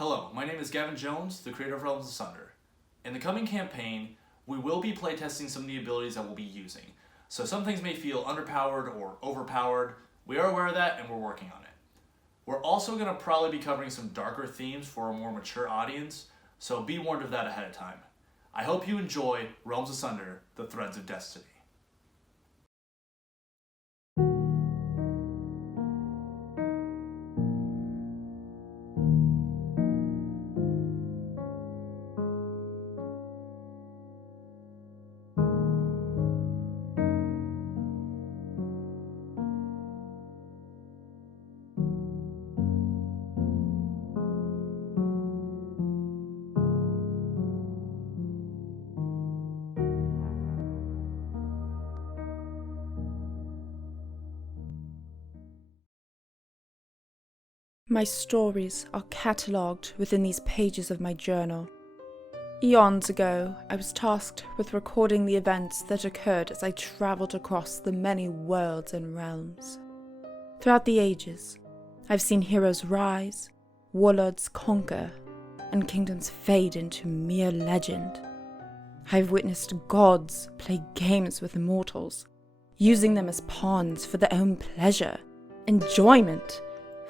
Hello, my name is Gavin Jones, the creator of Realms Asunder. In the coming campaign, we will be playtesting some of the abilities that we'll be using. So some things may feel underpowered or overpowered. We are aware of that and we're working on it. We're also going to probably be covering some darker themes for a more mature audience, so be warned of that ahead of time. I hope you enjoy Realms Asunder, The Threads of Destiny. My stories are catalogued within these pages of my journal. Eons ago, I was tasked with recording the events that occurred as I travelled across the many worlds and realms. Throughout the ages, I've seen heroes rise, warlords conquer, and kingdoms fade into mere legend. I've witnessed gods play games with mortals, using them as pawns for their own pleasure, enjoyment,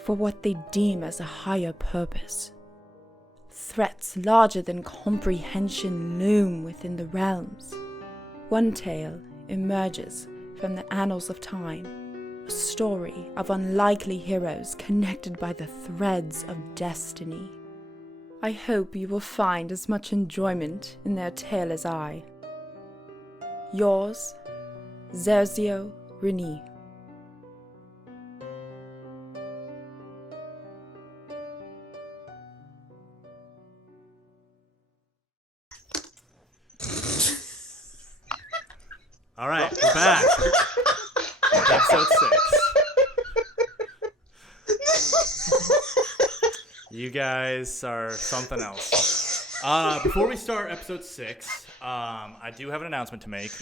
for what they deem as a higher purpose. Threats larger than comprehension loom within the realms. One tale emerges from the annals of time, a story of unlikely heroes connected by the threads of destiny. I hope you will find as much enjoyment in their tale as I. Yours, Zerzio Reni. All right, we're back. Episode 6. You guys are something else. Before we start episode 6, I do have an announcement to make.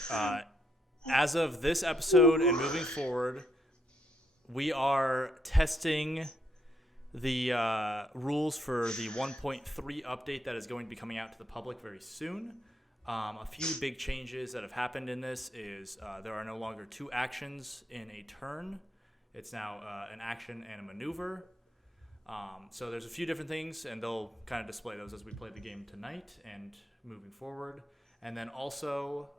As of this episode and moving forward, we are testing the rules for the 1.3 update that is going to be coming out to the public very soon. A few big changes that have happened in this is there are no longer 2 actions in a turn. It's now an action and a maneuver. So there's a few different things, and they'll kind of display those as we play the game tonight and moving forward. And then also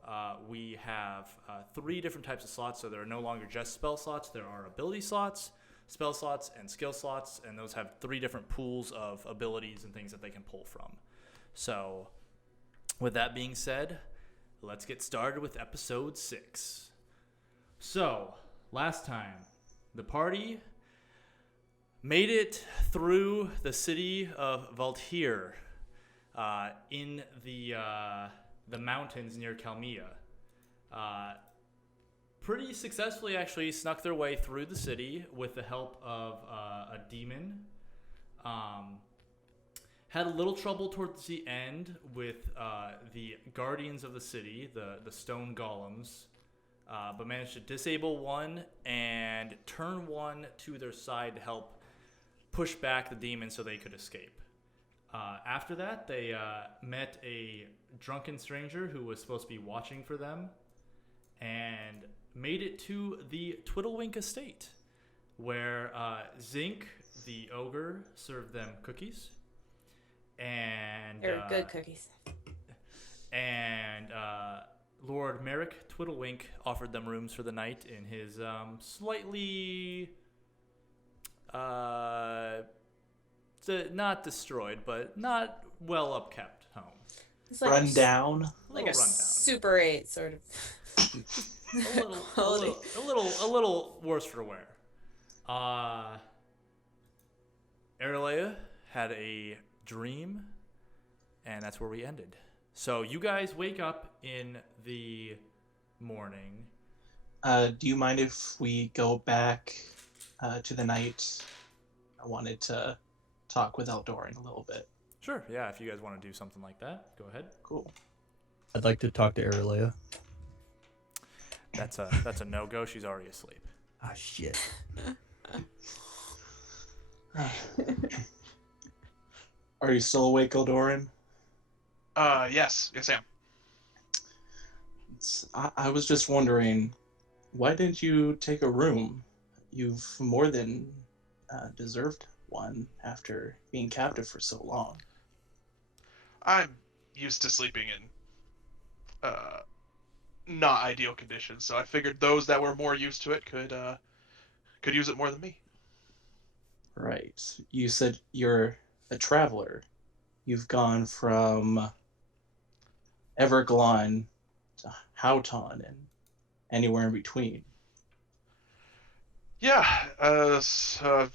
we have 3 different types of slots, so there are no longer just spell slots. There are ability slots, spell slots, and skill slots, and those have 3 different pools of abilities and things that they can pull from. So with that being said, let's get started with episode 6. So, last time, the party made it through the city of Valtir in the mountains near Calemia. Pretty successfully, actually, snuck their way through the city with the help of a demon. Had a little trouble towards the end with the guardians of the city, the stone golems, but managed to disable one and turn one to their side to help push back the demon so they could escape. After that, they met a drunken stranger who was supposed to be watching for them and made it to the Twitalwink estate, where Zinc, the ogre, served them cookies. And they're good cookies. And Lord Merrick Twitalwink offered them rooms for the night in his slightly not destroyed, but not well upkept home. It's like run down, like a rundown. Super 8 sort of. a little worse for wear. Aerilaya had a dream, and that's where we ended. So you guys wake up in the morning. Do you mind if we go back to the night? I wanted to talk with Eldoran a little bit. Sure, yeah, if you guys want to do something like that, go ahead. Cool. I'd like to talk to Aerilaya. That's a no-go. She's already asleep. Ah, shit. Are you still awake, Eldoran? Yes, I am. I was just wondering, why didn't you take a room? You've more than deserved one after being captive for so long. I'm used to sleeping in not ideal conditions, so I figured those that were more used to it could use it more than me. Right. You said you're a traveler. You've gone from Everglon to Houghton and anywhere in between. Yeah,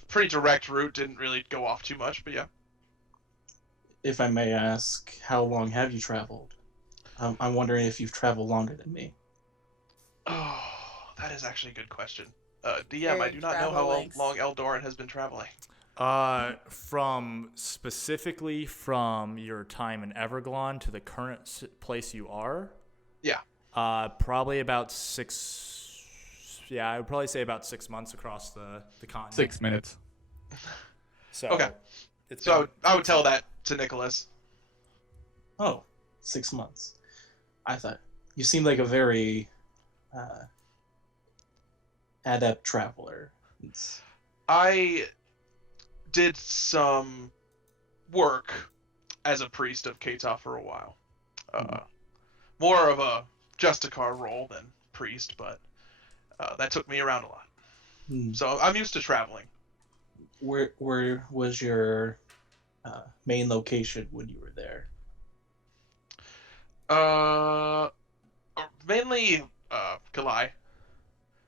pretty direct route. Didn't really go off too much, but yeah. If I may ask, how long have you traveled? I'm wondering if you've traveled longer than me. Oh, that is actually a good question. DM, Your I do not know travel how lengths. long Eldoran has been traveling. Specifically from your time in Everglon to the current place you are. Yeah. Probably about 6. Yeah, I would probably say about 6 months across the continent. 6 minutes. So Okay. So I would tell that to Nicholas. Oh, 6 months. I thought you seemed like a very adept traveler. I did some work as a priest of Kata for a while. More of a Justicar role than priest, but that took me around a lot. So I'm used to traveling. Where was your main location when you were there? Mainly Kalai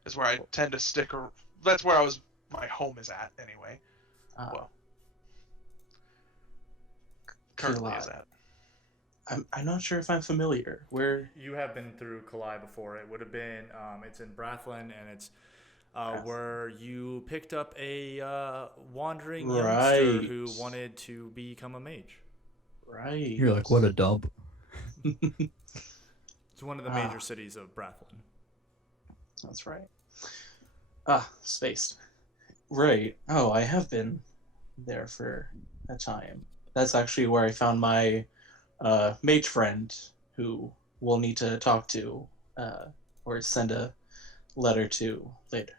is where I tend to stick. That's where my home is at anyway. Well, currently Kalai. is at. I'm not sure if I'm familiar. Where You have been through Kalai before. It would have been. It's in Brathlin, and it's where you picked up a wandering youngster who wanted to become a mage. Right. You're like, what a dump. It's one of the major cities of Brathlin. That's right. Spaced. Right. Oh, I have been there for a time. That's actually where I found my mage friend, who we'll need to talk to or send a letter to later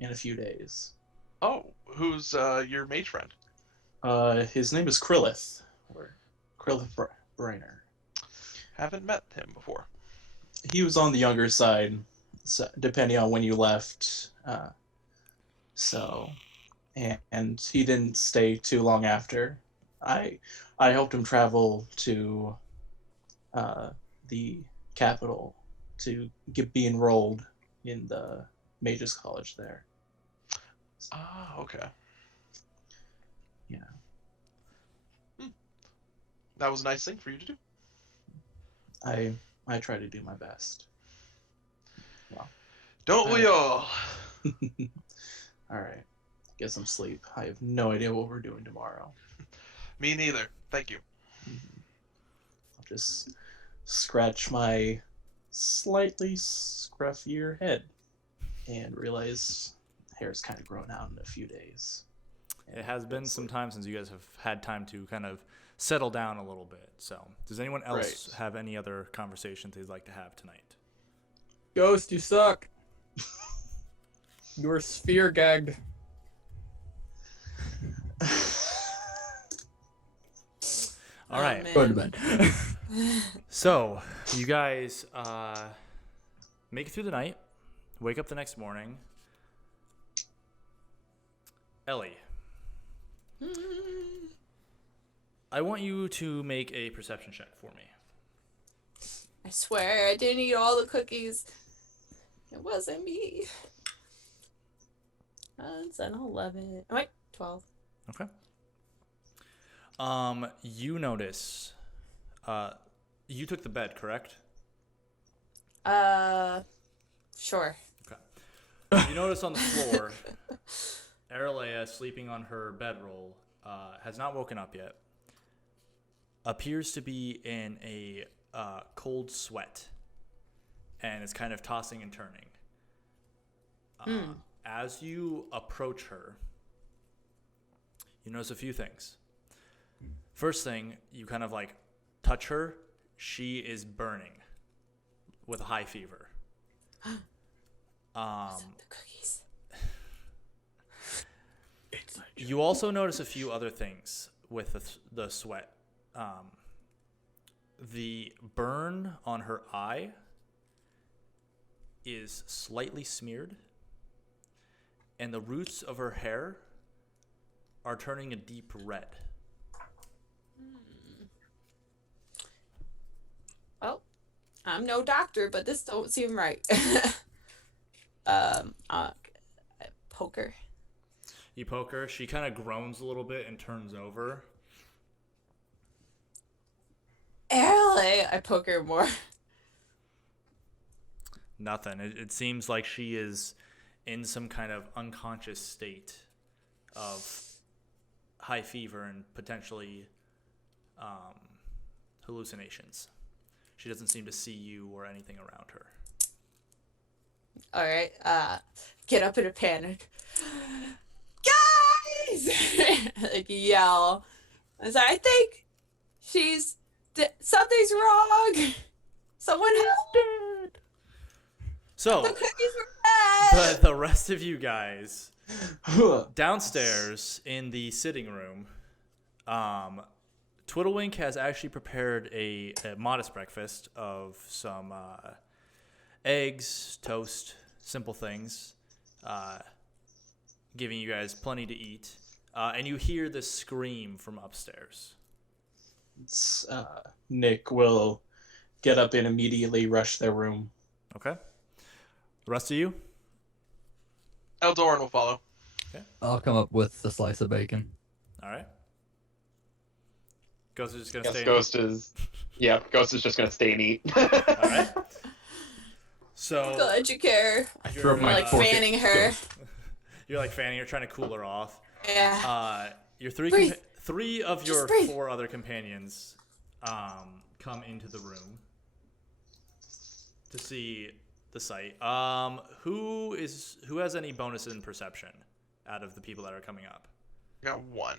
in a few days. Oh, who's your mage friend? His name is Krillith, or Krillith Brainer. Haven't met him before. He was on the younger side, so, depending on when you left. And he didn't stay too long after. I helped him travel to the capital to be enrolled in the Mages College there. Ah, okay. Yeah. That was a nice thing for you to do. I try to do my best. Well, Don't we all? all right. Get some sleep. I have no idea what we're doing tomorrow. Me neither. Thank you. I'll just scratch my slightly scruffier head and realize hair's kind of grown out in a few days. It has been some time since you guys have had time to kind of settle down a little bit. So, does anyone else have any other conversations they'd like to have tonight? Ghost, you suck. You were sphere gagged. All right. man. Go to bed. So, you guys make it through the night, wake up the next morning. Ellie, I want you to make a perception check for me. I swear I didn't eat all the cookies. It wasn't me. It's an 11. Oh, wait, 12. Okay. You notice, you took the bed, correct? Sure. Okay. You notice on the floor, Aerilaya, sleeping on her bedroll, has not woken up yet. Appears to be in a cold sweat, and is kind of tossing and turning. As you approach her, you notice a few things. First thing, you kind of like touch her. She is burning with a high fever. The cookies. You also notice a few other things with the sweat. The burn on her eye is slightly smeared, and the roots of her hair are turning a deep red. Well, I'm no doctor, but this don't seem right. I poke her. You poke her. She kind of groans a little bit and turns over. Aerilaya, I poke her more. Nothing. It seems like she is in some kind of unconscious state of high fever and potentially hallucinations. She doesn't seem to see you or anything around her. All right. Get up in a panic. Guys! Like yell. I think something's wrong. Someone help. So The cookies were bad. the rest of you guys downstairs in the sitting room, Twitalwink has actually prepared a modest breakfast of some eggs, toast, simple things, giving you guys plenty to eat. And you hear this scream from upstairs. Nick will get up and immediately rush their room. Okay. The rest of you? Eldoran will follow. I'll come up with a slice of bacon. All right. Ghost is just going to Yes, stay. Ghost is just gonna stay and eat. All right. So Glad you care. you're, I'm like fanning her. You're like fanning her, trying to cool her off. Yeah. Your Breathe. three of Just your breathe. 4 other companions come into the room to see the sight. Who has any bonus in perception out of the people that are coming up? I got 1.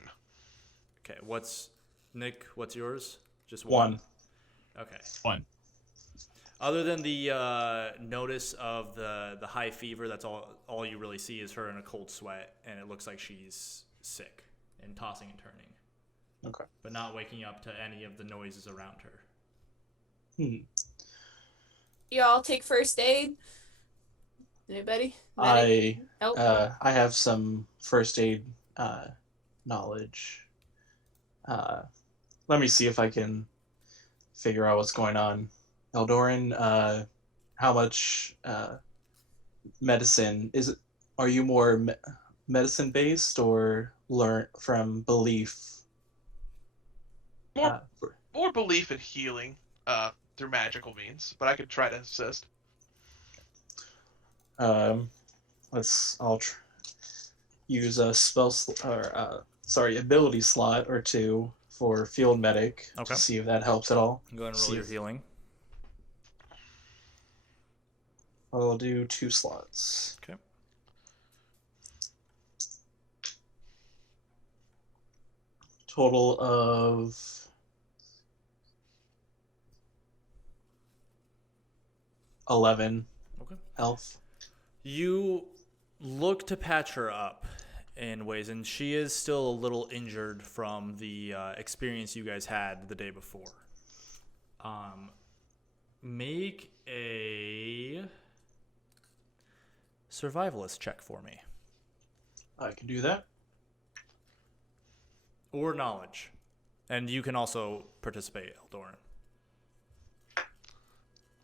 Okay, Nick, what's yours? Just 1. Okay. 1. Other than the notice of the high fever, that's all you really see is her in a cold sweat, and it looks like she's sick and tossing and turning. Okay. But not waking up to any of the noises around her. Y'all take first aid? Anybody? I Nope. I have some first aid knowledge. Let me see if I can figure out what's going on. Eldoran, how much medicine is it? Are you more medicine based or learn from belief? More belief in healing through magical means, but I could try to assist. I'll use a ability slot or 2 for field medic Okay. to see if that helps at all. Go ahead and roll your healing. I'll do 2 slots. Okay. Total of 11 Okay. health. You look to patch her up in ways, and she is still a little injured from the experience you guys had the day before. Make a survivalist check for me. I can do that. Or knowledge. And you can also participate, Eldoran.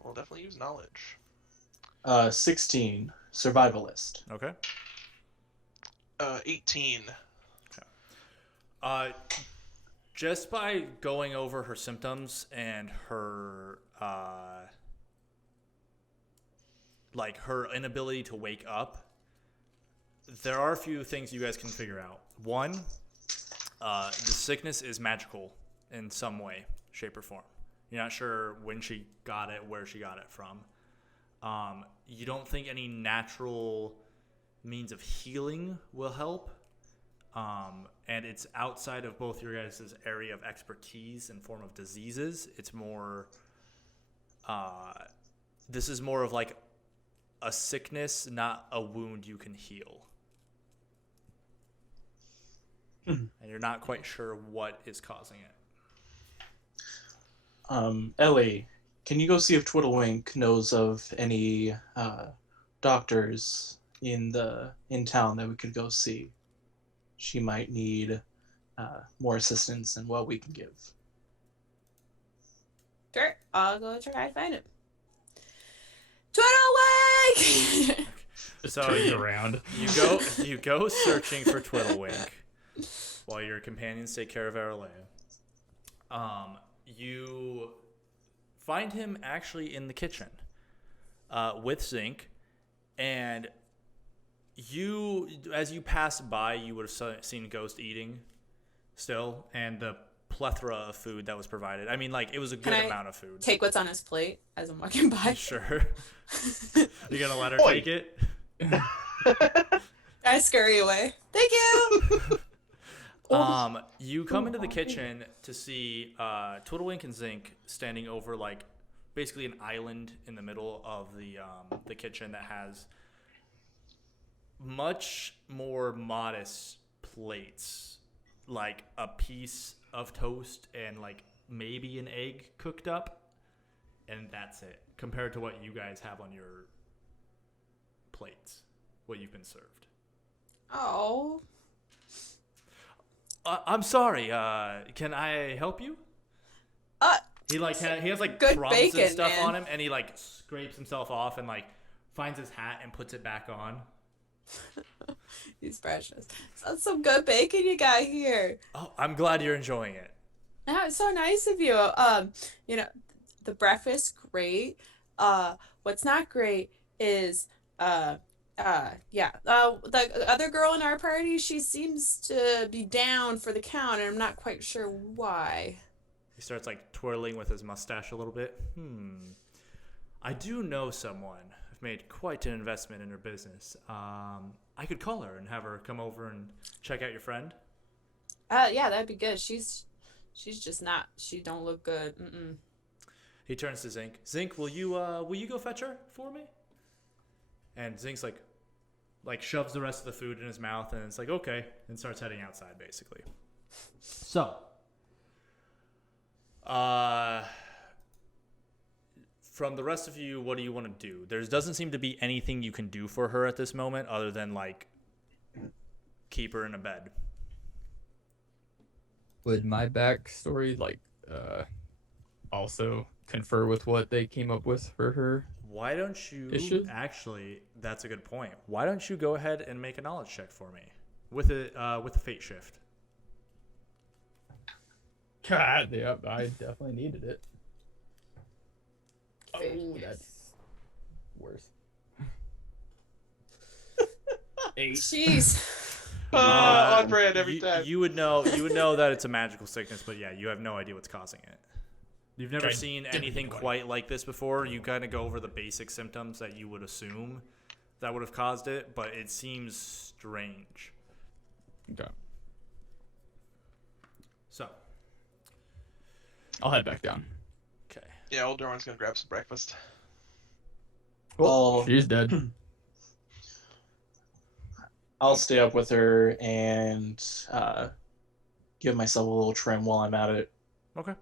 We'll definitely use knowledge. 16 survivalist. Okay. 18. Just by going over her symptoms and her her inability to wake up, there are a few things you guys can figure out. One, the sickness is magical in some way, shape, or form. You're not sure when she got it, where she got it from. You don't think any natural means of healing will help. and it's outside of both your guys' area of expertise and form of diseases. It's more, this is more of like a sickness, not a wound you can heal. And you're not quite sure what is causing it. Ellie, can you go see if Twitalwink knows of any doctors in town that we could go see? She might need more assistance than what we can give. Sure, I'll go try to find him. Twitalwink! So Turns around. you go searching for Twitalwink while your companions take care of Aerilaya. You find him actually in the kitchen with Zinc, and as you pass by, you would have seen Ghost eating still, and the plethora of food that was provided. I mean, like, it was a good amount of food. Take what's on his plate as I'm walking by. Sure. You're gonna let her take it? I scurry away. Thank you! You come into the kitchen to see Twitalwink and Zinc standing over, like, basically an island in the middle of the kitchen that has much more modest plates, like a piece of toast and like maybe an egg cooked up, and that's it compared to what you guys have on your plates, what you've been served. Oh. I'm sorry, can I help you? He has like good crumbs bacon, and stuff man. on him, and he like scrapes himself off and like finds his hat and puts it back on. He's precious. That's some good bacon you got here. Oh, I'm glad you're enjoying it. That was so nice of you. You know, the breakfast great. What's not great is the other girl in our party, she seems to be down for the count, and I'm not quite sure why. He starts like twirling with his mustache a little bit. I do know someone. I've made quite an investment in her business. I could call her and have her come over and check out your friend. Yeah, that'd be good. She's just not. She don't look good. Mm-mm. He turns to Zinc. Zinc, will you go fetch her for me? And Zinc's like shoves the rest of the food in his mouth, and it's like, okay, and starts heading outside basically. So, from the rest of you, what do you want to do? There doesn't seem to be anything you can do for her at this moment other than like keep her in a bed. Would my backstory also confer with what they came up with for her? Why don't you actually? That's a good point. Why don't you go ahead and make a knowledge check for me with a fate shift? God, yeah, I definitely needed it. Oh, that's worse. 8. Jeez. On brand every time. You would know that it's a magical sickness, but yeah, you have no idea what's causing it. You've never seen anything quite like this before. You kind of go over the basic symptoms that you would assume that would have caused it, but it seems strange. Okay. So, I'll head back down. okay. Yeah, old Darwin's gonna grab some breakfast. Oh, she's dead. I'll stay up with her and give myself a little trim while I'm at it. Okay.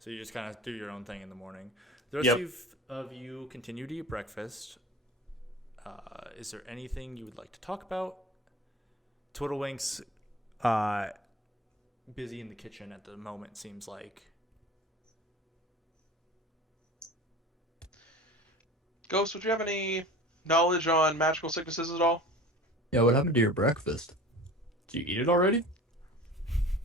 So you just kind of do your own thing in the morning. The rest of you continue to eat breakfast. Is there anything you would like to talk about? Twitalwink's busy in the kitchen at the moment, seems like. Ghost, would you have any knowledge on magical sicknesses at all? Yeah, what happened to your breakfast? Did you eat it already?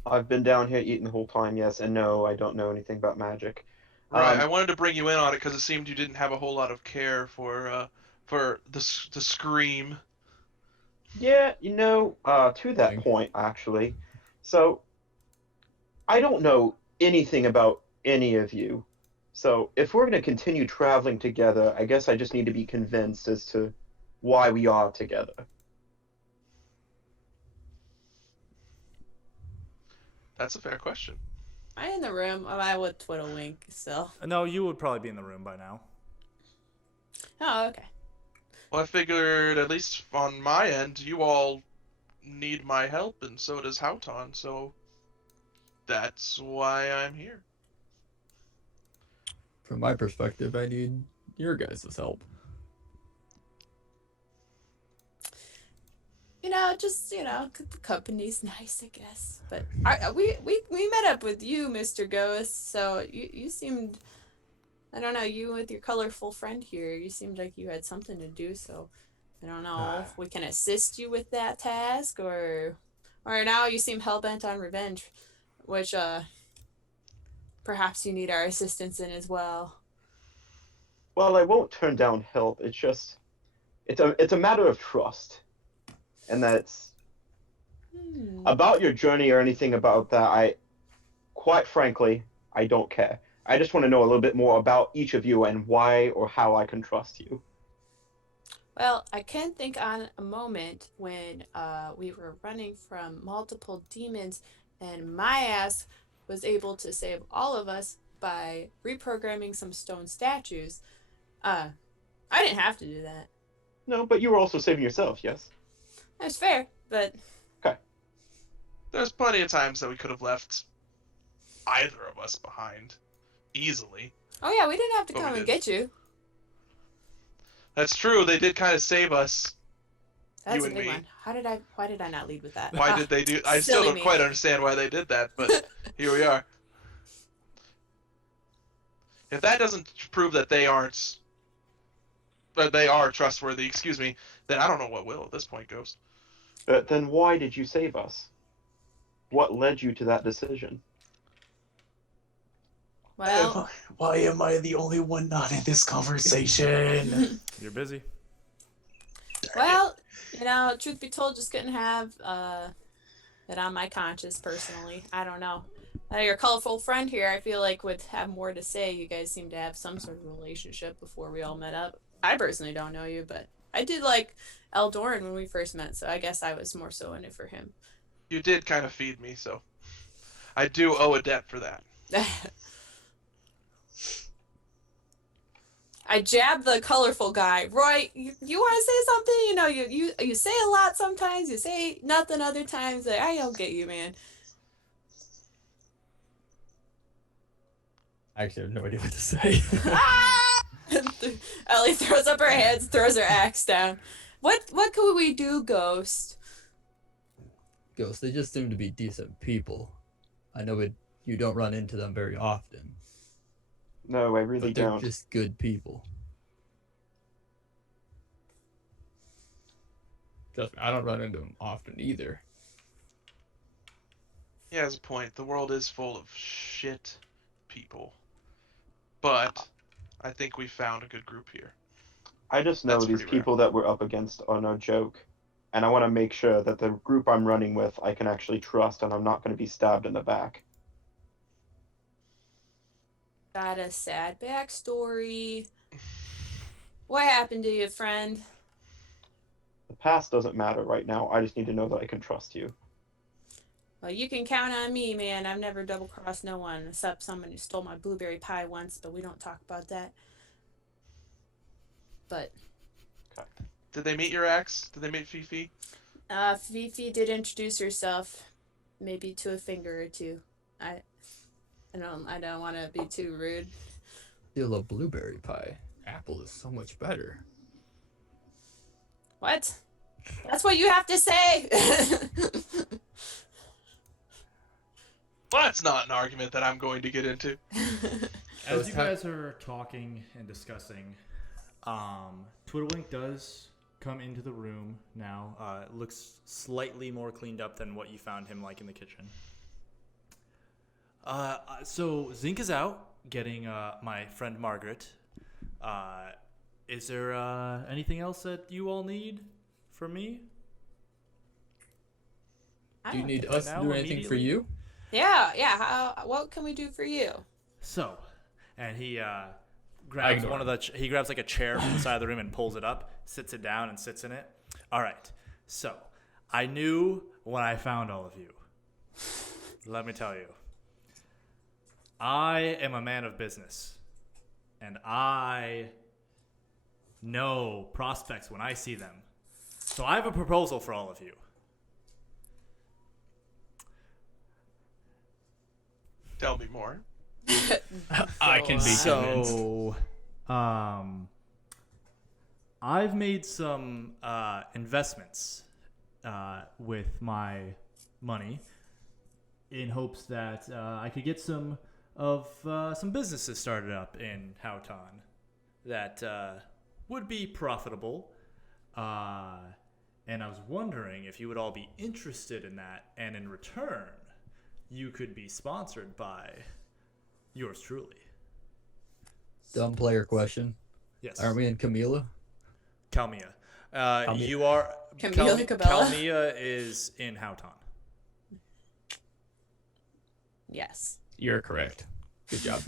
I've been down here eating the whole time, yes, and no, I don't know anything about magic. Right, I wanted to bring you in on it because it seemed you didn't have a whole lot of care for the scream. Yeah, to that point, actually. So, I don't know anything about any of you. So, if we're going to continue traveling together, I guess I just need to be convinced as to why we are together. That's a fair question. Am I in the room? Am I with Twitalwink still? No, you would probably be in the room by now. Oh, okay. Well, I figured, at least on my end, you all need my help, and so does Houghton, so that's why I'm here. From my perspective, I need your guys' help. The company's nice, I guess. But we met up with you, Mr. Ghost, so you seemed, I don't know, you with your colorful friend here, you seemed like you had something to do, so I don't know if we can assist you with that task, or now you seem hell-bent on revenge, which, perhaps you need our assistance in as well. Well, I won't turn down help. It's just, it's a matter of trust, and that's about your journey or anything about that. Quite frankly, I don't care. I just want to know a little bit more about each of you and why or how I can trust you. Well, I can think on a moment when we were running from multiple demons, and my ass was able to save all of us by reprogramming some stone statues. I didn't have to do that. No, but you were also saving yourself, yes? That's fair, but... Okay. There's plenty of times that we could have left either of us behind easily. Oh yeah, we didn't have to But come we and didn't. get you. That's true. They did kind of save us. That's You a and big me. one. Why did I not lead with that? Why did they do? I still silly don't me. quite understand why they did that, but here we are. If that doesn't prove that they are trustworthy, excuse me, then I don't know what will at this point, Ghost. Then why did you save us? What led you to that decision? Well, Why am I the only one not in this conversation? You're busy. well, truth be told, just couldn't have it on my conscience personally. I don't know. Your colorful friend here, I feel like, would have more to say. You guys seem to have some sort of relationship before we all met up. I personally don't know you, but I did like Eldoran when we first met, so I guess I was more so in it for him. You did kind of feed me, so I do owe a debt for that. I jabbed the colorful guy. Roy, you want to say something? You say a lot sometimes. You say nothing other times. Like, I don't get you, man. I actually have no idea what to say. Ah! Ellie throws up her hands, throws her axe down. What could we do, Ghost? Ghost, they just seem to be decent people. I know you don't run into them very often, No, I really but they're don't. just good people. Trust me, I don't run into them often either. He has a point. The world is full of shit people. But I think we found a good group here. I just know That's these pretty rare. people that we're up against are no joke. And I want to make sure that the group I'm running with I can actually trust and I'm not going to be stabbed in the back. Got a sad backstory. What happened to you, friend? The past doesn't matter right now. I just need to know that I can trust you. Well, you can count on me, man. I've never double-crossed no one, except someone who stole my blueberry pie once, but we don't talk about that. But... Did they meet your ex? Did they meet Fifi? Fifi did introduce herself, maybe to a finger or two. I don't want to be too rude. You love blueberry pie. Apple is so much better. What? That's what you have to say. Well, that's not an argument that I'm going to get into. As you guys are talking and discussing, Twitalwink does come into the room now. It looks slightly more cleaned up than what you found him like in the kitchen. So Zink is out getting my friend Margaret. Is there anything else that you all need from me? Do you need us to do anything for you? Yeah. What can we do for you? So, and he grabs he grabs like a chair from the side of the room and pulls it up, sits it down, and sits in it. All right. So, I knew when I found all of you, let me tell you. I am a man of business, and I know prospects when I see them. So I have a proposal for all of you. Tell me more. I can be convinced. So, I've made some investments with my money in hopes that I could get some businesses started up in Houghton that would be profitable. And I was wondering if you would all be interested in that, and in return, you could be sponsored by yours truly. Dumb player question. Yes. Aren't we in Camila? Calemia. Calemia. You are. Camila Cabela? Calemia is in Houghton. Yes. You're correct. Good job.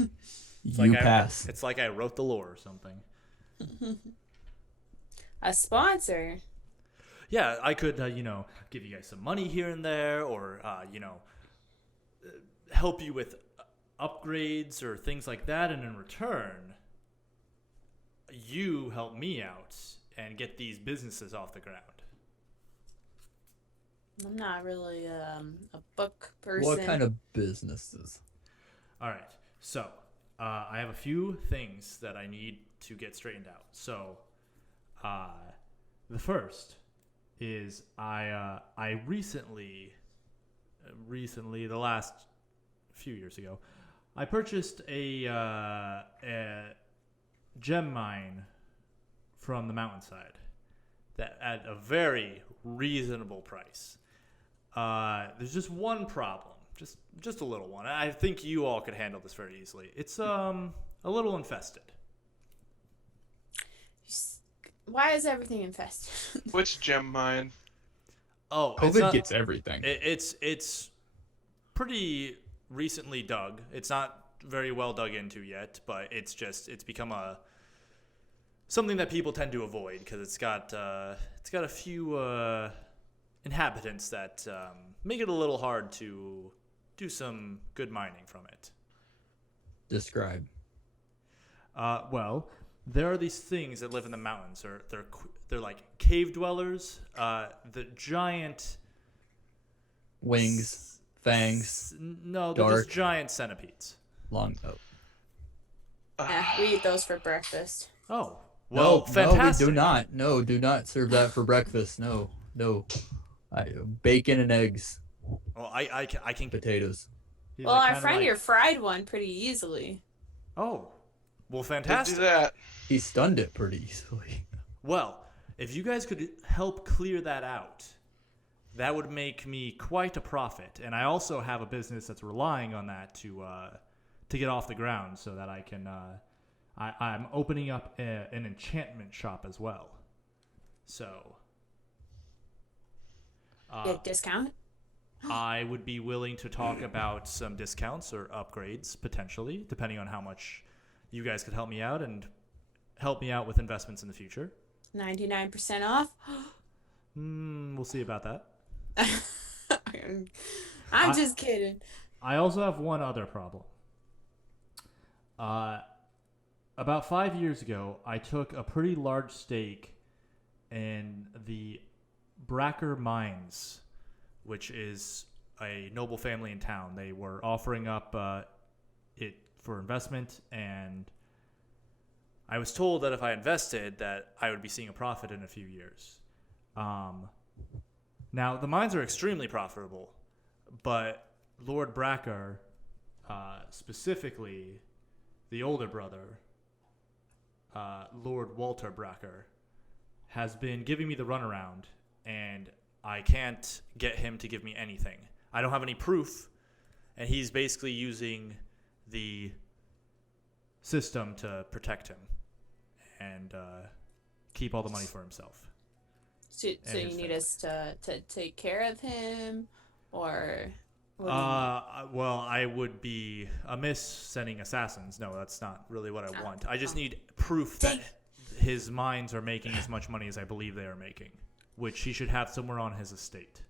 You pass. It's like I wrote the lore or something. A sponsor? Yeah, I could, give you guys some money here and there, or, help you with upgrades or things like that, and in return, you help me out and get these businesses off the ground. I'm not really a book person. What kind of businesses? All right, so I have a few things that I need to get straightened out. So, the first is I recently, the last few years ago, I purchased a gem mine from the mountainside that at a very reasonable price. There's just one problem, just a little one. I think you all could handle this very easily. It's a little infested. Why is everything infested? Which gem mine? Oh, COVID gets everything. It's pretty recently dug. It's not very well dug into yet, but it's become something that people tend to avoid because it's got a few inhabitants that make it a little hard to do some good mining from it. Describe. Well, there are these things that live in the mountains. They're like cave dwellers. The giant Wings, fangs, No, they're dark. just giant centipedes. long. Oh. We eat those for breakfast. Oh, well, fantastic. No, we do not. No, do not serve that for breakfast. No. Bacon and eggs, Well, I can. potatoes. Well, our friend here fried one pretty easily. Oh, well, Did fantastic. do that. He stunned it pretty easily. Well, if you guys could help clear that out, that would make me quite a profit. And I also have a business that's relying on that to get off the ground, so that I can. I'm opening up an enchantment shop as well. So. Get discount? I would be willing to talk about some discounts or upgrades potentially, depending on how much you guys could help me out and help me out with investments in the future. 99% off? We'll see about that. I'm just kidding. I also have one other problem. About 5 years ago, I took a pretty large stake in the Bracker Mines, which is a noble family in town. They were offering up it for investment, and I was told that if I invested, that I would be seeing a profit in a few years. Now, the mines are extremely profitable, but Lord Bracker, specifically the older brother, Lord Walter Bracker, has been giving me the runaround, and I can't get him to give me anything. I don't have any proof, and he's basically using the system to protect him and keep all the money for himself. So you need us to take care of him, or? Well, I would be amiss sending assassins. No, that's not really what I want. I just need proof that his mines are making as much money as I believe they are making, which he should have somewhere on his estate.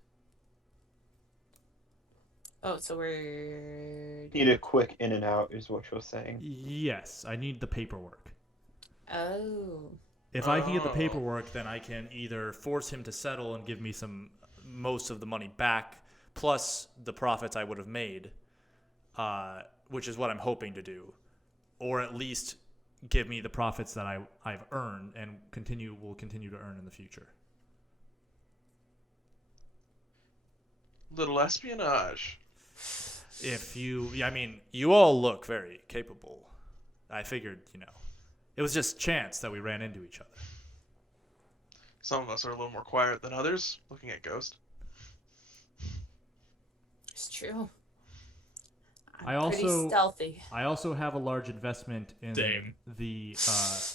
Oh, so we're. Need a quick in and out, is what you're saying. Yes, I need the paperwork. Oh. If I can get the paperwork, then I can either force him to settle and give me most of the money back, plus the profits I would have made, which is what I'm hoping to do, or at least give me the profits that I've earned and will continue to earn in the future. Little espionage. You all look very capable. I figured, it was just chance that we ran into each other. Some of us are a little more quiet than others, looking at Ghost. It's true. Pretty stealthy. I also have a large investment in Same. the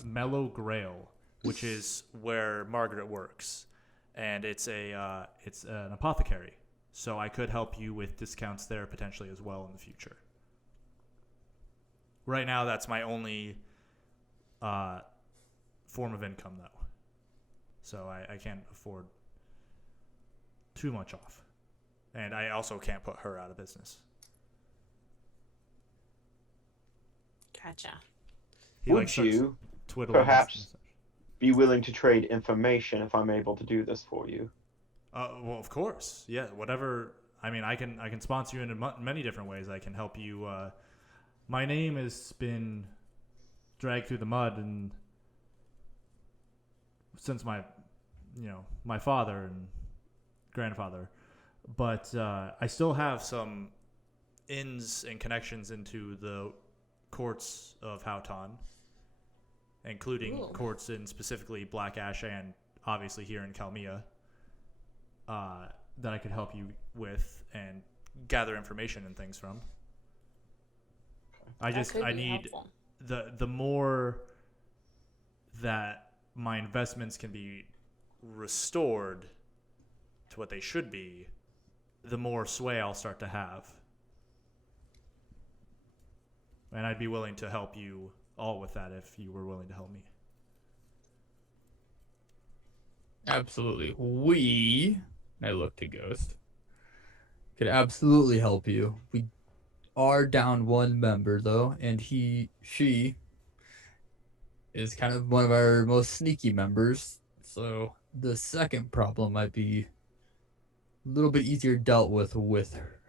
Mellow Grail, which is where Margaret works, and it's an apothecary. So I could help you with discounts there potentially as well in the future. Right now, that's my only form of income, though. So I can't afford too much off. And I also can't put her out of business. Gotcha. Would you perhaps be willing to trade information if I'm able to do this for you? Well, of course. Yeah, whatever. I mean, I can sponsor you in many different ways. I can help you. My name has been dragged through the mud, and since my father and grandfather, but I still have some ins and connections into the courts of Houghton, including courts in specifically Black Ash and obviously here in Calemia, that I could help you with and gather information and things from. I need helpful. the more that my investments can be restored to what they should be, the more sway I'll start to have. And I'd be willing to help you all with that if you were willing to help me. Absolutely. I look to Ghost. Could absolutely help you. We are down one member, though, and she is kind of one of our most sneaky members. So the second problem might be a little bit easier dealt with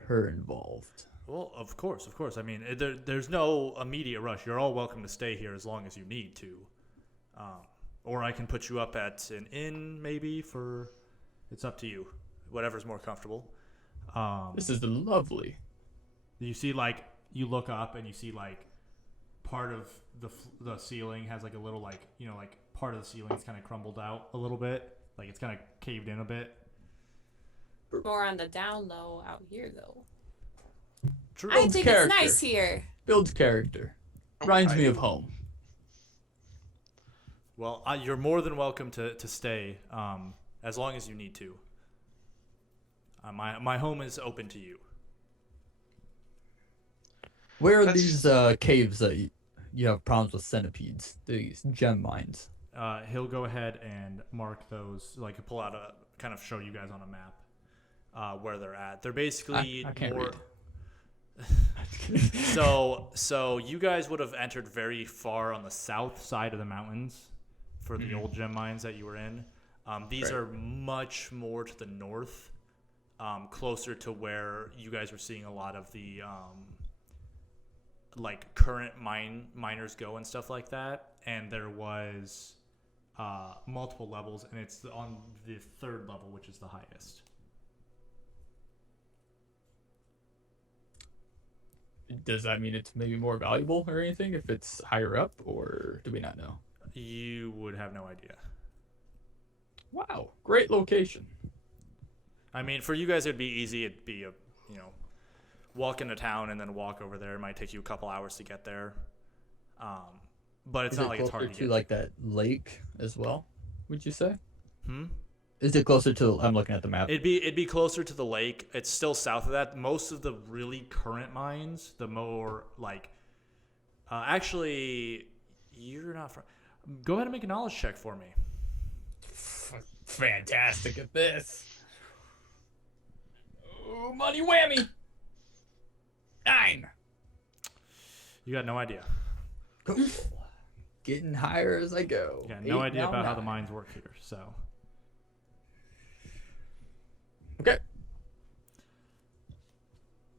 her involved. Well, of course. I mean, there's no immediate rush. You're all welcome to stay here as long as you need to. Or I can put you up at an inn, maybe, it's up to you. Whatever's more comfortable. This is lovely. You see, you look up and you see, part of the ceiling has, a little, part of the ceiling's kind of crumbled out a little bit. It's kind of caved in a bit. More on the down low out here, though. True. I think it's nice here. Builds character. Reminds me of home. Well, you're more than welcome to stay, as long as you need to. My home is open to you. Where are these caves that you have problems with centipedes? These gem mines. He'll go ahead and mark those, pull out kind of show you guys on a map where they're at. They're basically I can't read. So you guys would have entered very far on the south side of the mountains for the old gem mines that you were in. These are much more to the north, closer to where you guys were seeing a lot of the current miners go and stuff like that. And there was multiple levels, and it's on the third level, which is the highest. Does that mean it's maybe more valuable or anything if it's higher up, or do we not know? You would have no idea. Wow, great location. I mean, for you guys, it'd be easy. It'd be walk into town and then walk over there. It might take you a couple hours to get there. But it's not like it's hard to get that lake as well, would you say? Hmm? Is it closer to, I'm looking at the map. It'd be closer to the lake. It's still south of that. Most of the really current mines, the more actually, you're not from. Go ahead and make a knowledge check for me. Fantastic at this. Oh, money whammy. 9. You got no idea. Cool. Getting higher as I go. You got no 8, idea now about how the 9. mines work here. So, Okay.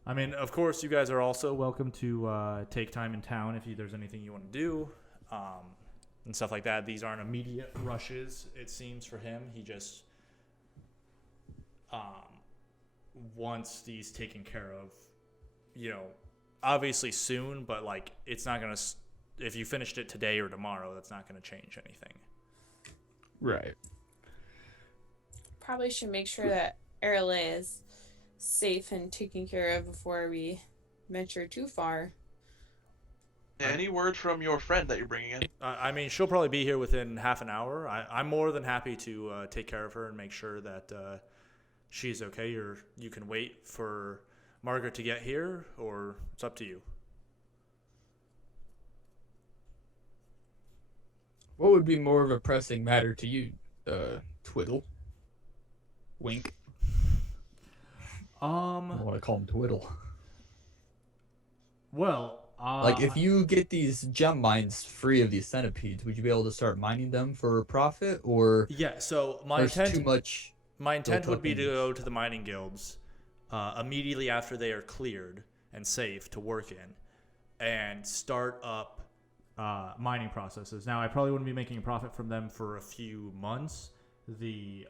I mean, of course, you guys are also welcome to take time in town if there's anything you want to do, and stuff like that. These aren't immediate rushes, it seems, for him. He just wants these taken care of, obviously soon, but, like, it's not going to, if you finished it today or tomorrow, that's not going to change anything. Right. Probably should make sure that Aerilaya is safe and taken care of before we venture too far. Any word from your friend that you're bringing in? I mean, she'll probably be here within half an hour. I'm more than happy to take care of her and make sure that she's okay. You can wait for Margaret to get here, or it's up to you. What would be more of a pressing matter to you, Twiddle? Wink. I want to call him Twiddle. Well, Like, if you get these gem mines free of these centipedes, would you be able to start mining them for a profit, or yeah. So there's too much? my intent built would be up to in go to the mining guilds immediately after they are cleared and safe to work in, and start up mining processes. Now, I probably wouldn't be making a profit from them for a few months. The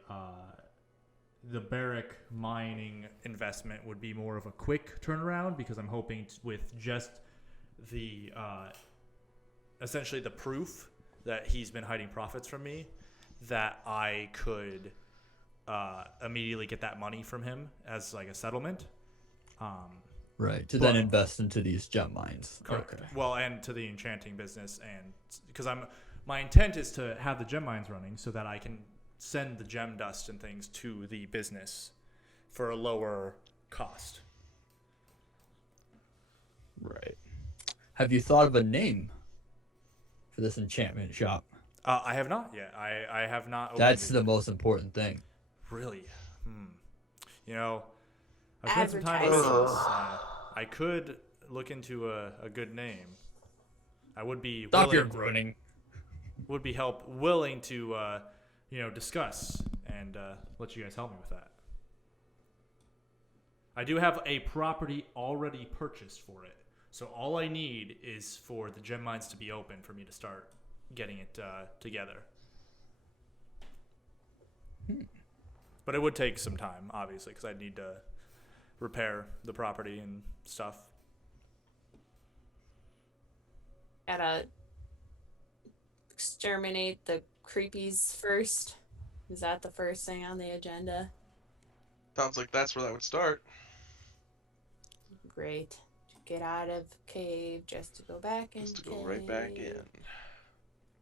barrack mining investment would be more of a quick turnaround, because I'm hoping with just the essentially the proof that he's been hiding profits from me, that I could immediately get that money from him as like a settlement. Right, to then invest into these gem mines. Correct. Okay. Well, and to the enchanting business, and because my intent is to have the gem mines running so that I can send the gem dust and things to the business for a lower cost. Right. Have you thought of a name for this enchantment shop? I have not yet. I have not opened That's it. the most important thing. Really? I've spent some time with Advertising. this. I could look into a good name. I would be Stop your willing, groaning. willing to discuss and let you guys help me with that. I do have a property already purchased for it, so all I need is for the gem mines to be open for me to start getting it together. But it would take some time, obviously, because I'd need to repair the property and stuff. Gotta exterminate the creepies first. Is that the first thing on the agenda? Sounds like that's where that would start. Great. Get out of cave just to go back in. Just to go right back in.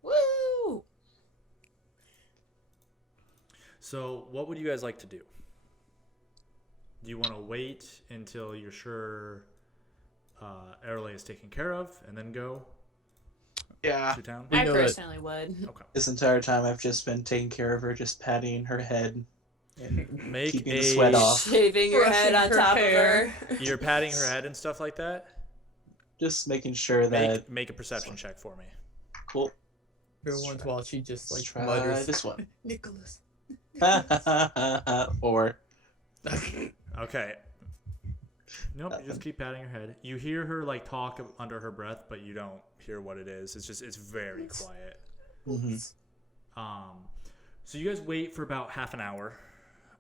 Woo! So, what would you guys like to do? Do you want to wait until you're sure Aerilaya is taken care of and then go Yeah. to town? We I know that- personally would. Okay. This entire time, I've just been taking care of her, just patting her head and Make keeping a the sweat off. Shaving your head on Brushing her top hair. of her. You're patting her head and stuff like that. Just making sure that Make a perception check for me. cool. Every once in a while, she just Let's like try mutters, this one. Nicholas. 4. Okay. Nope. You just keep patting her head. You hear her like talk under her breath, but you don't hear what it is. It's very quiet. Mm-hmm. So you guys wait for about half an hour.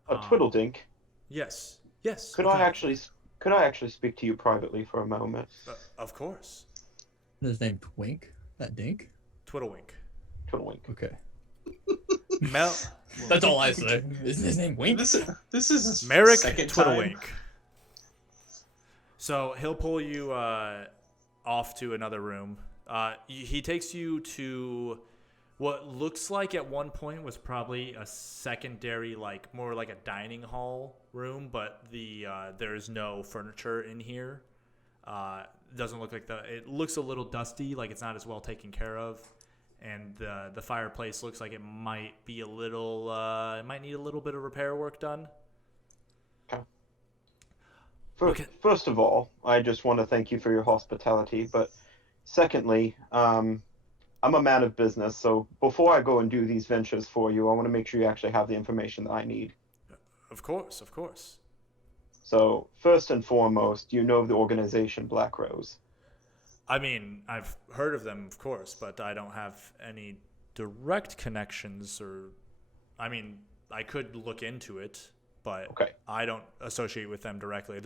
Twiddledink, Yes. could I actually speak to you privately for a moment? Of course. His name Twink? That Dink? Twitalwink. Twiddlewink. Okay. Mel. That's all I say. Isn't his name Wink? This is his Merrick second Twitalwink. time. So he'll pull you off to another room. He takes you to what looks like at one point was probably a secondary, like more like a dining hall room, but there's no furniture in here. Doesn't look like it looks a little dusty, like it's not as well taken care of, and the fireplace looks like it might be a little it might need a little bit of repair work done. Okay. First of all, I just want to thank you for your hospitality. But secondly, I'm a man of business, so before I go and do these ventures for you, I want to make sure you actually have the information that I need. Of course, of course. So, first and foremost, you know of the organization Black Rose. I mean, I've heard of them, of course, but I don't have any direct connections I mean, I could look into it, but Okay. I don't associate with them directly.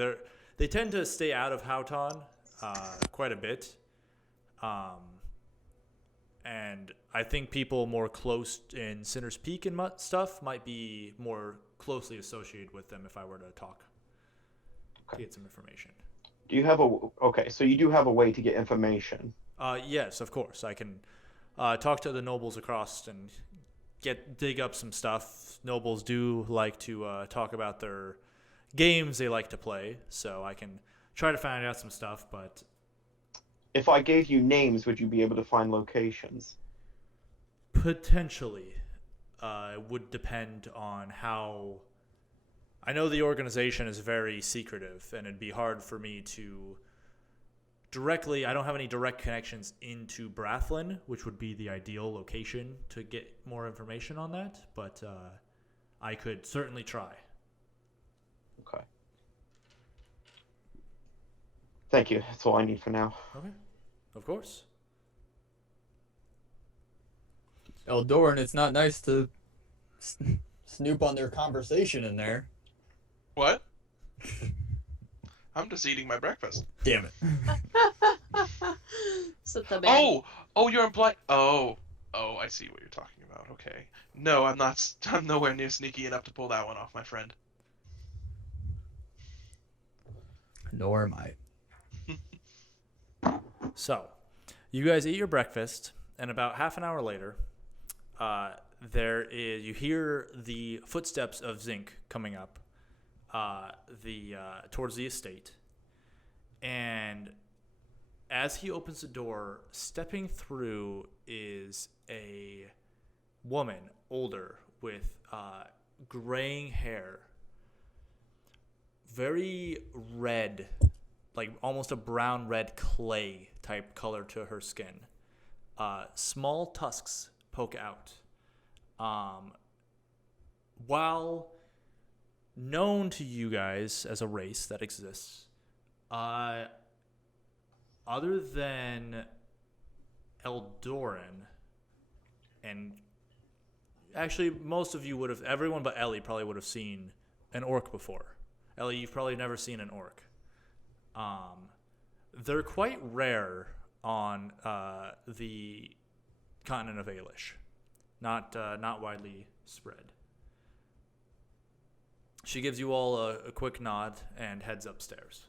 They tend to stay out of Houghton quite a bit. And I think people more close in Sinner's Peak and stuff might be more closely associated with them if I were to talk to get some information. Do you have so you do have a way to get information? Yes, of course. I can talk to the nobles across and dig up some stuff. Nobles do like to talk about their games they like to play, so I can try to find out some stuff, but... If I gave you names, would you be able to find locations? Potentially. It would depend on how... I know the organization is very secretive, and it'd be hard for me to directly... I don't have any direct connections into Brathlin, which would be the ideal location to get more information on that, but I could certainly try. Okay. Thank you. That's all I need for now. Okay. Of course. Eldoran, it's not nice to snoop on their conversation in there. What? I'm just eating my breakfast. Damn it. Oh, you're implying. Oh, I see what you're talking about. Okay. No, I'm not. I'm nowhere near sneaky enough to pull that one off, my friend. Nor am I. So, you guys eat your breakfast, and about half an hour later, you hear the footsteps of Zinc coming up towards the estate, and as he opens the door, stepping through is a woman, older, with graying hair, very red, like almost a brown red clay type color to her skin. Small tusks poke out. While known to you guys as a race that exists, other than Eldoran, and actually most of you everyone but Ellie probably would have seen an orc before. Ellie, you've probably never seen an orc. They're quite rare on the continent of Aelish, not widely spread. She gives you all a quick nod and heads upstairs.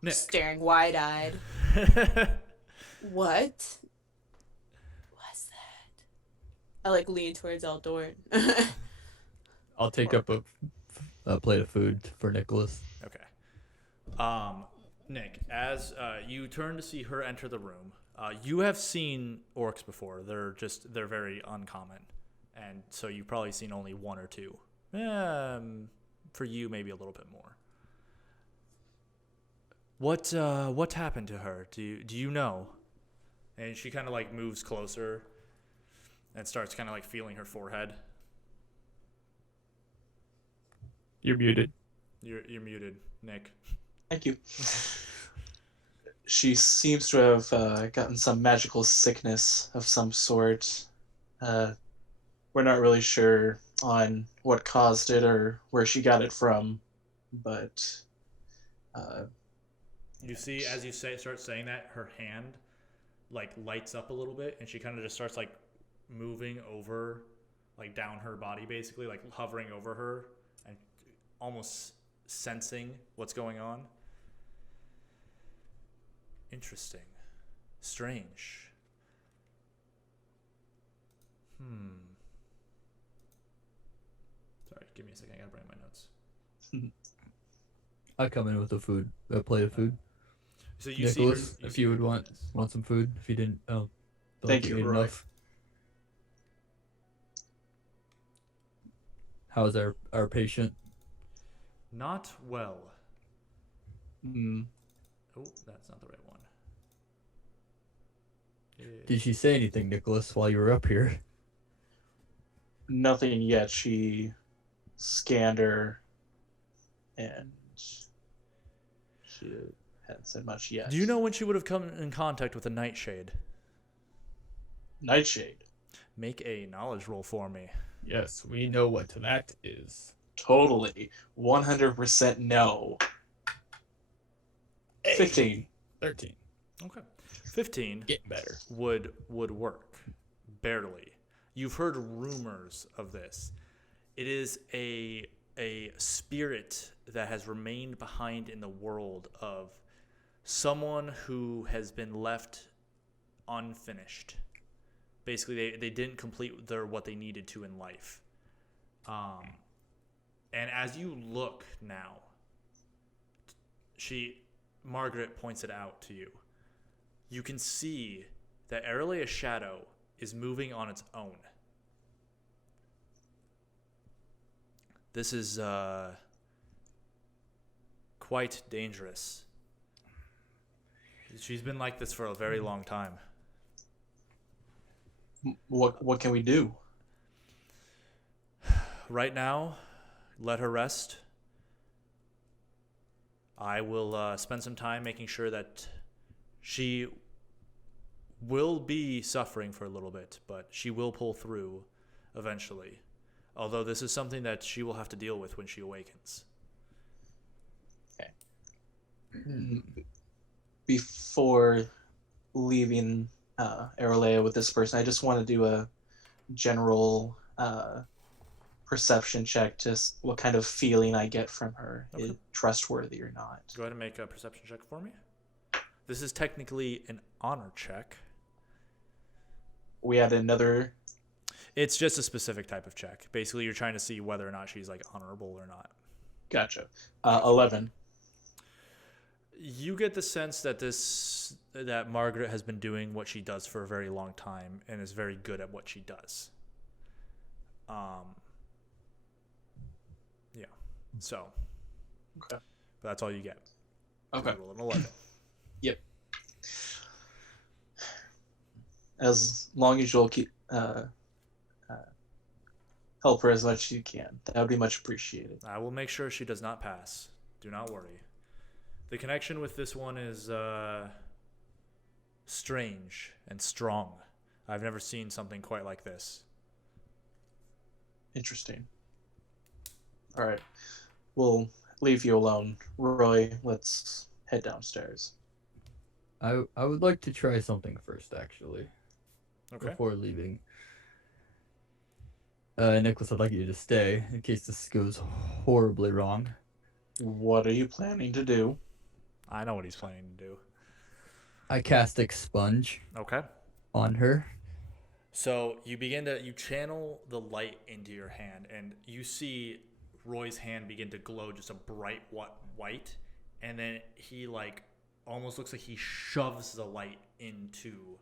Nick. Staring wide-eyed. What was that? I lean towards Eldoran. I'll take up a plate of food for Nicholas. Okay. Nick, as you turn to see her enter the room, you have seen orcs before. They're very uncommon, and so you've probably seen only one or two. For you, maybe a little bit more. What happened to her? Do you know? And she kind of moves closer and starts kind of feeling her forehead. You're muted. You're muted, Nick. Thank you. She seems to have gotten some magical sickness of some sort. We're not really sure on what caused it or where she got it from, but... You see, as you start saying that, her hand lights up a little bit, and she kind of just starts moving over, down her body, basically, hovering over her, and almost sensing what's going on. Interesting. Strange. Sorry, give me a second. I gotta bring my notes. I come in with a plate of food. So you Nicholas, see her, if you would want some food, if you didn't, Thank you. Right. Enough. How's our patient? Not well. Mm, Oh, that's not the right one. Did she say anything, Nicholas, while you were up here? nothing yet. She scanned her, and she hadn't said much yet. Do you know when she would have come in contact with a nightshade? Nightshade? Make a knowledge roll for me. Yes, we know what that is. Totally. 100% no. 15. 13. Okay. 15 Getting better. would work. Barely. You've heard rumors of this. It is a spirit that has remained behind in the world of someone who has been left unfinished. Basically, they didn't complete what they needed to in life. And as you look now, Margaret points it out to you. You can see that Aerilaya's shadow is moving on its own. This is quite dangerous. She's been like this for a very long time. What can we do? Right now, let her rest. I will spend some time making sure that she will be suffering for a little bit, but she will pull through eventually. Although this is something that she will have to deal with when she awakens. Okay. Before leaving Aerilaya with this person, I just want to do a general perception check, just what kind of feeling I get from her. Okay. Is it trustworthy or not? Go ahead and make a perception check for me. This is technically an honor check. We had another. It's just a specific type of check. Basically, you're trying to see whether or not she's like honorable or not. Gotcha. 11. You get the sense that that Margaret has been doing what she does for a very long time and is very good at what she does. Yeah. So. Okay. But that's all you get. Okay. You roll an 11. Yep. As long as you'll keep help her as much as you can, that would be much appreciated. I will make sure she does not pass. Do not worry. The connection with this one is strange and strong. I've never seen something quite like this. Interesting. All right. We'll leave you alone. Roy, let's head downstairs. I would like to try something first, actually, Okay. before leaving. Nicholas, I'd like you to stay in case this goes horribly wrong. What are you planning to do? I know what he's planning to do. I cast Expunge Okay. on her. So you channel the light into your hand, and you see Roy's hand begin to glow just a bright white, and then he almost looks like he shoves the light into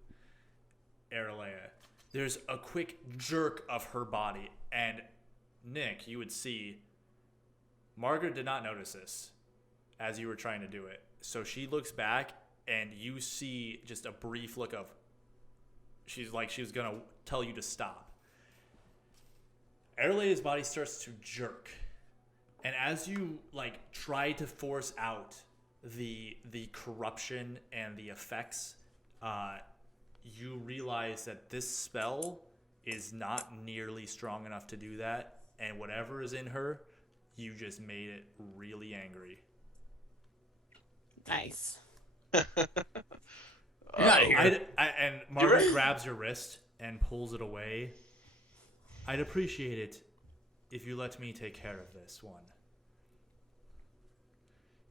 Aerilaya. There's a quick jerk of her body, and Nick, you would see Margaret did not notice this as you were trying to do it. So she looks back, and you see just a brief look of she was going to tell you to stop. Aerilaya's body starts to jerk. And as you try to force out the corruption and the effects, you realize that this spell is not nearly strong enough to do that, and whatever is in her, you just made it really angry. Nice. And Margaret grabs your wrist and pulls it away. I'd appreciate it if you let me take care of this one.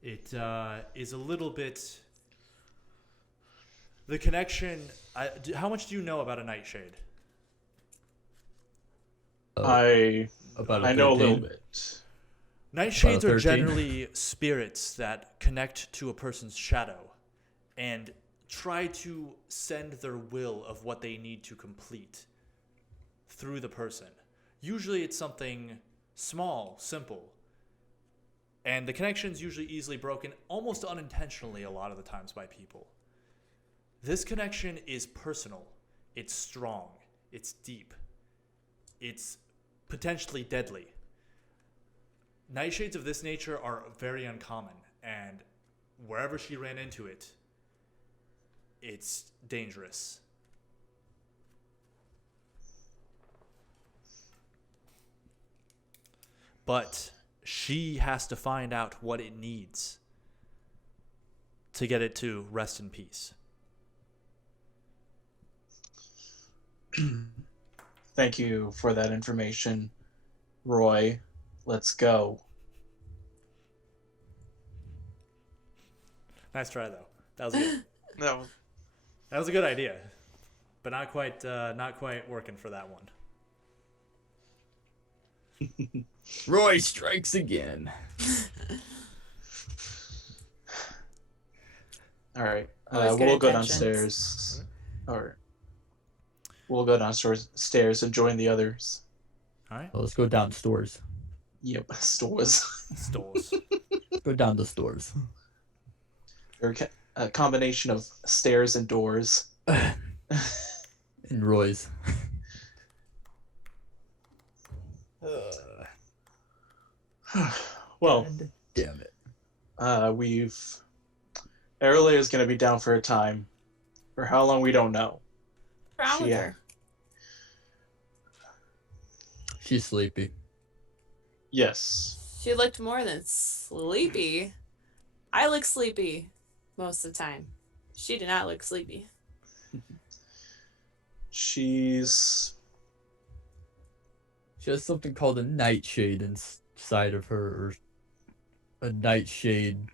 It is a little bit... The connection... how much do you know about a nightshade? I know a little bit. Nightshades About a are 13. generally spirits that connect to a person's shadow and try to send their will of what they need to complete through the person. Usually it's something small, simple. And the connection's usually easily broken, almost unintentionally a lot of the times by people. This connection is personal. It's strong. It's deep. It's potentially deadly. Nightshades of this nature are very uncommon, and wherever she ran into it, it's dangerous. But she has to find out what it needs to get it to rest in peace. Thank you for that information, Roy. Let's go. Nice try, though. That was good. No. That was a good idea, but not quite working for that one. Roy strikes again. All right. Always good We'll go intentions. downstairs. Or we'll go downstairs and join the others. All right. Well, let's go down stores. Yep, stores. Stores. Go down the stores. They're a combination of stairs and doors. And Roy's. Well, God damn it. Aerilaya is going to be down for a time. For how long, we don't know. What's wrong with She- her? She's sleepy. Yes. She looked more than sleepy. I look sleepy most of the time. She did not look sleepy. She's... She has something called a nightshade inside of her, or a nightshade,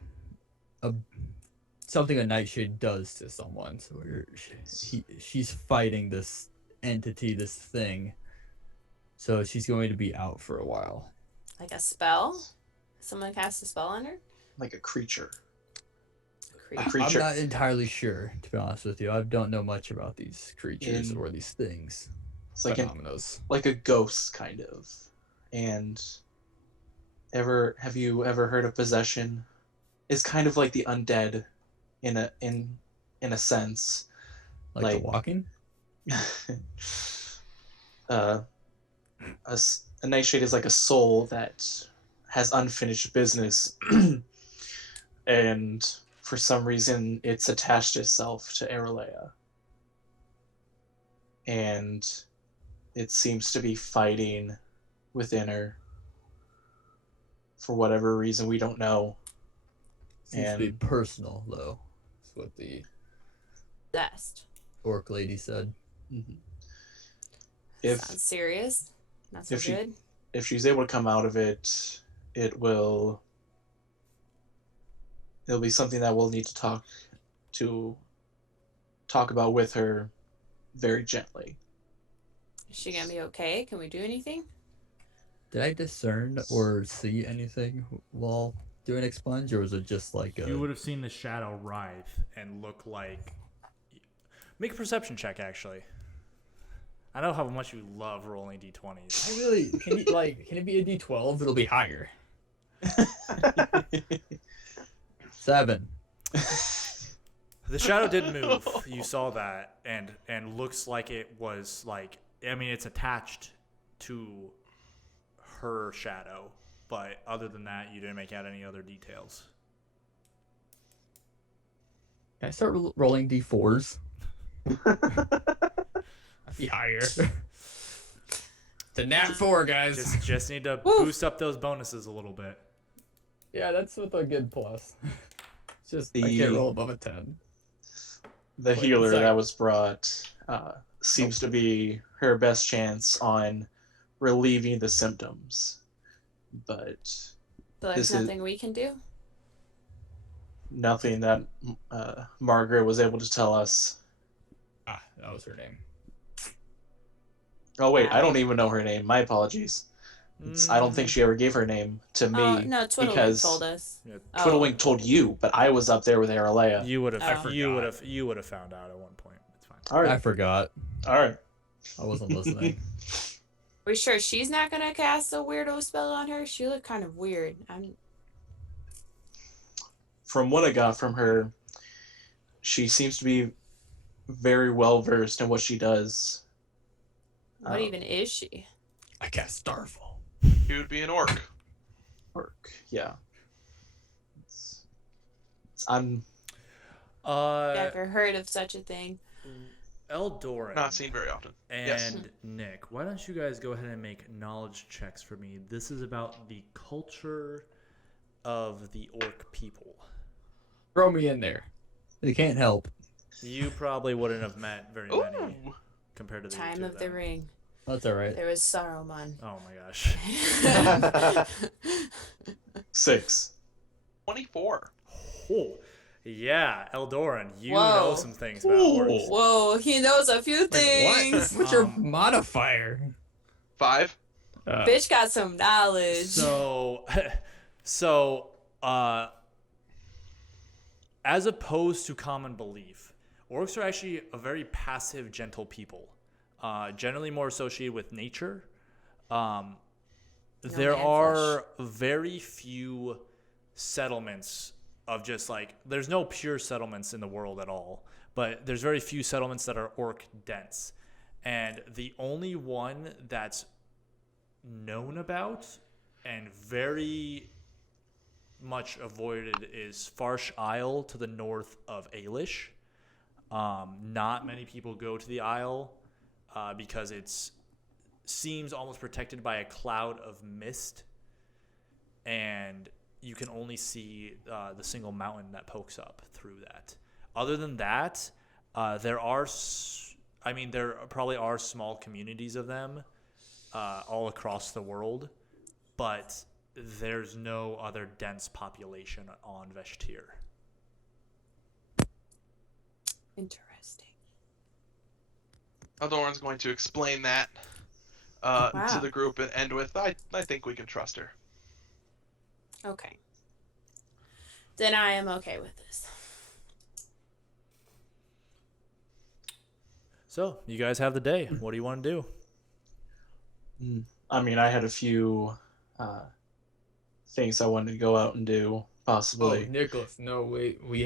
something a nightshade does to someone. So she's fighting this entity, this thing. So she's going to be out for a while. Like a spell? Someone cast a spell on her? like a creature. Creepy. A creature. I'm not entirely sure, to be honest with you. I don't know much about these creatures or these things. It's like Phenomenos. like a ghost, kind of. And have you ever heard of possession? It's kind of like the undead in a sense. Like The Walking? A nightshade is like a soul that has unfinished business, and for some reason it's attached itself to Aerilaya, and it seems to be fighting within her for whatever reason we don't know. Seems to be personal, though. That's what the Possessed. orc lady said. Mhm. If Sounds serious. Not so if she- good. if she's able to come out of it, it'll be something that we'll need to talk about with her very gently. Is she gonna be okay? Can we do anything? Did I discern or see anything while doing expunge, or was it just like a... You would have seen the shadow writhe and look like... Make a perception check, actually. I know how much you love rolling d20s. I really... Can it be a d12? It'll be higher. 7. The shadow did move. You saw that, and looks like it was like... I mean, it's attached to her shadow, but other than that, you didn't make out any other details. Can I start rolling d4s? Be higher. It's a nat 4, guys. Just need to Woo. boost up those bonuses a little bit. Yeah, that's with a good plus. It's just I The- can't roll above a 10. The Wait, healer sorry. that was brought seems to be her best chance on relieving the symptoms, but So there's This is- nothing we can do? nothing that Margaret was able to tell us. Ah, that was her name. Oh wait, I don't even know her name. My apologies. I don't think she ever gave her name to me. Oh, no, Twitalwink because told us. Yeah, Oh. Twitalwink told you, but I was up there with Aerilaya. You would I have. forgot. You would have found out at one point. It's fine. All I right, forgot. all right. I wasn't listening. We sure she's not gonna cast a weirdo spell on her? She looked kind of weird. from what I got from her, she seems to be very well versed in what she does. What even is she? I cast Starfall. He would be an orc. Orc, yeah. I'm Never heard of such a thing. Eldoran Not seen very often. and Yes. Nick, why don't you guys go ahead and make knowledge checks for me? This is about the culture of the orc people. Throw me in there. They can't help. You probably wouldn't have met very many Ooh. compared to the Time two of the them. Ring. That's all right. There was Saruman. Oh my gosh. 6. 24. Oh, yeah, Eldoran, you Whoa. know some things about orcs. Whoa, he knows a few Wait, things. what? What's your modifier? 5. Bitch got some knowledge. So, as opposed to common belief, orcs are actually a very passive, gentle people. Generally more associated with nature. There man are very few settlements of just like, there's no pure settlements in the world at all, but there's very few settlements that are orc dense. And the only one that's known about and very much avoided is Farsh Isle to the north of Aelish. Not many people go to the Isle because it's seems almost protected by a cloud of mist, and you can only see the single mountain that pokes up through that. Other than that, there probably are small communities of them all across the world, but there's no other dense population on Veshtir. Interesting. Eldoran's going to explain that Wow. to the group and end with, I think we can trust her. Okay. Then I am okay with this. So, you guys have the day. What do you want to do? I mean, I had a few things I wanted to go out and do, possibly. Oh, Nicholas, no, wait. We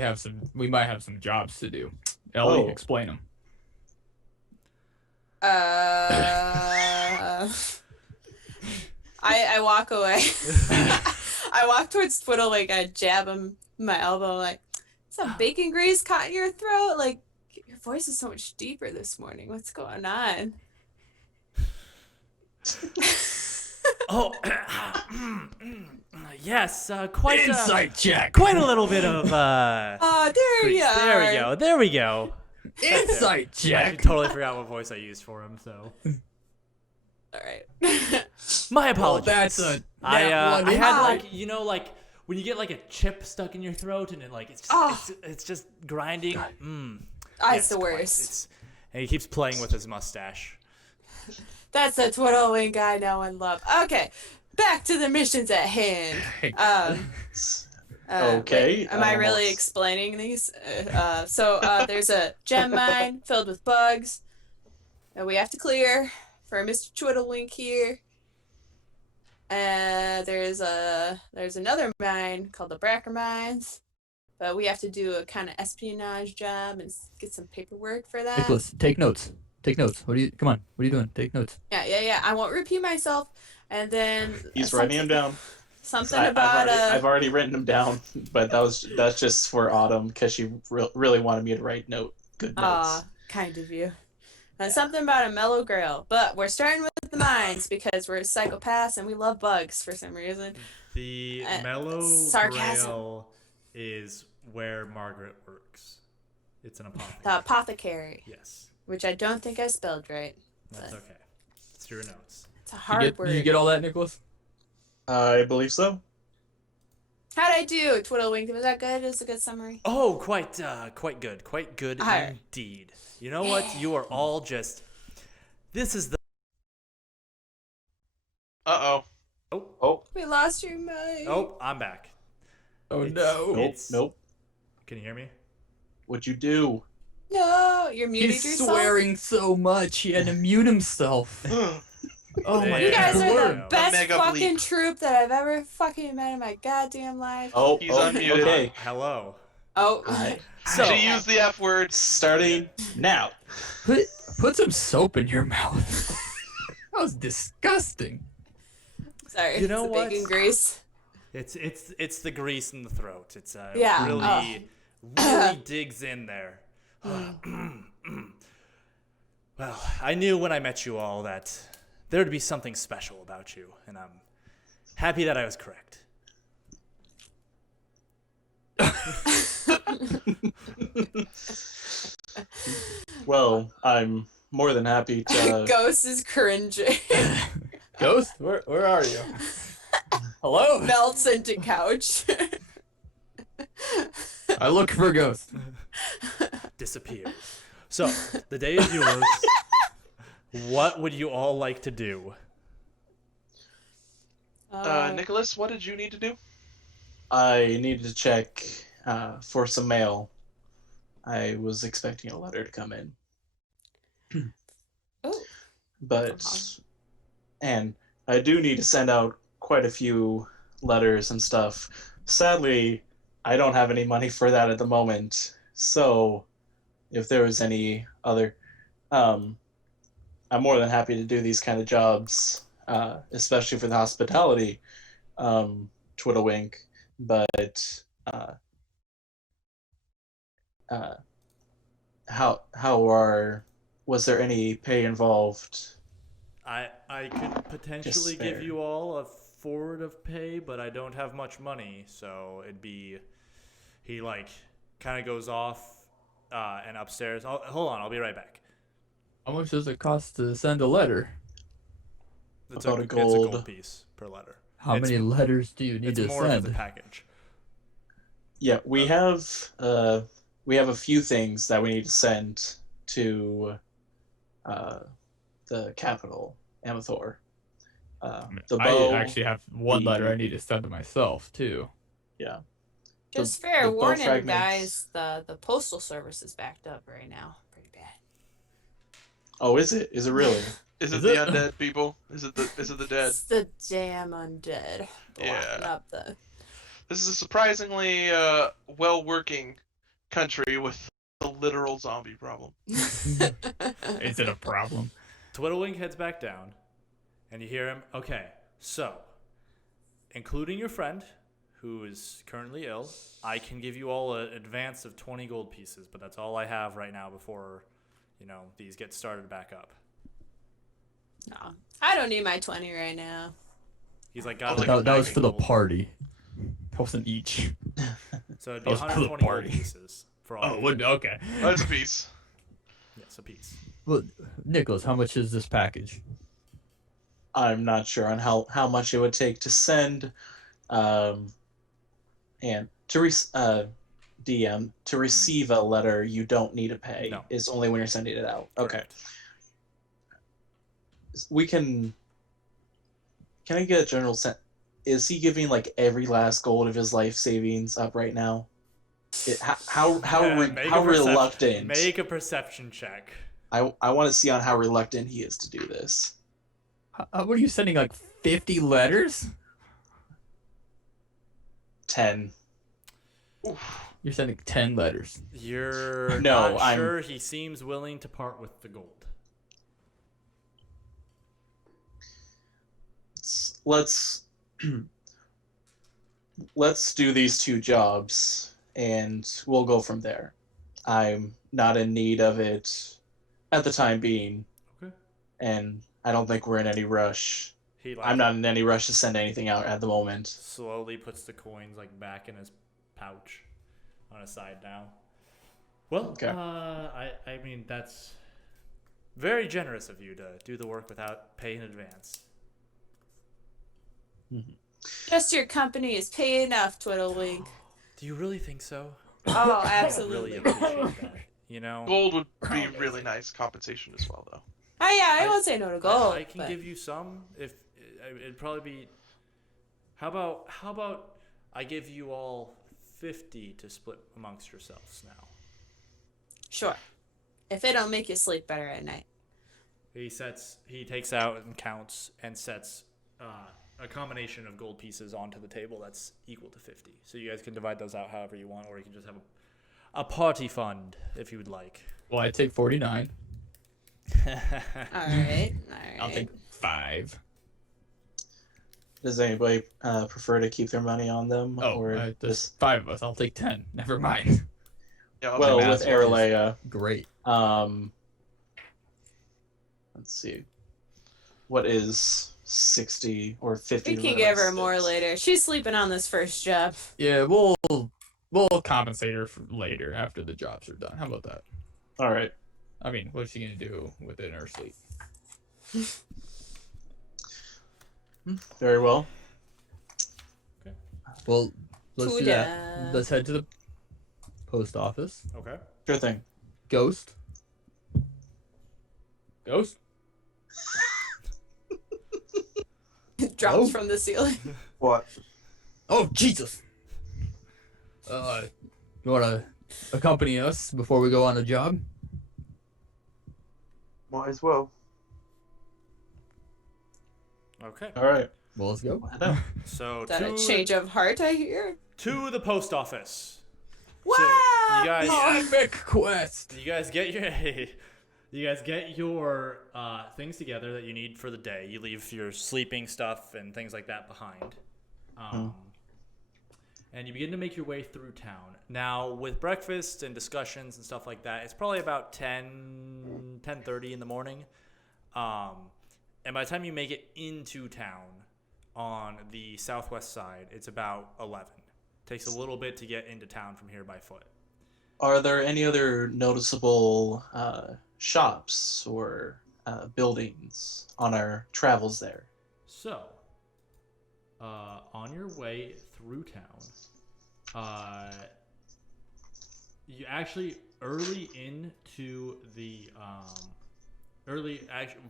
might have some jobs to do. Ellie, Oh. explain them. I walk away. I walk towards Twitalwink. I jab him in my elbow, like, some bacon grease caught in your throat. Like, your voice is so much deeper this morning. What's going on? Oh, yes, quite Insight check. quite a little bit of Oh, there you are. There we go. There we go. Insight I actually check. totally forgot what voice I used for him. So All right. my apologies. that's a I nat one had insight. like when you get like a chip stuck in your throat and it like it's just, Oh. it's just grinding. It's the quite. worst. And he keeps playing with his mustache. That's the Twitalwink I know and love. Okay, back to the missions at hand. Okay, wait, am I really almost. explaining these? So there's a gem mine filled with bugs that we have to clear for Mr. Twitalwink here. There's another mine called the Bracker Mines, but we have to do a kind of espionage job and get some paperwork for that. Nicholas, take notes. Take notes. Come on. What are you doing? Take notes. Yeah. I won't repeat myself. And then He's writing them down. Something I've about I've already written them down, but that's just for Autumn because she really wanted me to write good notes. kind of you. And something about a mellow grail. But we're starting with the mines because we're psychopaths and we love bugs for some reason. The mellow sarcasm. grail is where Margaret works. It's an apothecary. The apothecary, Yes, which I don't think I spelled right. that's okay. It's your notes. It's a hard word. Did you get all that, Nicholas? I believe so. How'd I do, Twitalwink? Was that good? It was a good summary. Oh, quite good. Quite good Alright. indeed. You know what? You are all just. This is the. Uh-oh. Oh, We lost your mind. Oh, I'm back. Oh It's- no. nope. Can you hear me? What'd you do? No, you're muted He's yourself. swearing so much he had to mute himself. Oh my You guys There are we the go. best Mega fucking bleep. troop that I've ever fucking met in my goddamn life. Oh, He's unmuted. okay. Hello. Oh. So- She used the F word. Starting now. Put some soap in your mouth. That was disgusting. Sorry. You know it's the what? bacon grease. It's the grease in the throat. It's Yeah, really digs in there. Well, I knew when I met you all that there would be something special about you, and I'm happy that I was correct. Well, I'm more than happy to. Ghost is cringing. Ghost, where are you? Hello? Melts into couch. I look for Ghost. Disappear. So the day is yours. What would you all like to do? Nicholas, what did you need to do? I needed to check for some mail. I was expecting a letter to come in. Oh. But, and I do need to send out quite a few letters and stuff. Sadly, I don't have any money for that at the moment. So, if there was any other, I'm more than happy to do these kind of jobs, especially for the hospitality, Twitalwink. But was there any pay involved? I could potentially give fair. you all a forward of pay, but I don't have much money, so it'd be. He kind of goes off and upstairs. Hold on, I'll be right back. How much does it cost to send a letter? It's About a it's a gold. gold piece per letter. How It's- many letters do you need It's to more of send? the package. Yeah, we have a few things that we need to send to the capital, Amathor. The bow. I actually have one the- letter I need to send to myself too. Yeah. Just The- fair the bow warning, fragments. guys. The postal service is backed up right now. Pretty bad. Oh, is it? Is it really? Is it Is the it? undead people? Is it the dead? It's the damn undead blocking Yeah. up the. This is a surprisingly well-working country with a literal zombie problem. Is it a problem? Twiddlewink heads back down, and you hear him. Okay, so, including your friend, who is currently ill, I can give you all an advance of 20 gold pieces, but that's all I have right now before, these get started back up. No, I don't need my 20 right now. He's got That- like a That was bag for of the gold. party. That wasn't each. So it'd that be was for the 120 gold party. pieces for all. Oh, of you. okay. That's a piece. Yes, a piece. Well, Nicholas, how much is this package? I'm not sure on how much it would take to send, and to DM to receive a letter. You don't need to pay. No. It's only when you're sending it out. Okay. Correct. We can. Can I get a general sense? Is he giving every last gold of his life savings up right now? How Make a reluctant? Make a perception check. I want to see on how reluctant he is to do this. What are you sending, 50 letters? 10. You're sending 10 letters. You're No, not I'm- sure. He seems willing to part with the gold. Let's do these two jobs and we'll go from there. I'm not in need of it at the time being. Okay. And I don't think we're in any rush. He I'm not in any rush to send anything out at the moment. slowly puts the coins back in his pouch on his side now. Well, Okay. I mean that's very generous of you to do the work without pay in advance. Just your company is pay enough, Twiddlewink. Do you really think so? Oh, I absolutely. really appreciate that. Gold would be really nice compensation as well, though. Oh yeah, I won't say no to gold. I can but give you some. If it'd probably be. How about I give you all 50 to split amongst yourselves now? Sure. If it don't make you sleep better at night. He takes out and counts and sets a combination of gold pieces onto the table that's equal to 50. So you guys can divide those out however you want, or you can just have a party fund if you would like. Well, I take 49. All right. I'll take 5. Does anybody prefer to keep their money on them? Oh, or there's 5 of us. I'll take 10. Never mind. Yeah, well, math with Aerilaya, Great. let's see. What is 60 or 50? We can give her more later. She's sleeping on this first job. Yeah, we'll compensate her for later after the jobs are done. How about that? All right. I mean, what's she gonna do within her sleep? Very well. Well, let's do that. Kuda. Let's head to the post office. Okay. Sure thing. Ghost. Ghost. Drops Oh. from the ceiling. What? Oh Jesus. You wanna accompany us before we go on a job? Might as well. Okay. All right. Well, let's go. Head out. So Is that a change of heart, I hear? to the post office. Wow! So you guys, Epic quest. you guys get your things together that you need for the day. You leave your sleeping stuff and things like that behind. And you begin to make your way through town. Now, with breakfast and discussions and stuff like that, it's probably about 10:30 in the morning. And by the time you make it into town on the southwest side, it's about 11. Takes a little bit to get into town from here by foot. Are there any other noticeable shops or buildings on our travels there? So, on your way through town, you actually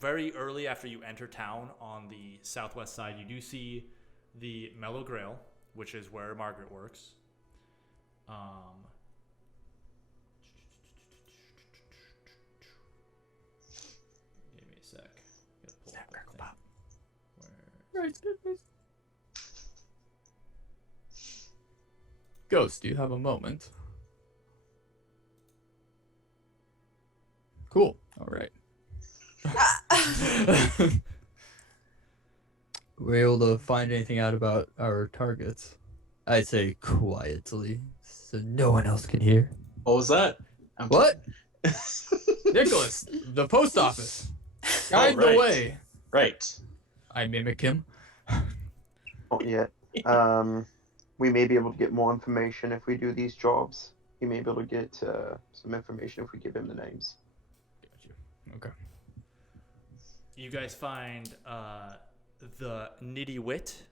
very early after you enter town on the southwest side, you do see the Mellow Grail, which is where Margaret works. Give me a sec. Gotta pull up that thing. Where- Ghost, do you have a moment? Cool. All right. Were you able to find anything out about our targets? I'd say quietly, so no one else can hear. What was that? What? Nicholas, the post office. Guide right. the way. Right. I mimic him. Not yet. We may be able to get more information if we do these jobs. He may be able to get some information if we give him the names. Gotcha. Okay. You guys find the Nitty Wit,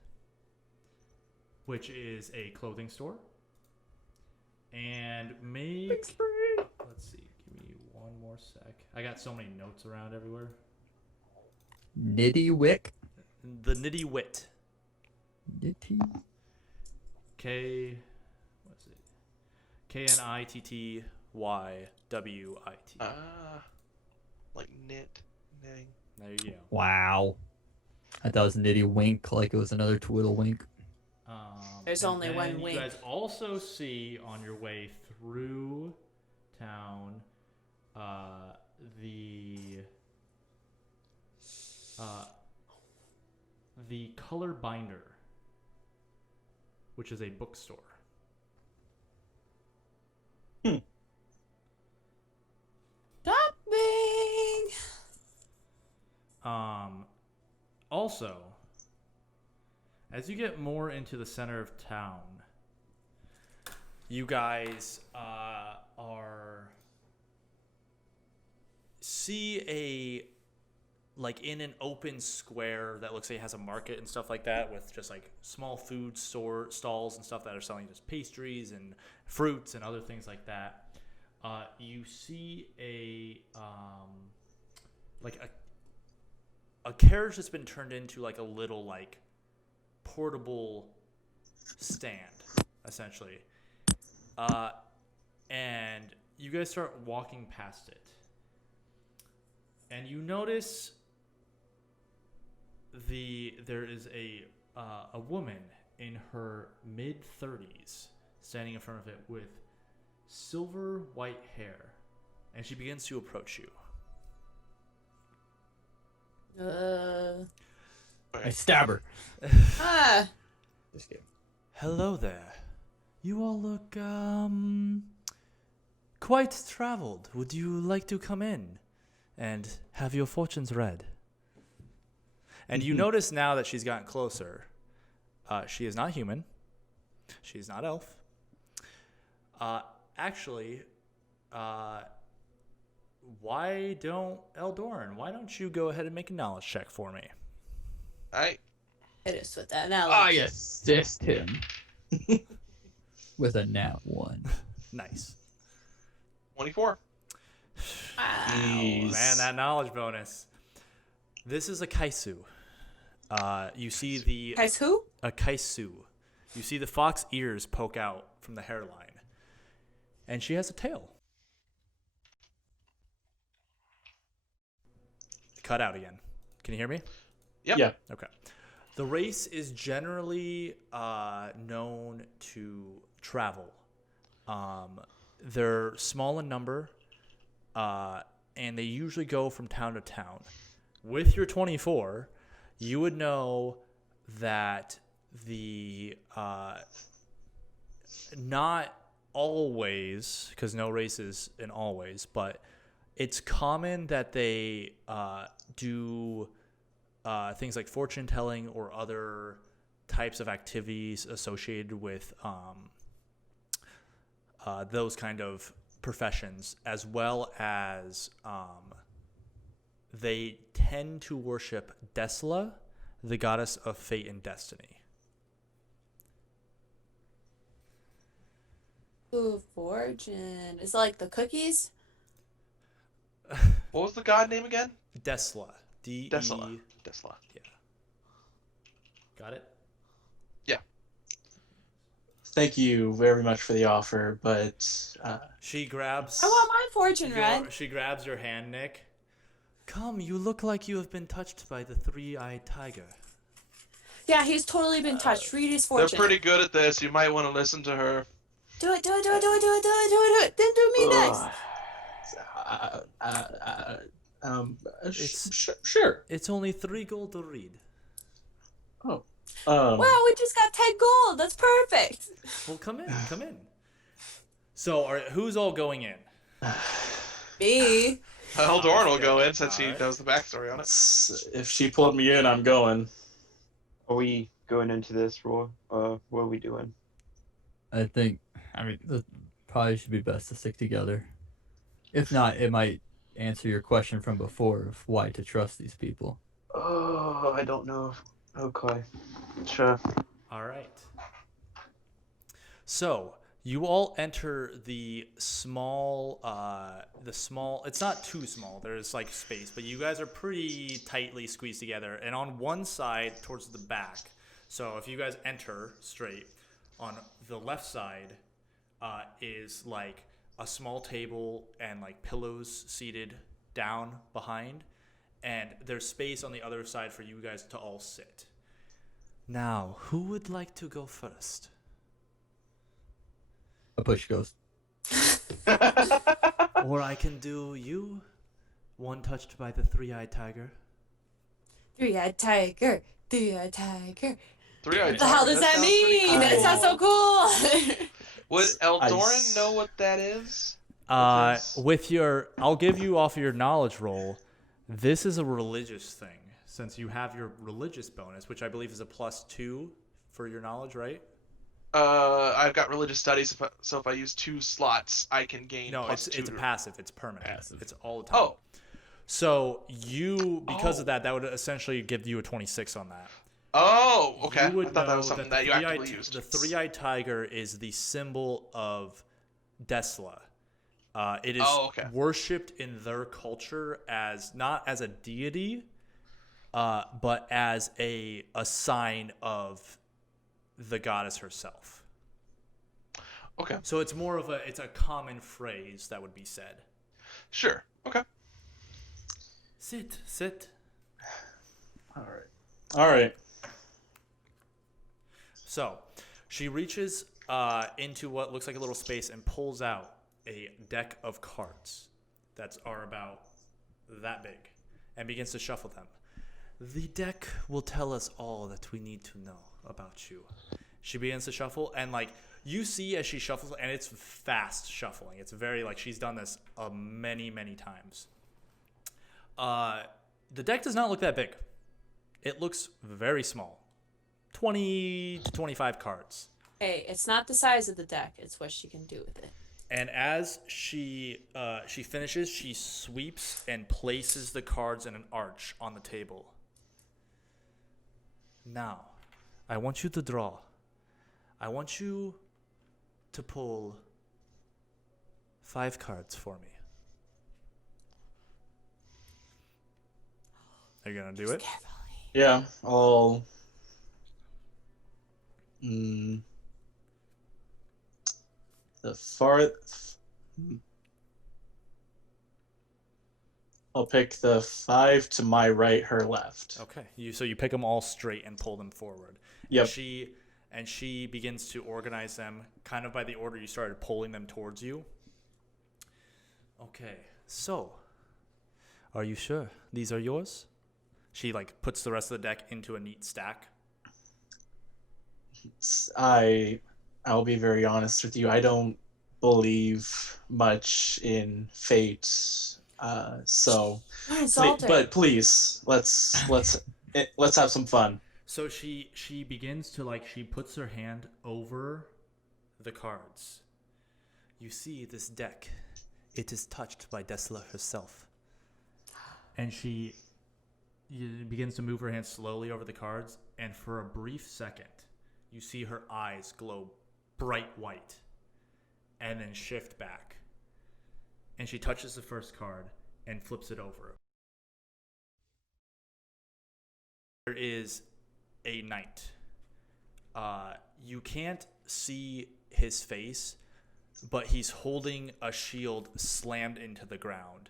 which is a clothing store. And let's see, give me one more sec. I got so many notes around everywhere. Nitty Wick. The Nitty Wit. Nitty. KNITTYWIT. Like knitting. There you go. Wow. I thought it was Nitty Wink, like it was another Twitalwink. There's and only then one wink. You guys also see on your way through town the Color Binder, which is a bookstore. Shopping! Also, as you get more into the center of town, you guys see in an open square that looks like it has a market and stuff like that, with just like small food stalls and stuff that are selling just pastries and fruits and other things like that. You see a carriage that's been turned into like a little like portable stand, essentially. And you guys start walking past it. And you notice there is a woman in her mid-30s standing in front of it with silver white hair, and she begins to approach you. I stab her. Just kidding. Hello there. You all look quite traveled. Would you like to come in and have your fortunes read? And you notice now that she's gotten closer, she is not human. She's not elf. Actually, why don't you go ahead and make a knowledge check for me? I Hit us with that knowledge. I assist him with a nat 1. Nice. 24. Man, that knowledge bonus. This is a kaisu. You see the... Guys, who? A kaisu. You see the fox ears poke out from the hairline. And she has a tail. Cut out again. Can you hear me? Yep. Yeah. Okay. The race is generally known to travel. They're small in number, and they usually go from town to town. With your 24, you would know that the not always, because no race is an always, but it's common that they do things like fortune telling or other types of activities associated with those kind of professions, as well as they tend to worship Desla, the goddess of fate and destiny. Ooh, fortune. Is it like the cookies? What was the god name again? Desla. D-E... Desla. Desla. Yeah. Got it? Yeah. Thank you very much for the offer, but She grabs... I want my fortune read. She grabs your hand, Nick. Come, you look like you have been touched by the three-eyed tiger. Yeah, he's totally been touched. Read his They're fortune. pretty good at this. You might want to listen to her. Do it. Then do me next. Sure. It's only 3 gold to read. Oh. Wow, we just got 10 gold. That's perfect. Well, come in. So, who's all going in? Me. Eldorn will go in since he Alright. knows the backstory on it. If she pulled me in, I'm going. Are we going into this, Roy? What are we doing? I think, it probably should be best to stick together. If not, it might answer your question from before of why to trust these people. Oh, I don't know. Okay. Sure. All right. So, you all enter the small, it's not too small, there's like space, but you guys are pretty tightly squeezed together. And on one side, towards the back, so if you guys enter straight, on the left side is like a small table and like pillows seated down behind. And there's space on the other side for you guys to all sit. Now, who would like to go first? A push ghost. Or I can do you, one touched by the three-eyed tiger. Three-eyed tiger. Three-eyed tiger. Three-eyed What the hell tiger, does that sounds pretty mean? cool. That sounds so cool. Would Eldoran s- know what that is? I'll give you off of your knowledge roll. This is a religious thing, since you have your religious bonus, which I believe is a +2 for your knowledge, right? I've got religious studies, so if I use 2 slots, I can gain No, +2. it's a passive. It's permanent. Passive. It's all the time. Oh, So because of that would essentially give you a 26 on that. oh, okay. I You would thought that know was something the that you three-eyed actively used. The three-eyed tiger is the symbol of Desla. It is worshipped in their culture as not as a deity, but as a sign of the goddess herself. Okay, So it's more of it's a common phrase that would be said. sure. Okay. Sit. All right. So, she reaches into what looks like a little space and pulls out a deck of cards that are about that big and begins to shuffle them. The deck will tell us all that we need to know about you. She begins to shuffle, and like you see as she shuffles, and it's fast shuffling. It's very like she's done this many times. The deck does not look that big. It looks very small. 20 to 25 cards. Hey, it's not the size of the deck, it's what she can do with it. And as she finishes, she sweeps and places the cards in an arch on the table. Now, I want you to draw. I want you to pull 5 cards for me. Are you going to do it? Yeah, I'll I'll pick the 5 to my right, her left. Okay. So you pick them all straight and pull them forward. Yep. And she begins to organize them kind of by the order you started pulling them towards you. Okay. So, are you sure these are yours? She like puts the rest of the deck into a neat stack. I'll be very honest with you. I don't believe much in fate. So, but please, let's have some fun. So she begins to she puts her hand over the cards. You see this deck. It is touched by Desla herself. And she begins to move her hand slowly over the cards, and for a brief second, you see her eyes glow bright white and then shift back. And she touches the first card and flips it over. There is a knight. You can't see his face, but he's holding a shield slammed into the ground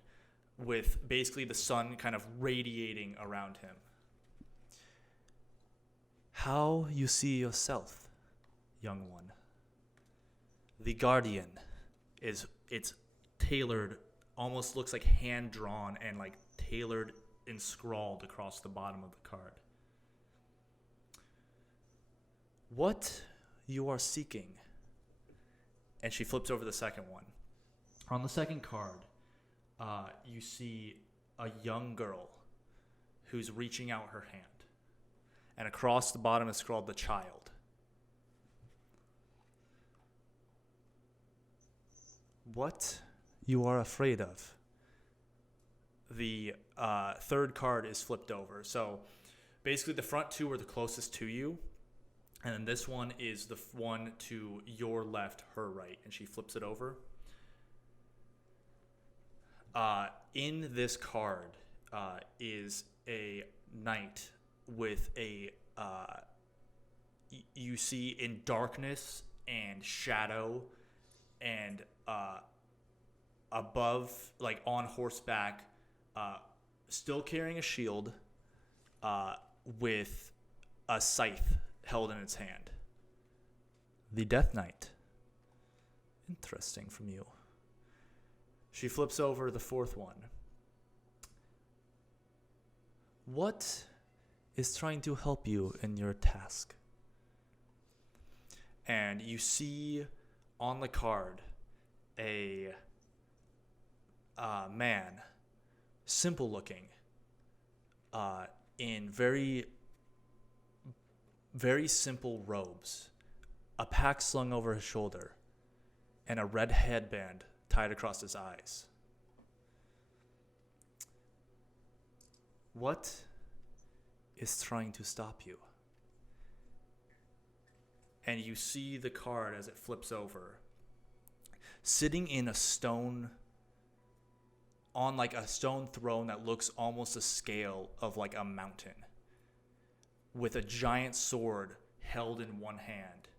with basically the sun kind of radiating around him. How you see yourself, young one. The Guardian it's tailored, almost looks like hand drawn and like tailored and scrawled across the bottom of the card. What you are seeking. And she flips over the second one. On the second card, you see a young girl who's reaching out her hand. And across the bottom is scrawled the child. What you are afraid of. The third card is flipped over. So basically the front two are the closest to you. And then this one is the one to your left, her right. And she flips it over. In this card is a knight with a, you see in darkness and shadow and above, like on horseback, still carrying a shield with a scythe held in its hand. The Death Knight. Interesting from you. She flips over the fourth one. What is trying to help you in your task? And you see on the card a man, simple looking, in very, very simple robes, a pack slung over his shoulder, and a red headband tied across his eyes. What is trying to stop you? And you see the card as it flips over, sitting in a stone, on like a stone throne that looks almost a scale of like a mountain, with a giant sword held in one hand.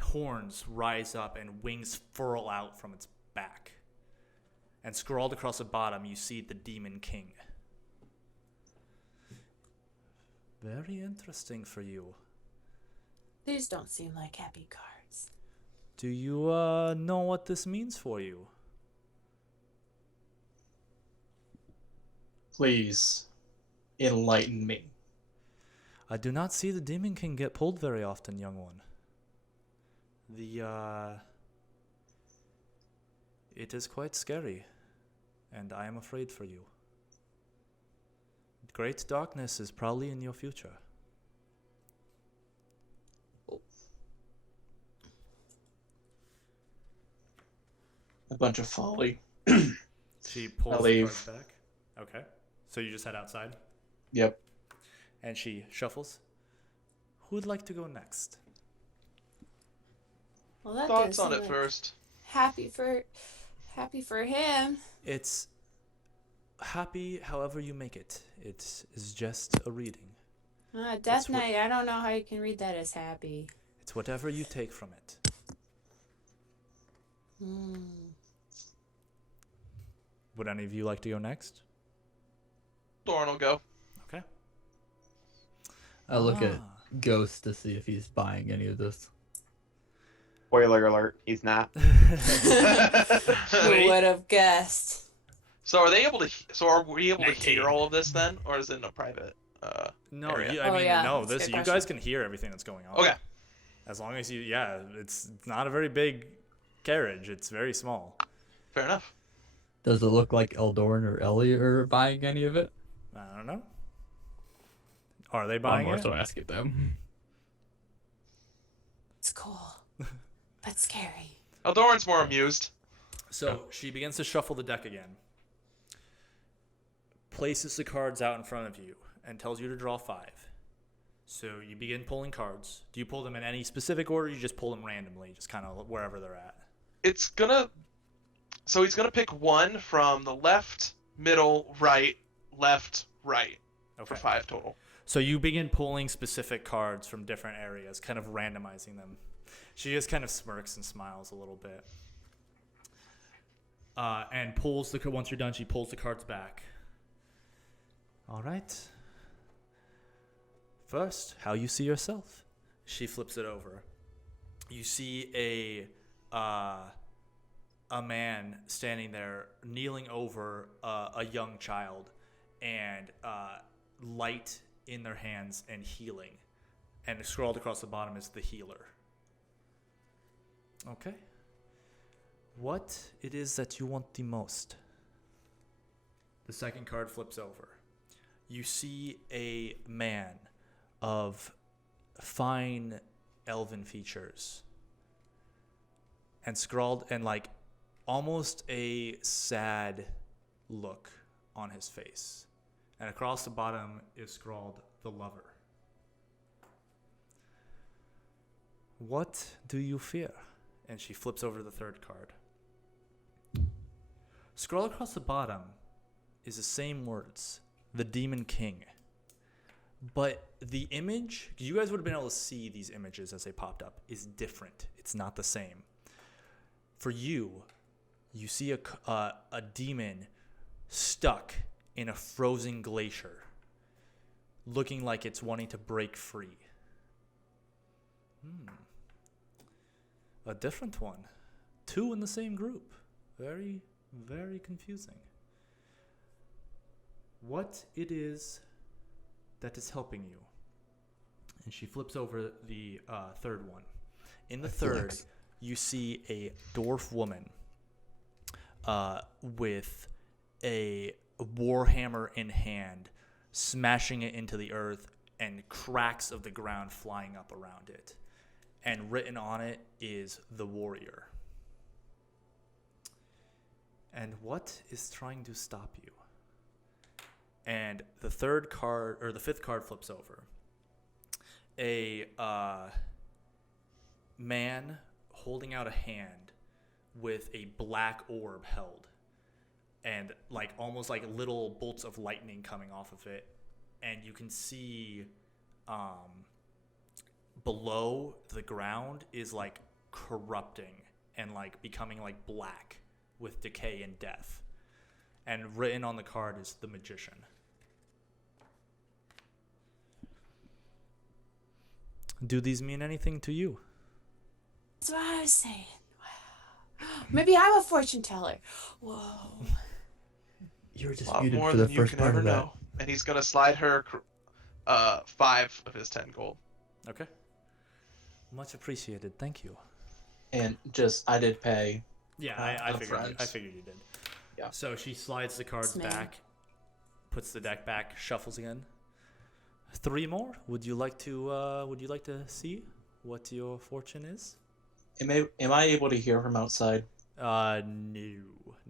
Horns rise up and wings furl out from its back. And scrawled across the bottom, you see the Demon King. Very interesting for you. These don't seem like happy cards. Do you know what this means for you? Please, enlighten me. I do not see the Demon King get pulled very often, young one. It is quite scary, and I am afraid for you. Great darkness is probably in your future. A bunch of folly. She pulls I the leave. cards back. Okay. So you just head outside? Yep. And she shuffles. Who would like to go next? Well, that Thoughts does on seem it like first. happy for him. It's happy however you make it. It is just a reading. Death Knight, I don't know how you can read that as happy. It's whatever you take from it. Would any of you like to go next? Doran will go. Okay. I look at Ghost to see if he's buying any of this. Spoiler alert, he's not. Who would have guessed? So are they able to? So are we able to hear all of this then, or is it in a private? No, area? no. That's a This good you guys can hear everything that's going on. Okay. As long as it's not a very big carriage. It's very small. Fair enough. Does it look like Eldorn or Ellie are buying any of it? I don't know. Are they I'm buying more it? so asking them. It's cool, but scary. Eldoran's more amused. So she begins to shuffle the deck again. Places the cards out in front of you and tells you to draw 5. So you begin pulling cards. Do you pull them in any specific order? Or you just pull them randomly, just kind of wherever they're at? So he's gonna pick one from the left, middle, right, left, right, for 5 total. So you begin pulling specific cards from different areas, kind of randomizing them. She just kind of smirks and smiles a little bit. And once you're done, she pulls the cards back. All right. First, how you see yourself. She flips it over. You see a man standing there, kneeling over a young child, and light in their hands and healing. And scrawled across the bottom is the healer. Okay. What it is that you want the most? The second card flips over. You see a man of fine elven features. And scrawled, and like almost a sad look on his face. And across the bottom is scrawled, the lover. What do you fear? And she flips over to the third card. Scroll across the bottom is the same words, the Demon King. But the image, you guys would have been able to see these images as they popped up, is different. It's not the same. For you, you see a demon stuck in a frozen glacier, looking like it's wanting to break free. A different one. 2 in the same group. Very, very confusing. What it is that is helping you. And she flips over the third one. In the third, you see a dwarf woman with a warhammer in hand, smashing it into the earth, and cracks of the ground flying up around it. And written on it is the warrior. And what is trying to stop you? And the fifth card flips over. A man holding out a hand with a black orb held, and like almost like little bolts of lightning coming off of it, and you can see below the ground is like corrupting and like becoming like black with decay and death. and written on the card is the Magician. Do these mean anything to you? That's what I was saying. Wow. Maybe I'm a fortune teller. Whoa. You were A lot disputed more for the than you first can part ever of that. know. And he's gonna slide her 5 of his 10 gold. Okay. Much appreciated. Thank you. And I did pay. Yeah, I upfront. figured you did. Yeah. So she slides the cards Yes, ma'am. back, puts the deck back, shuffles again. 3 more. Would you like to see what your fortune is? Am I able to hear from outside? No,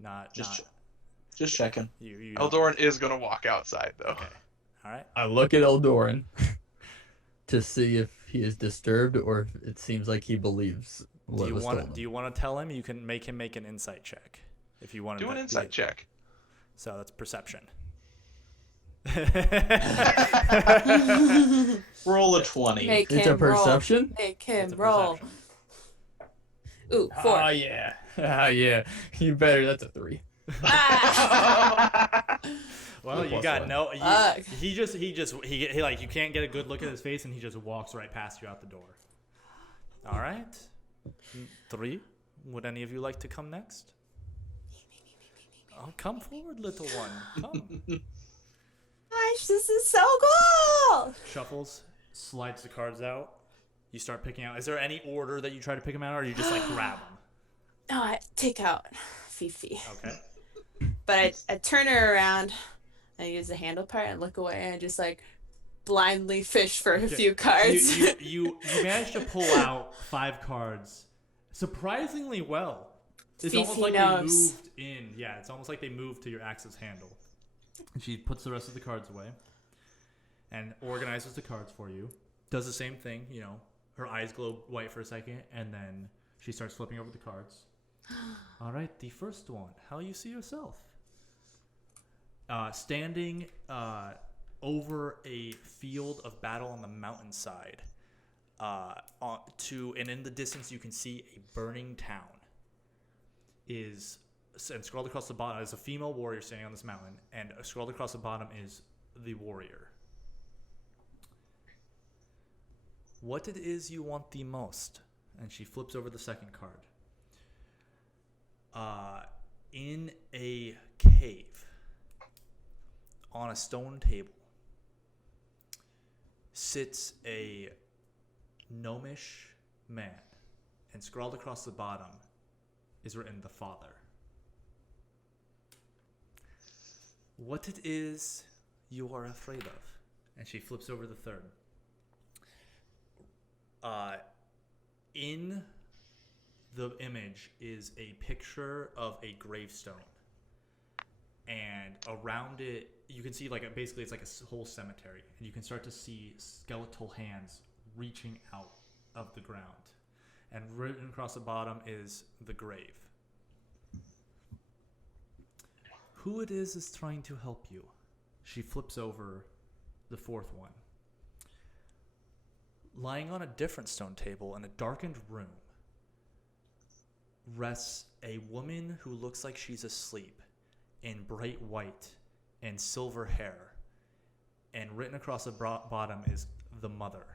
not Just checking. you. Don't- Eldoran is gonna walk outside though. Okay. All right. I look at Eldoran to see if he is disturbed or if it seems like he believes what was told. Do you want to tell him? You can make him make an insight check if you want to. Do an insight check. So that's perception. Roll a 20. Make It's him a perception? roll. Make him It's a roll. perception. Ooh, 4. Oh yeah. Ah yeah. You better. That's a 3. Ah! Well, you Plus got one. no. Fuck. He like you can't get a good look at his face, and he just walks right past you out the door. All right. 3. Would any of you like to come next? Oh, come forward, little one. Come. Gosh, this is so cool! Shuffles, slides the cards out. You start picking out. Is there any order that you try to pick them out, or you just like grab them? No, I take out Fifi. Okay. But I turn her around, I use the handle part and look away and just like blindly fish for a few cards. You managed to pull out 5 cards surprisingly well. It's almost Fifi like knows. they moved in. Yeah, it's almost like they moved to your axe's handle. And she puts the rest of the cards away and organizes the cards for you. Does the same thing, her eyes glow white for a second, and then she starts flipping over the cards. All right, the first one. How you see yourself? Standing over a field of battle on the mountainside. And in the distance you can see a burning town. And scrolled across the bottom is a female warrior standing on this mountain, and scrolled across the bottom is the warrior. What it is you want the most? And she flips over the second card. In a cave, on a stone table, sits a gnomish man, and scrawled across the bottom is written the Father. What it is you are afraid of? And she flips over the third. In the image is a picture of a gravestone, and around it you can see basically it's like a whole cemetery, and you can start to see skeletal hands reaching out of the ground, and written across the bottom is the grave. Who it is trying to help you? She flips over the fourth one. Lying on a different stone table in a darkened room rests a woman who looks like she's asleep in bright white and silver hair, and written across the bottom is the Mother.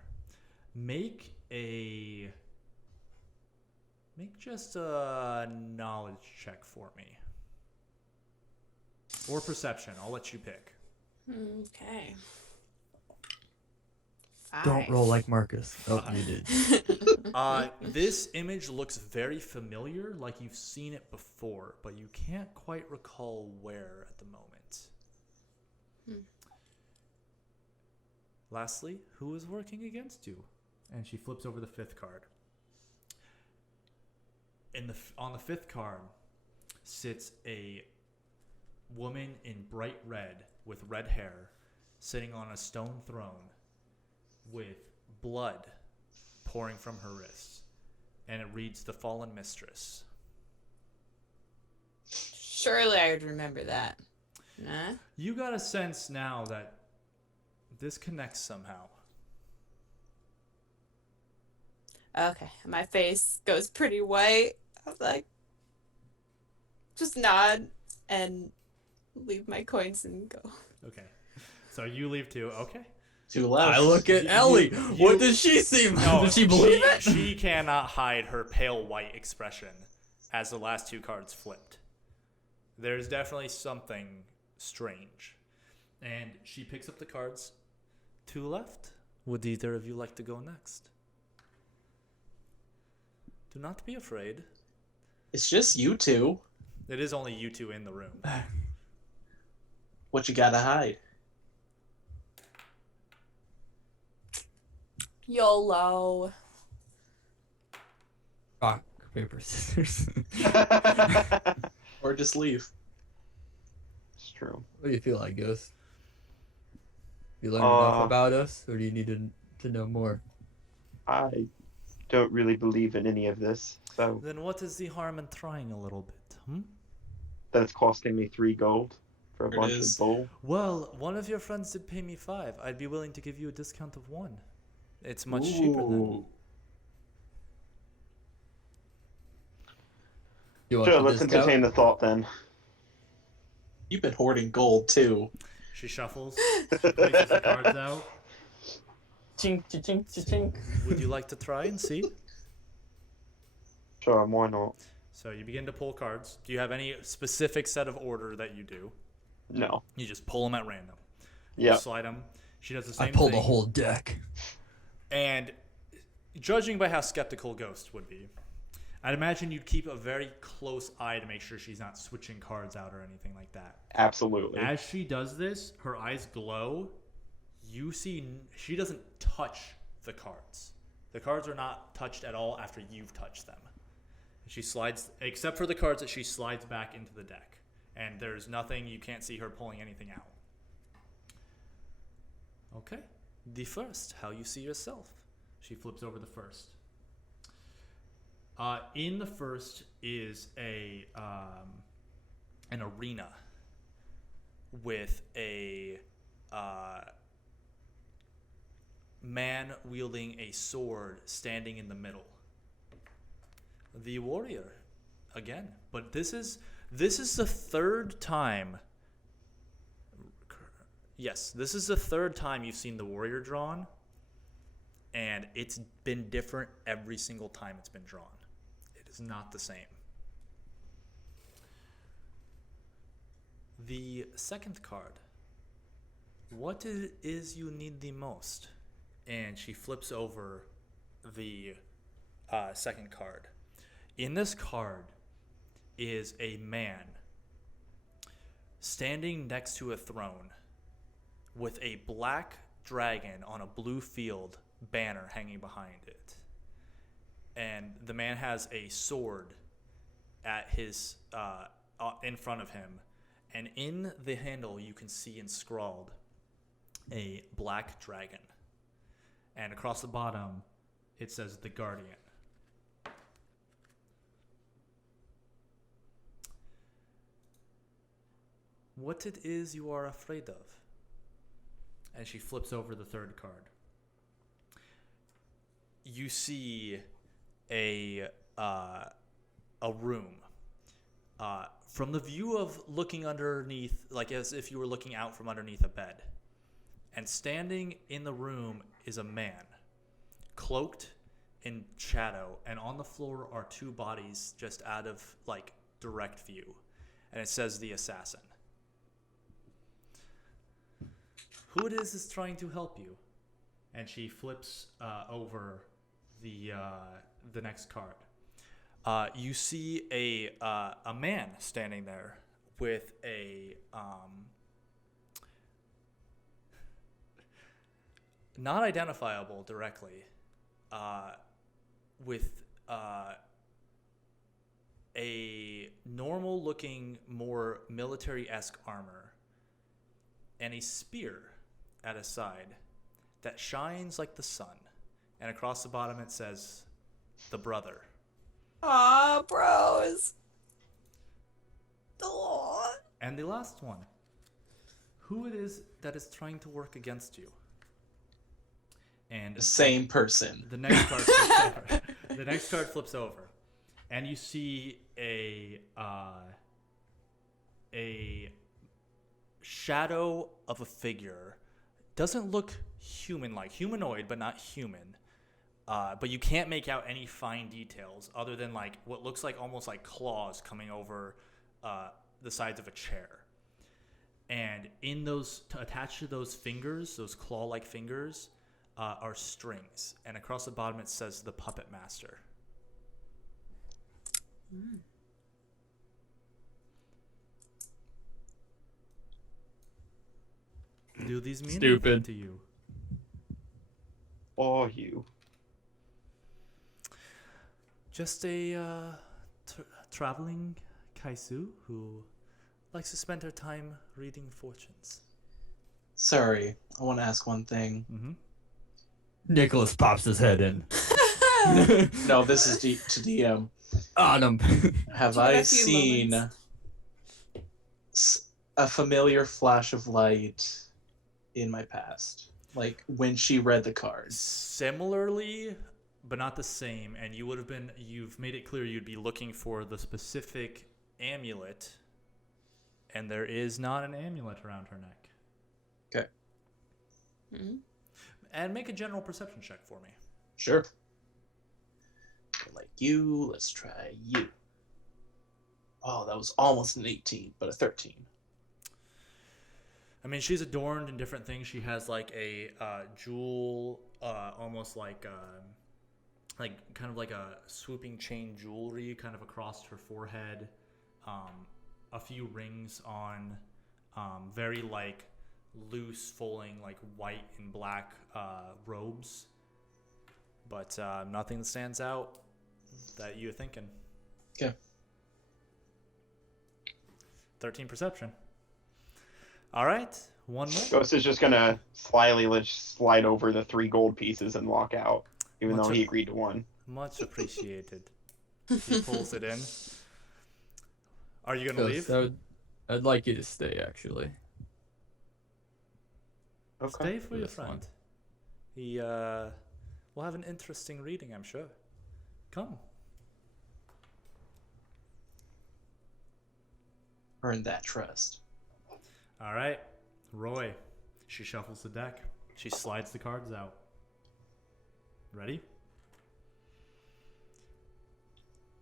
Make just a knowledge check for me. Or perception. I'll let you pick. Okay. Don't 5. roll like Marcus. Oh, you did. This image looks very familiar, like you've seen it before, but you can't quite recall where at the moment. Lastly, who is working against you? And she flips over the fifth card. On the fifth card sits a woman in bright red with red hair, sitting on a stone throne with blood pouring from her wrists, and it reads The Fallen Mistress. Surely I would remember that. Nah? You got a sense now that this connects somehow. Okay, my face goes pretty white. I'm like, just nod and leave my coins and go. Okay. So you leave too. Okay. 2 left. I look at Ellie. What does she see? No, Does she believe it? She cannot hide her pale white expression as the last 2 cards flipped. There's definitely something strange. And she picks up the cards. 2 left. Would either of you like to go next? Do not be afraid. It's just you 2. It is only you 2 in the room. What you gotta hide? YOLO. Rock, paper, scissors. Or just leave. It's true. What do you feel like, Ghost? You learned enough about us, or do you need to know more? I don't really believe in any of this, so Then what is the harm in trying a little bit? that's costing me 3 gold for a There it bunch is. of bull. Well, one of your friends did pay me 5. I'd be willing to give you a discount of 1. It's much cheaper than. Ooh. You want Sure, the let's discount? entertain the thought then. You've been hoarding gold too. She shuffles, places the cards out. Chink, chink, chink. Would you like to try and see? Sure, why not? So you begin to pull cards. Do you have any specific set of order that you do? No. You just pull them at random. Yeah. You slide them. She does the same I pulled thing. a whole deck. And judging by how skeptical Ghost would be, I'd imagine you'd keep a very close eye to make sure she's not switching cards out or anything like that. Absolutely. As she does this, her eyes glow. You see she doesn't touch the cards. The cards are not touched at all after you've touched them. She slides, except for the cards that she slides back into the deck. And there's nothing, you can't see her pulling anything out. Okay. The first, how you see yourself. She flips over the first. In the first is an arena with a man wielding a sword standing in the middle. The warrior, again, but this is the 3rd time. Yes, this is the 3rd time you've seen the warrior drawn, and it's been different every single time it's been drawn. It is not the same. The second card. What it is you need the most? And she flips over the second card. In this card is a man standing next to a throne with a black dragon on a blue field banner hanging behind it. And the man has a sword at his in front of him, and in the handle you can see inscrawled a black dragon. And across the bottom it says the Guardian. What it is you are afraid of? And she flips over the third card. You see a room. From the view of looking underneath, like as if you were looking out from underneath a bed. And standing in the room is a man, cloaked in shadow, and on the floor are 2 bodies just out of like direct view. And it says the assassin. Who it is trying to help you? And she flips over the next card. You see a man standing there with a not identifiable directly, with a normal-looking, more military-esque armor, and a spear at his side that shines like the sun. And across the bottom it says, "The Brother." Aw, bros. Aw. And the last one. Who it is that is trying to work against you? And The same person. the next card flips over. The next card flips over. And you see a shadow of a figure. Doesn't look human-like. Humanoid, but not human. But you can't make out any fine details other than like what looks like almost like claws coming over the sides of a chair. And in those, attached to those fingers, those claw-like fingers, are strings. And across the bottom it says the Puppet Master. Mm. Do these mean Stupid. anything to you? Or you. Just a traveling kaisu who likes to spend her time reading fortunes. Sorry, I want to ask one thing. Mm-hmm. Nicholas pops his head in. No, this is to DM. On him. Have Give it I a few seen moments. a familiar flash of light in my past? Like when she read the cards. Similarly, but not the same. And you've made it clear you'd be looking for the specific amulet. And there is not an amulet around her neck. Okay. Mm-hmm. And make a general perception check for me. Sure. Like you, let's try you. Oh, that was almost an 18, but a 13. I mean, she's adorned in different things. She has like a jewel, almost like kind of like a swooping chain jewelry kind of across her forehead. A few rings on very like loose falling like white and black robes. But nothing that stands out that you're thinking. Okay. 13 perception. All right, one more. Ghost is just gonna slyly slide over the 3 gold pieces and walk out, even What's though it- he agreed to 1. Much appreciated. He pulls it in. Are you gonna leave? I'd like you to stay, actually. Okay. Stay for For your this one. friend. He will have an interesting reading, I'm sure. Come. Earn that trust. All right, Roy. She shuffles the deck. She slides the cards out. Ready?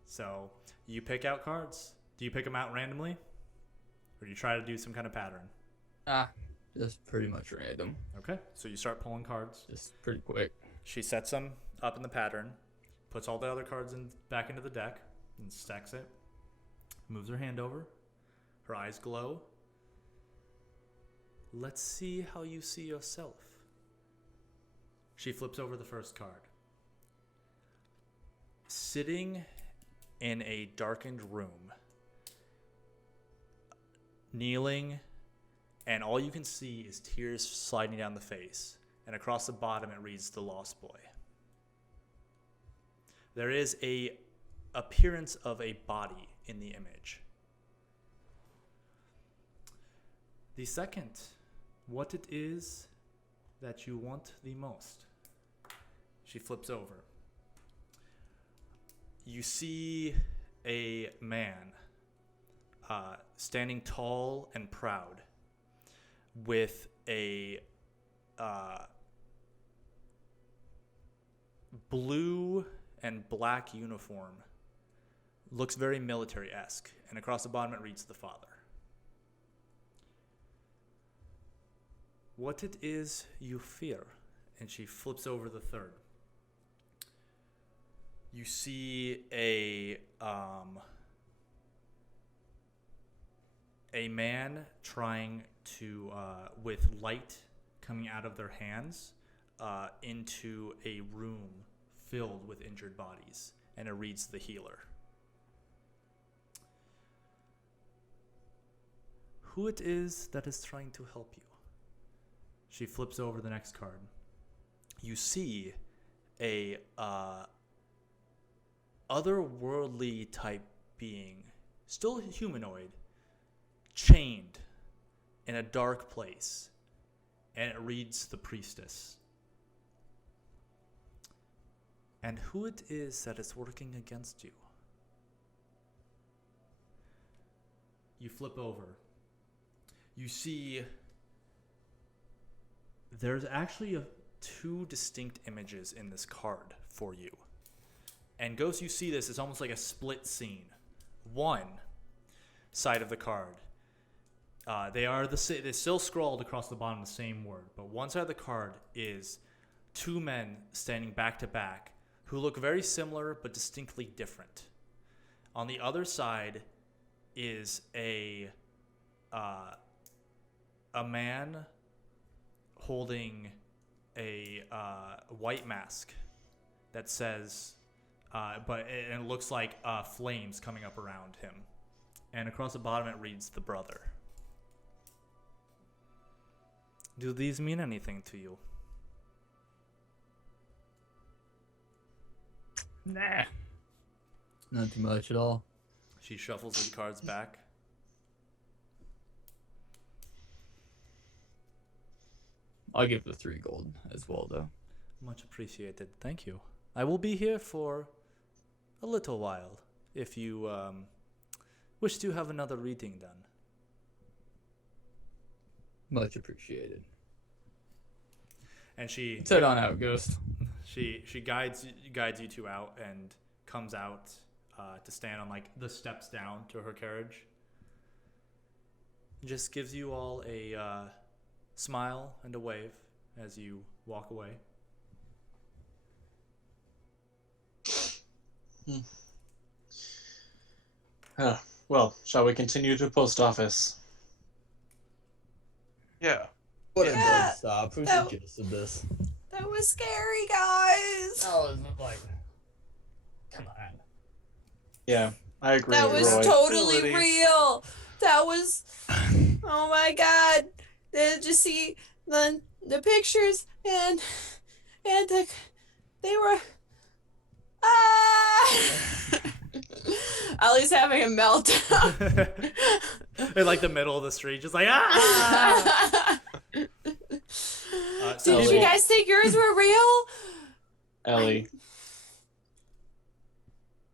So you pick out cards. Do you pick them out randomly, or do you try to do some kind of pattern? Just pretty much random. Okay, so you start pulling cards. Just pretty quick. She sets them up in the pattern, puts all the other cards back into the deck, and stacks it. Moves her hand over. Her eyes glow. Let's see how you see yourself. She flips over the first card. Sitting in a darkened room, kneeling, and all you can see is tears sliding down the face. And across the bottom it reads The Lost Boy. There is a appearance of a body in the image. The second, what it is that you want the most. She flips over. You see a man standing tall and proud with a blue and black uniform. Looks very military-esque. And across the bottom it reads The Father. What it is you fear. And she flips over the third. You see a man trying to, with light coming out of their hands, into a room filled with injured bodies. And it reads The Healer. Who it is that is trying to help you. She flips over the next card. You see a otherworldly type being, still humanoid, chained in a dark place, and it reads The Priestess. And who it is that is working against you. You flip over. you see there's actually two distinct images in this card for you. And Ghost, you see this, it's almost like a split scene. One side of the card, they're still scrawled across the bottom the same word, but one side of the card is two men standing back to back who look very similar but distinctly different. On the other side is a man holding a white mask that says, but it looks like flames coming up around him. And across the bottom it reads, "The Brother." Do these mean anything to you? Nah. Not too much at all. She shuffles the cards back. I'll give the 3 gold as well, though. Much appreciated. Thank you. I will be here for a little while if you wish to have another reading done. Much appreciated. And she Let's head on out, Ghost. she guides you two out and comes out to stand on like the steps down to her carriage. Just gives you all a smile and a wave as you walk away. Well, shall we continue to post office? Yeah. What Yeah, a stop. Who that- suggested this? That was scary, guys. That wasn't like. Come on. Yeah, I agree That with was Roy. totally Ability. real. That was. Oh my god. Did you see the pictures and they were. Ah! Ellie's having a meltdown. In like the middle of the street, just like ah. So Did you guys think yours were real? Ellie,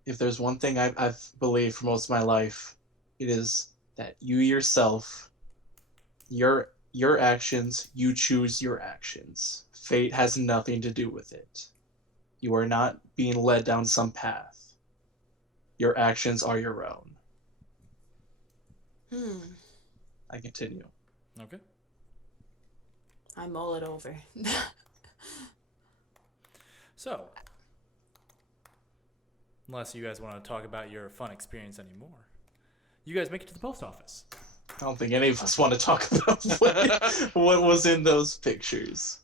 if there's one thing I've believed for most of my life, it is that you yourself, your actions, you choose your actions. Fate has nothing to do with it. You are not being led down some path. Your actions are your own. I continue. Okay. I mull it over. So, unless you guys want to talk about your fun experience anymore, you guys make it to the post office. I don't think any of us want to talk about what was in those pictures.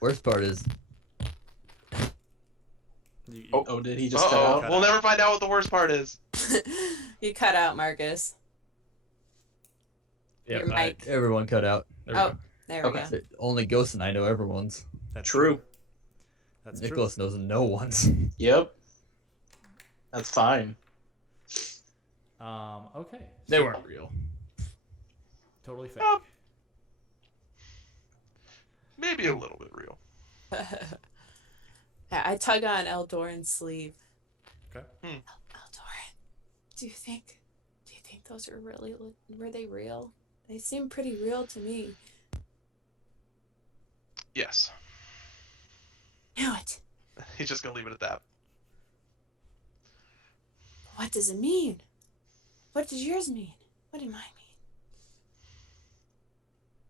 Worst part is, Oh, did he just cut Uh-oh. out? We'll never find out what the worst part is. You cut out, Marcus. yeah, Your mic. everyone cut out. There we Oh, go. there we Okay. go. Only Ghost and I know everyone's. That's True. That's true. Nicholas knows no one's. Yep. That's fine. Okay. They weren't real. Totally fake. Yep. Maybe a little bit real. I tug on Eldoran's sleeve. Okay. Eldoran, do you think those are really, were they real? They seem pretty real to me. Yes. Knew it. He's just gonna leave it at that. What does it mean? What does yours mean? What did mine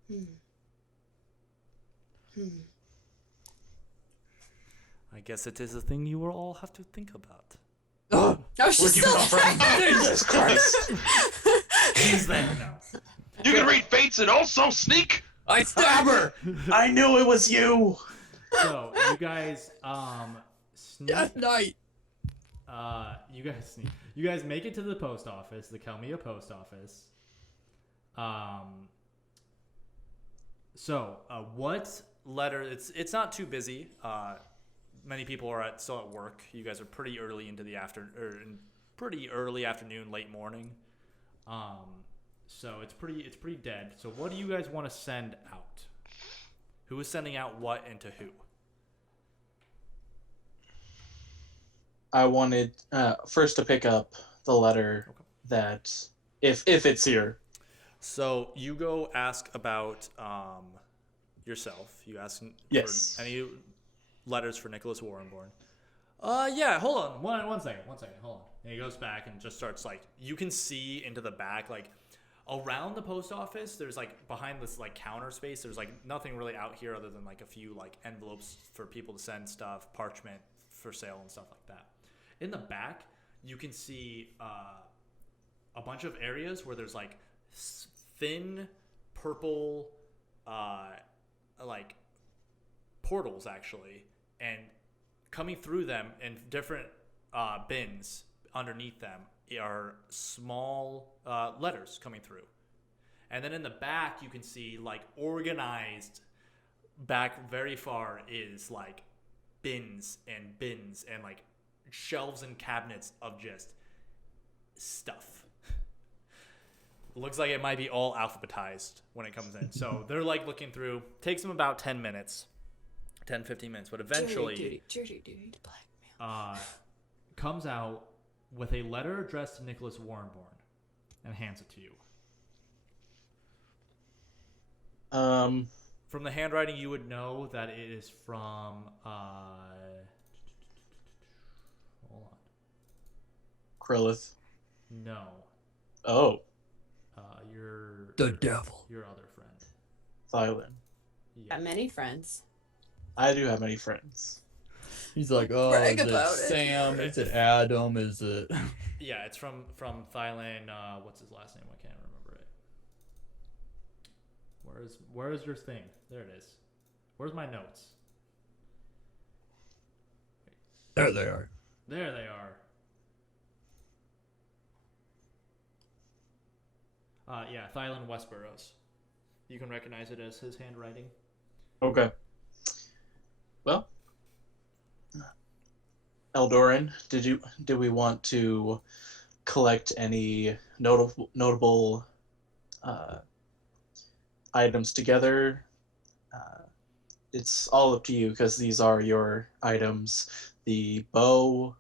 mean? I guess it is a thing you will all have to think about. Oh, she's still Jesus Christ! He's there now. You can read fates and also sneak. I stab her! I knew it was you! So you guys sneak. Death Knight! You guys make it to the post office, the Calemia post office. What letter? It's not too busy. Many people are still at work. You guys are pretty early into the pretty early afternoon, late morning. So it's pretty dead. So what do you guys want to send out? Who is sending out what and to who? I wanted first to pick up the letter that, if it's here. So you go ask about yourself. You ask Yes. for any letters for Nicholas Warrenborn. Yeah, hold on. One second, hold on. And he goes back and just starts, like, you can see into the back, like, around the post office, there's, like, behind this, like, counter space, there's, like, nothing really out here other than, like, a few, like, envelopes for people to send stuff, parchment for sale and stuff like that. In the back, you can see a bunch of areas where there's, like, thin purple, like, portals, actually, and coming through them in different bins underneath them are small letters coming through. And then in the back, you can see, like, organized back very far is, like, bins and like, shelves and cabinets of just stuff. Looks like it might be all alphabetized when it comes in. So they're, like, looking through. Takes them about 10 minutes. 10-15 minutes, but eventually blackmail. Comes out with a letter addressed to Nicholas Warrenborn and hands it to you. From the handwriting, you would know that it is from hold on. Krillith. No. Oh. The devil. Your other friend. Thylin. Yeah. Got many friends. I do have many friends. He's like, oh, Brag is it about it. Sam? Is it Adam? Is it? Yeah, it's from Thailand. What's his last name? I can't remember it. Where is your thing? There it is. Where's my notes? There they are. There they are. Yeah, Thailand Westboroughs. You can recognize it as his handwriting. Okay. Well, Eldoran, did we want to collect any notable items together? It's all up to you because these are your items. The bow,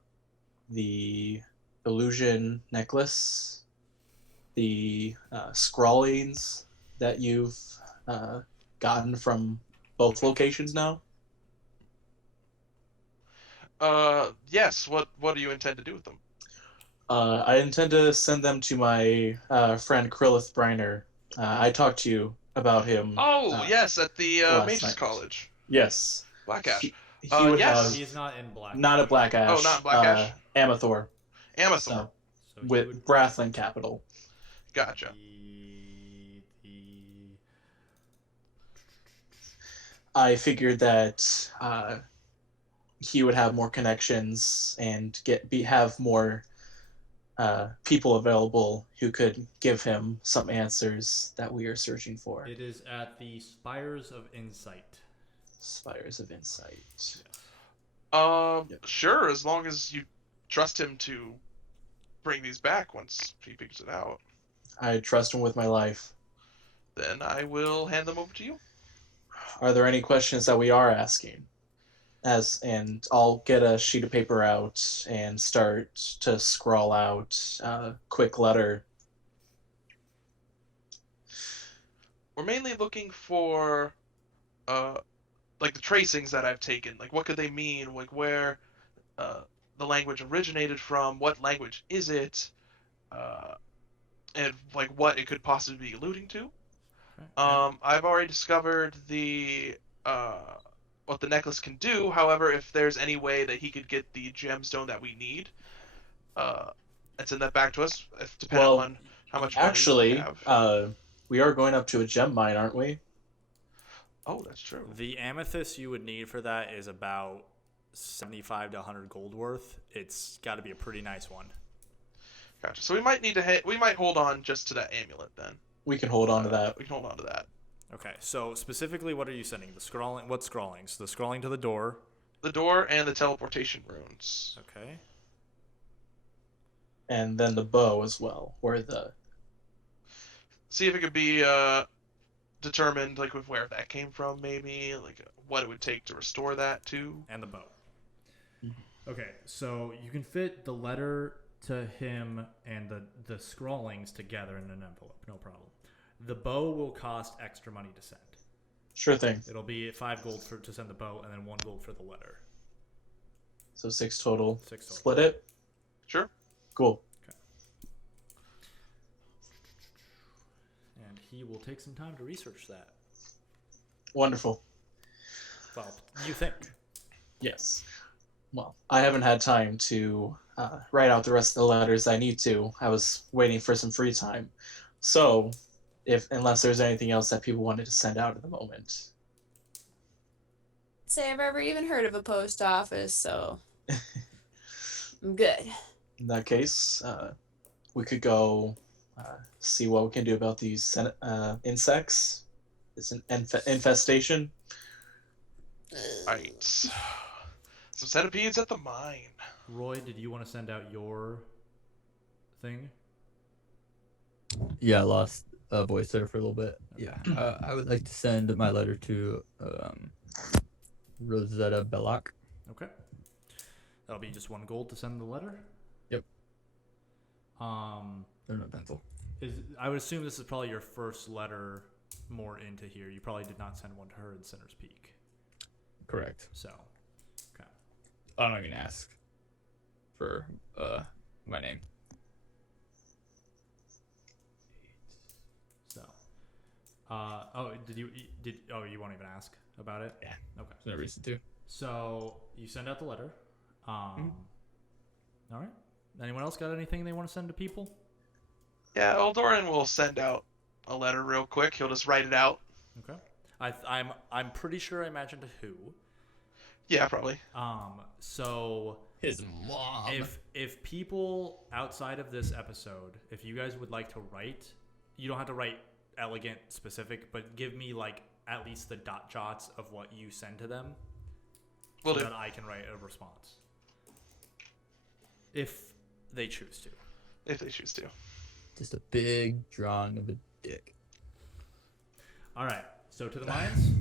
the illusion necklace, the scrawlings that you've gotten from both locations now. Yes. What do you intend to do with them? I intend to send them to my friend Krillith Briner. I talked to you about him. Oh, yes, at the last Mages night. College. Yes. Black Ash. He would yes. have He's not in Black. not a Black Ash. Oh, not Black Ash. Amathor. Amathor. So, So he with would- Brathland Capital. Gotcha. I figured that he would have more connections and have more people available who could give him some answers that we are searching for. It is at the Spires of Insight. Spires of Insight. Yes. Sure, as long as you trust him to bring these back once he figures it out. I trust him with my life. Then I will hand them over to you. Are there any questions that we are asking? And I'll get a sheet of paper out and start to scrawl out a quick letter. We're mainly looking for, like the tracings that I've taken. Like, what could they mean? Like, where the language originated from? What language is it? And like what it could possibly be alluding to. I've already discovered the what the necklace can do. However, if there's any way that he could get the gemstone that we need, and send that back to us, depending on how much money Actually, we have. we are going up to a gem mine, aren't we? Oh, that's true. The amethyst you would need for that is about 75 to 100 gold worth. It's got to be a pretty nice one. Gotcha. So we might need to we might hold on just to that amulet then. We can hold on to that. We can hold on to that. Okay, so specifically, what are you sending? The scrawling. What scrawlings? The scrawling to the door. The door and the teleportation runes. Okay. And then the bow as well. See if it could be determined, like with where that came from, maybe like what it would take to restore that to. And the bow. Okay, so you can fit the letter to him and the scrawlings together in an envelope, no problem. The bow will cost extra money to send. Sure thing. It'll be 5 gold to send the bow, and then 1 gold for the letter. So 6 total. 6 total. Split it? Sure. Cool. Okay. And he will take some time to research that. Wonderful. Well, you think. Yes. Well, I haven't had time to write out the rest of the letters I need to. I was waiting for some free time. So, unless there's anything else that people wanted to send out at the moment. Say I've ever even heard of a post office, so I'm good. In that case, we could go see what we can do about these insects. It's an infestation. Right. Some centipedes at the mine. Roy, did you want to send out your thing? Yeah, I lost a voice there for a little bit. Yeah, I would like to send my letter to Rosetta Belloc. Okay. That'll be just 1 gold to send the letter? Yep. There's no pencil. I would assume this is probably your first letter more into here. You probably did not send one to her in Sinner's Peak. Correct. So, okay. I don't even ask for my name. So, you won't even ask about it? Yeah. Okay. There's no reason to. So, you send out the letter. All right. Anyone else got anything they want to send to people? Yeah, Eldoran will send out a letter real quick. He'll just write it out. Okay. I'm pretty sure I imagined who. Yeah, probably. So his mom. If people outside of this episode, if you guys would like to write, you don't have to write elegant specific, but give me like at least the dot jots of what you send to them, so that I can write a response. If they choose to. If they choose to. Just a big drawing of a dick. All right. So to the mines.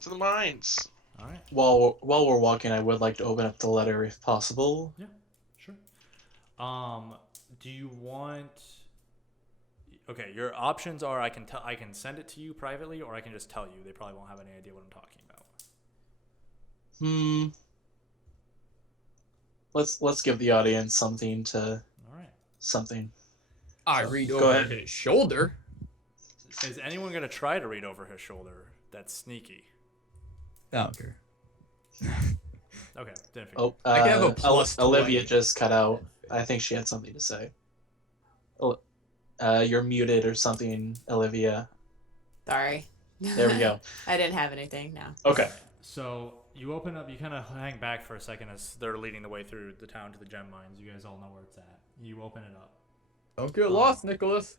To the mines. All right. While we're walking, I would like to open up the letter if possible. Yeah, sure. Do you want? Okay, your options are I can send it to you privately, or I can just tell you. They probably won't have any idea what I'm talking about. Let's give the audience something to. All right. Something. I read over his shoulder. Is anyone gonna try to read over his shoulder? That's sneaky. I don't care. Okay, didn't figure. Oh, I can have a plus Olivia 20. just cut out. I think she had something to say. You're muted or something, Olivia. Sorry. There we go. I didn't have anything, no. Okay. So you open up, you kind of hang back for a second as they're leading the way through the town to the gem mines. You guys all know where it's at. You open it up. Don't get lost, Nicholas.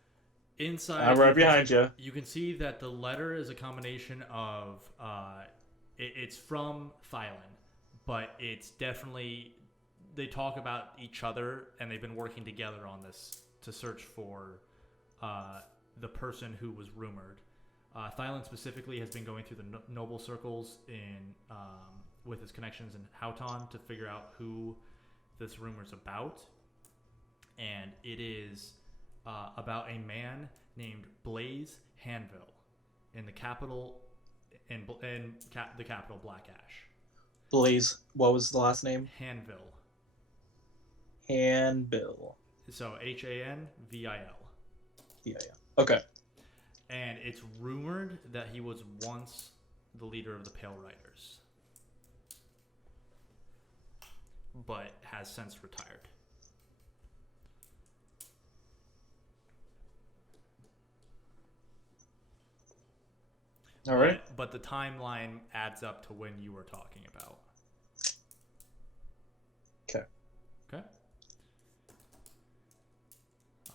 Inside, I'm right behind you. You can see that the letter is a combination of, it's from Thailand, but it's definitely, they talk about each other, and they've been working together on this to search for the person who was rumored. Thailand specifically has been going through the noble circles with his connections in Houghton to figure out who this rumor's about. And it is about a man named Blaze Hanville in the capital, the capital Black Ash. Blaze, what was the last name? Hanville. Hanville. So Hanvil. Yeah. Okay. And it's rumored that he was once the leader of the Pale Riders, but has since retired. All right. But the timeline adds up to when you were talking about. Okay. Okay.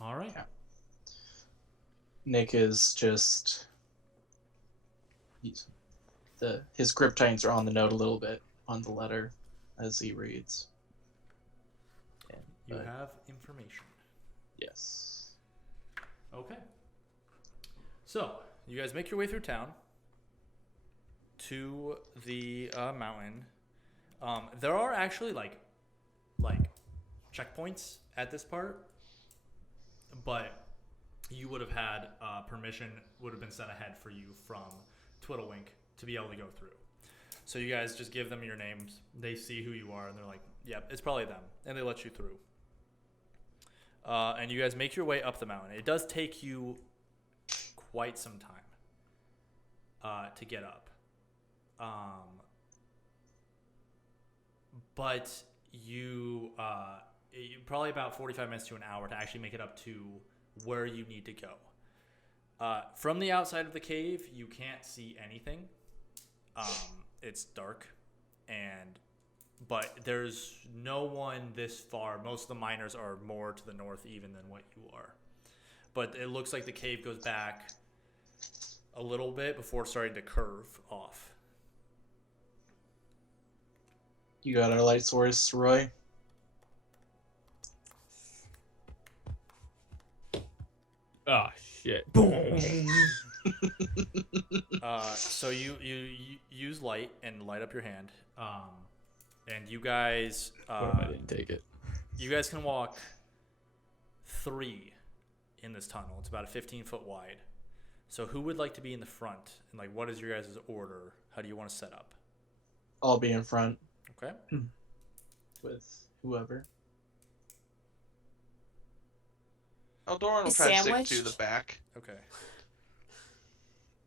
All right. Yeah. Nick is just his grip titans are on the note a little bit on the letter as he reads. You have information. Yes. Okay. So you guys make your way through town to the mountain. There are actually like checkpoints at this part, but you would have had permission would have been sent ahead for you from Twitalwink to be able to go through. So you guys just give them your names. They see who you are, and they're like, yep, it's probably them. And they let you through. And you guys make your way up the mountain. It does take you quite some time to get up. But you probably about 45 minutes to an hour to actually make it up to where you need to go. From the outside of the cave, you can't see anything. It's dark, but there's no one this far. Most of the miners are more to the north even than what you are. But it looks like the cave goes back a little bit before starting to curve off. You got our light source, Roy? Oh, shit. Boom. So you use light and light up your hand. And you guys... What if I didn't take it? You guys can walk 3 in this tunnel. It's about a 15-foot wide. So who would like to be in the front? And like, what is your guys' order? How do you want to set up? I'll be in front. Okay. With whoever. Eldoran will try to stick to the back. Okay.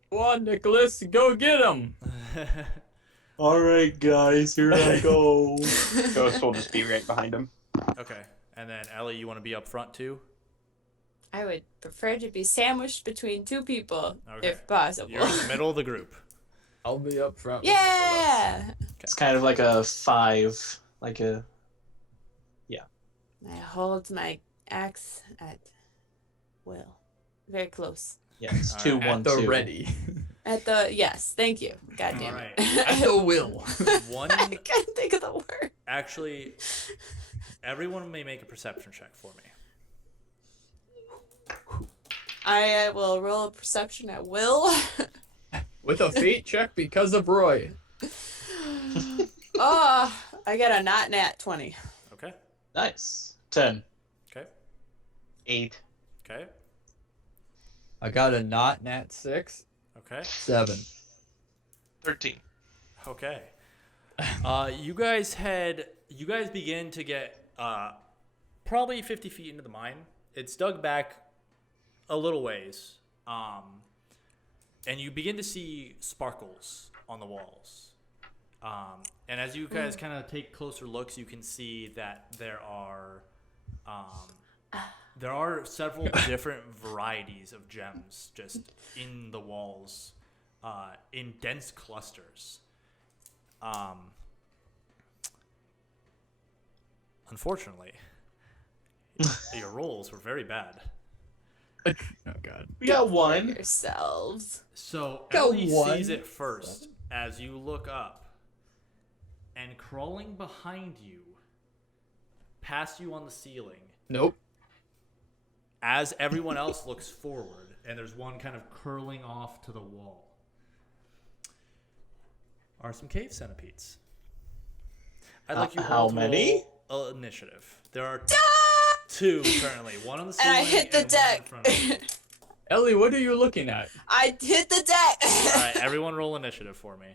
Come on, Nicholas, go get him. Alright, guys, here I go. Ghost will just be right behind him. Okay. And then Ellie, you want to be up front too? I would prefer to be sandwiched between 2 people, Okay. if possible. You're in the middle of the group. I'll be up front. with Yeah! It's kind of like a 5. Like a... I hold my axe at will. Very close. Yeah, it's All 2, right, 1, At the 2. ready. At the, yes, thank you. God damn All it. At the will. One, I can't think of the word. actually, everyone may make a perception check for me. I will roll a perception at will. With a feat check because of Roy. Oh, I got a not nat 20. Okay. Nice. 10. Okay. 8. Okay. I got a not nat 6. Okay. 7. 13. Okay. You guys begin to get probably 50 feet into the mine. It's dug back a little ways. And you begin to see sparkles on the walls. And as you guys kind of take closer looks, you can see that there are several different varieties of gems just in the walls, in dense clusters. Unfortunately, your rolls were very bad. Oh, God. We got 1. Yourselves. So Go Ellie one. sees it first as you look up, and crawling behind you, past you on the ceiling, Nope. as everyone else looks forward, and there's one kind of curling off to the wall, are some cave centipedes. I'd like you How all to many? roll initiative. There are 2 currently. One on the And ceiling I hit the and one in deck. front of you. Ellie, what are you looking at? I hit the deck. All right, everyone roll initiative for me.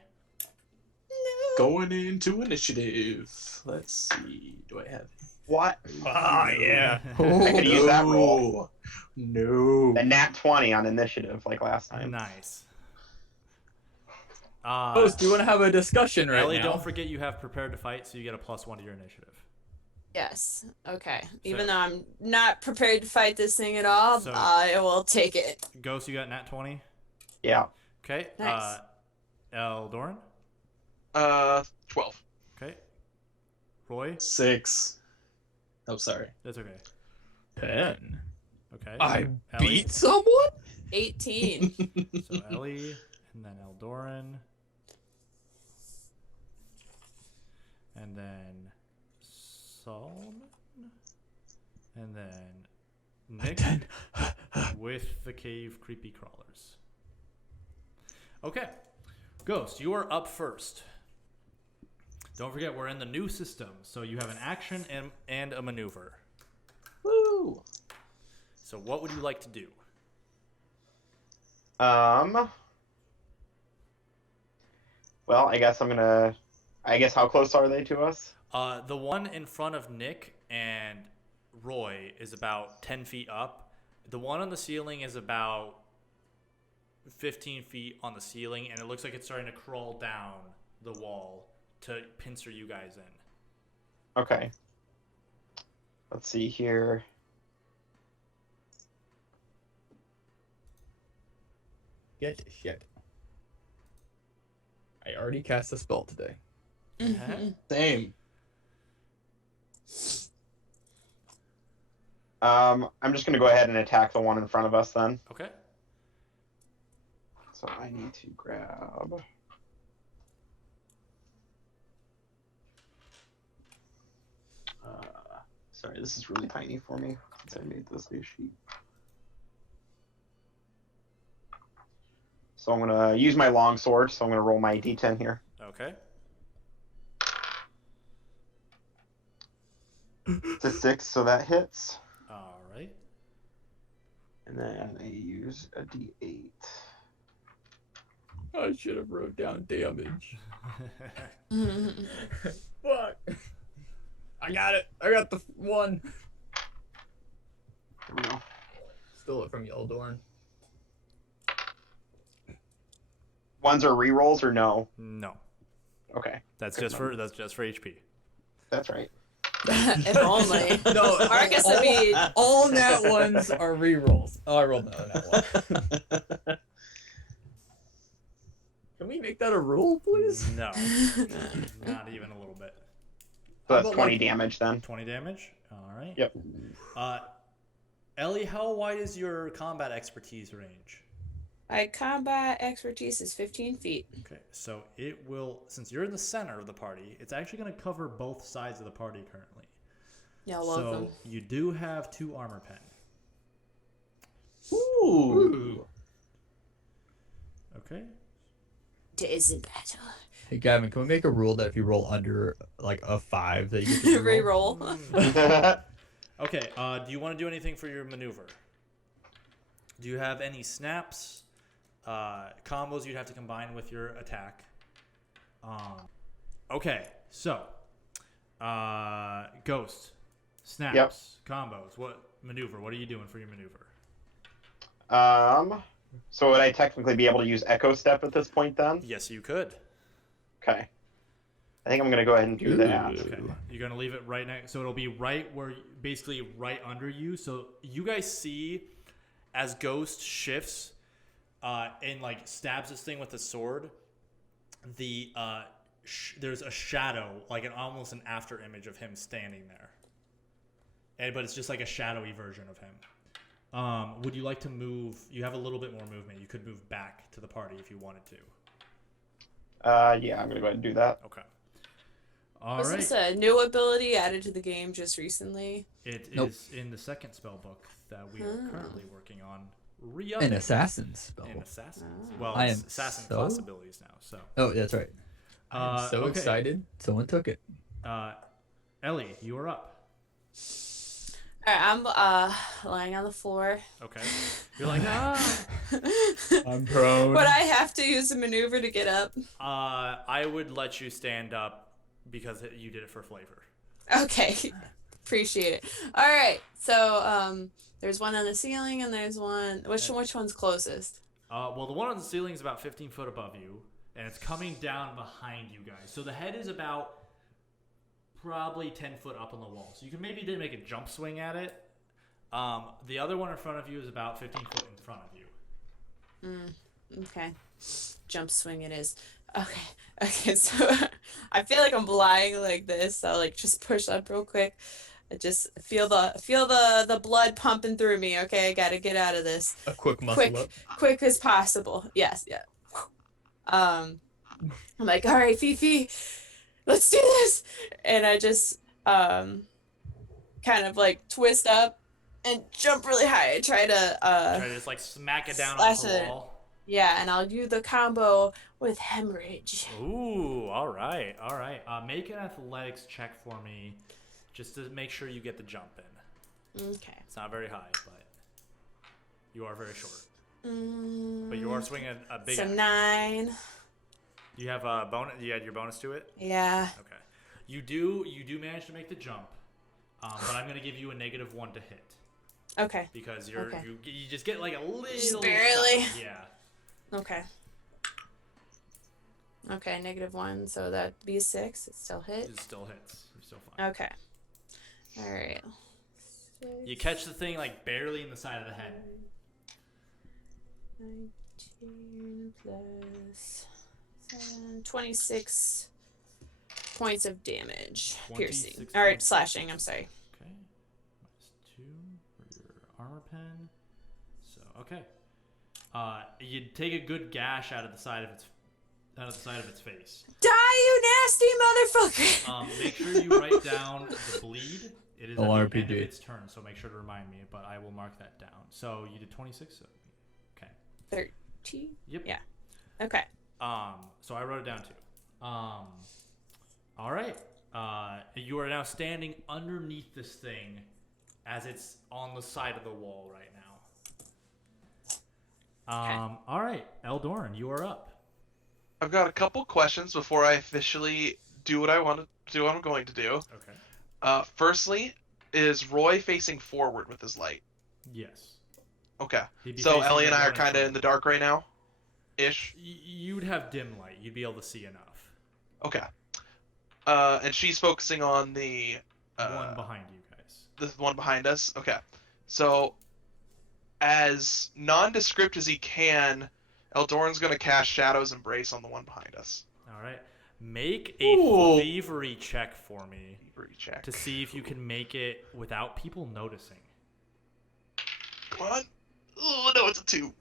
Going into initiative. Let's see. Do I have... What? Ah, yeah. I could use that roll. No. The nat 20 on initiative, like last time. Nice. Host, do you want to have a discussion right Ellie, now? don't forget you have prepared to fight, so you get a +1 to your initiative. Yes. Okay. Even So- though I'm not prepared to fight this thing at all, So- I will take it. Ghost, you got nat 20. Yeah. Okay. Nice. Eldoran. 12. Okay. Roy. 6. Oh, sorry. That's okay. 10. Okay. I Ellie. beat someone? 18. So Ellie, and then Eldoran, and then Solomon, and then Nick with the cave creepy crawlers. Okay. Ghost, you are up first. Don't forget, we're in the new system, so you have an action and a maneuver. Woo! So what would you like to do? Well, I guess how close are they to us? The one in front of Nick and Roy is about 10 feet up. The one on the ceiling is about 15 feet on the ceiling, and it looks like it's starting to crawl down the wall to pincer you guys in. Okay. Let's see here. Get shit. I already cast a spell today. Same. I'm just gonna go ahead and attack the one in front of us then. Okay. So I need to grab. Sorry, this is really tiny for me since I made this new sheet. So I'm gonna use my long sword. So I'm gonna roll my d10 here. Okay. It's a 6, so that hits. All right. And then I use a d8. I should have wrote down damage. Fuck. I got it. I got the one. There we go. Stole it from Yeldorn. Ones are rerolls or no? No. Okay. That's just for HP. That's right. If only. No, Marcus would be. all nat ones are rerolls. Oh, I rolled another nat one. Can we make that a rule, please? No. Not even a little bit. So that's about 20 like- damage then. 20 damage. All right. Yep. Ellie, how wide is your combat expertise range? My combat expertise is 15 feet. Okay, so it will, since you're in the center of the party, it's actually going to cover both sides of the party currently. Y'all love them. So you do have 2 armor pen. Ooh. Okay. Doesn't matter. Hey, Gavin, can we make a rule that if you roll under like a 5 that you get to reroll? Reroll. Okay, do you want to do anything for your maneuver? Do you have any snaps, combos you'd have to combine with your attack? Okay, so Ghost, snaps, combos. What maneuver? What are you doing for your maneuver? So would I technically be able to use Echo Step at this point then? Yes, you could. Okay. I think I'm gonna go ahead and do that. Okay, you're gonna leave it right next, so it'll be right where, basically right under you. So you guys see, as Ghost shifts, and like stabs this thing with the sword, there's a shadow, like almost an after image of him standing there, but it's just like a shadowy version of him. Would you like to move? You have a little bit more movement. You could move back to the party if you wanted to. Yeah, I'm gonna go ahead and do that. Okay. All Was right. this a new ability added to the game just recently? It Nope. is in the second spell book that we are currently working on. An assassin spell. An assassin. Well, I it's am assassin so- class abilities now. So. Oh, that's right. I'm so okay. excited. Someone took it. Ellie, you are up. Alright, I'm lying on the floor. Okay. You're like, ah. I'm prone. Would I have to use a maneuver to get up? I would let you stand up because you did it for flavor. Okay. Appreciate it. Alright, so there's one on the ceiling and there's one which one's closest? Well, the one on the ceiling is about 15 foot above you, and it's coming down behind you guys. So the head is about probably 10 foot up on the wall. So you can maybe make a jump swing at it. The other one in front of you is about 15 foot in front of you. Okay. Jump swing it is. Okay, so I feel like I'm lying like this, so like just push up real quick. I just feel the blood pumping through me, okay? I gotta get out of this. A quick muscle up. Quick as possible. Yes, yeah. I'm like, all right, Fifi, let's do this. And I just kind of like twist up and jump really high. I try to Try to just like smack it down off slash the it. wall. Yeah, and I'll do the combo with hemorrhage. Ooh, all right. Make an athletics check for me, just to make sure you get the jump in. Okay. It's not very high, but you are very short. But you are swinging a big. So axe. 9. You have a bonus. You add your bonus to it. Yeah. Okay. You do manage to make the jump, but I'm gonna give you a -1 to hit Okay. because you just get like a little. Just barely. Yeah. Okay. Okay, -1, so that'd be a 6. It still hits. It still hits. You're still fine. Okay. All right. You catch the thing like barely in the side of the head. 19 plus 7, 26 points of damage. Piercing. 26 All right, points. slashing. I'm sorry. Okay. -2 for your armor pen. So okay. You take a good gash out of the side of its face. Die, you nasty motherfucker! Make sure you write down the bleed. It is at the end of RPG. its turn, so make sure to remind me. But I will mark that down. So you did 26. So, okay. 13. Yep. Yeah. Okay. So I wrote it down too. All right. You are now standing underneath this thing, as it's on the side of the wall right now. All right, Eldoran, you are up. I've got a couple questions before I officially do what I want to do. What I'm going to do. Okay. Firstly, is Roy facing forward with his light? Yes. Okay. He'd be So facing Ellie and I are Eldoran kind of forward. in the dark right now, ish. You'd have dim light. You'd be able to see enough. Okay. And she's focusing on the One behind you guys. the one behind us. Okay. So, as nondescript as he can, Eldoran's gonna cast Shadow's Embrace on the one behind us. All right. Make a Ooh. thievery check for me Thievery check. to see if you can make it without people noticing. Come on. Oh no, it's a 2.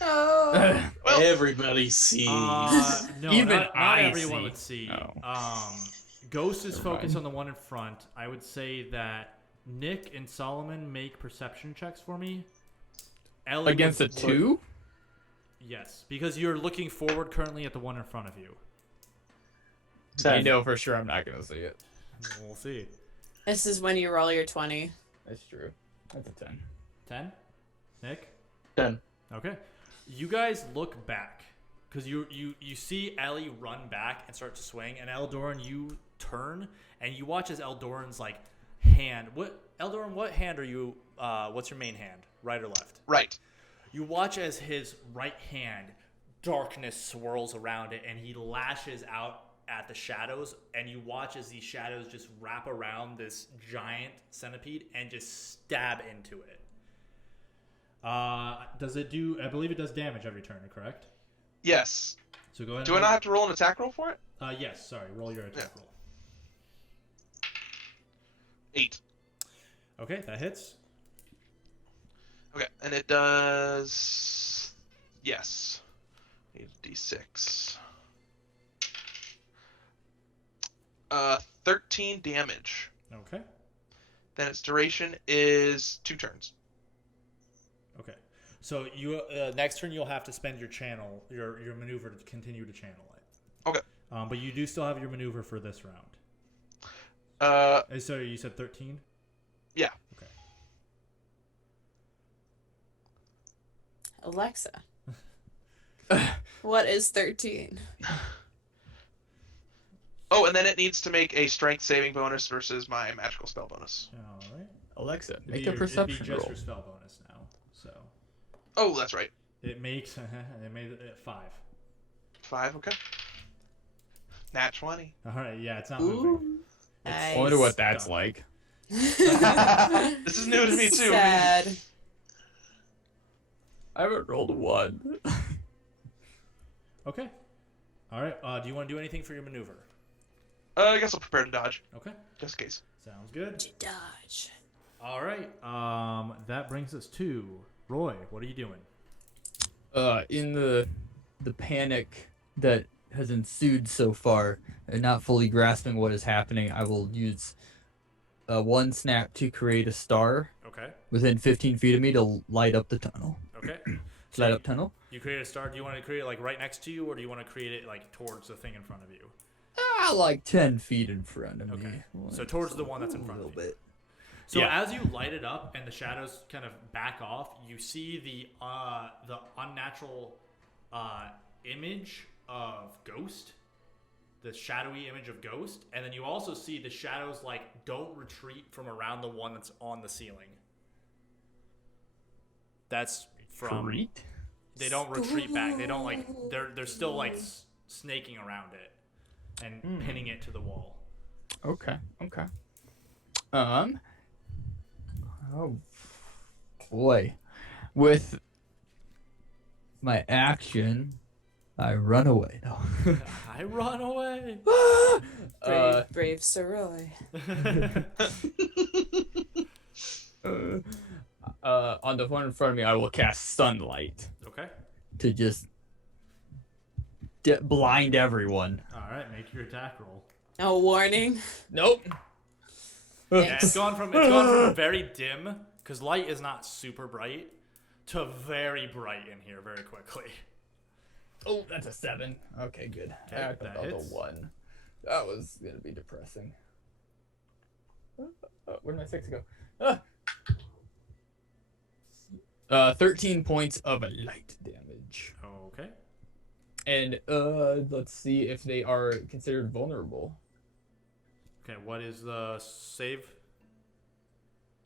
Oh. Well, Everybody sees. No, Even not I everyone see. would see. Oh. Ghost is Never focused mind. on the one in front. I would say that Nick and Solomon make perception checks for me. Ellie Against a would look- 2? Yes, because you're looking forward currently at the one in front of you. You 10. know for sure I'm not gonna see it. We'll see. This is when you roll your 20. That's true. That's a 10. 10? Nick? 10. Okay. You guys look back because you see Ellie run back and start to swing, and Eldoran, you turn and you watch as Eldoran's like hand. Eldoran? What hand are you? What's your main hand? Right or left? right. You watch as his right hand, darkness swirls around it, and he lashes out at the shadows, and you watch as these shadows just wrap around this giant centipede and just stab into it. Does it do? I believe it does damage every turn, correct? Yes. So go ahead. Do I not have to roll an attack roll for it? Yes. Sorry. Roll your attack roll. 8. Okay, that hits. Okay, and it does. Yes. Need a d6. 13 damage. Okay. Then its duration is 2 turns. Okay. So you next turn you'll have to spend your channel, your maneuver to continue to channel it. Okay. But you do still have your maneuver for this round. So you said 13? Yeah. Okay. Alexa. What is 13? Oh, and then it needs to make a strength saving bonus versus my magical spell bonus. All right. Alexa, It'd make be a your- perception it'd be just roll. your spell bonus now. So Oh, that's right. it makes it made it 5. 5, okay. Nat 20. All right. Yeah, it's not moving. I wonder what that's Done. like. This is new to me too. Sad. I haven't rolled a 1. Okay. All right. Do you want to do anything for your maneuver? I guess I'll prepare to dodge, Okay. just in case. Sounds good. Dodge. All right. That brings us to Roy. What are you doing? In the panic that has ensued so far, and not fully grasping what is happening, I will use one snap to create a star Okay. within 15 feet of me to light up the tunnel. Okay. Light up tunnel? You create a star. Do you want to create it like right next to you, or do you want to create it like towards the thing in front of you? Like 10 feet in front of Okay. me. So towards the one that's in front a of little you. bit. So Yeah. as you light it up and the shadows kind of back off, you see the unnatural image of Ghost, the shadowy image of Ghost, and then you also see the shadows like don't retreat from around the one that's on the ceiling. That's from. Retreat? They don't retreat back. They don't like. They're still like snaking around it and pinning it to the wall. Okay. Oh boy. With my action, I run away. No. I run away. Brave Saroy. On the one in front of me, I will cast Sunlight Okay. to just blind everyone. All right. Make your attack roll. No warning. Nope. Yeah, it's gone from very dim, because light is not super bright, to very bright in here very quickly. Oh, that's a 7. Okay, good. Okay, I that thought that was hits. a 1. That was gonna be depressing. Where'd my 6 go? 13 points of light damage. Okay. And let's see if they are considered vulnerable. Okay, what is the save?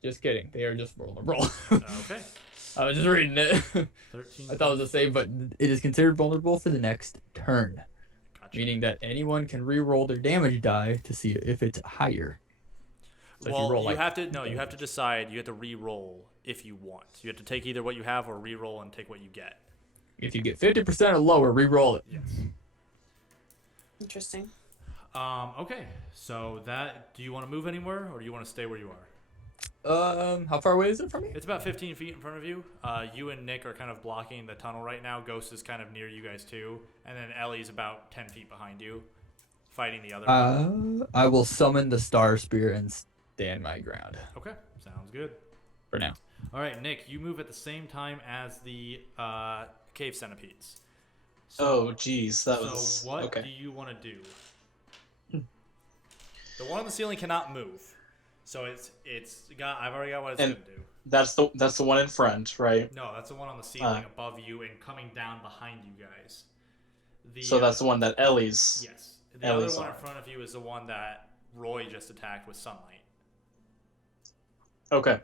Just kidding. They are just vulnerable. Okay. I was just reading it. 13. I thought it was a save, but it is considered vulnerable for the next turn. Gotcha. Meaning that anyone can re-roll their damage die to see if it's higher. So if Well, roll, you like, have to you have to decide. You have to re-roll if you want. You have to take either what you have or re-roll and take what you get. if you get 50% or lower, re-roll it. Yes. Interesting. Okay. So do you want to move anywhere or do you want to stay where you are? How far away is it from me? It's about 15 feet in front of you. You and Nick are kind of blocking the tunnel right now. Ghost is kind of near you guys too, and then Ellie's about 10 feet behind you, fighting the other one. I will summon the Star Spear and stand my ground Okay, sounds good. for now. All right, Nick, you move at the same time as the cave centipedes. Oh, geez, that So was what okay. do you want to do? The one on the ceiling cannot move, so I've already got what it's And- gonna do. That's the one in front, right? No, that's the one on the ceiling above you and coming down behind you guys. So that's the one that Ellie's. Yes. The Ellie's other one in arm. front of you is the one that Roy just attacked with sunlight. Okay.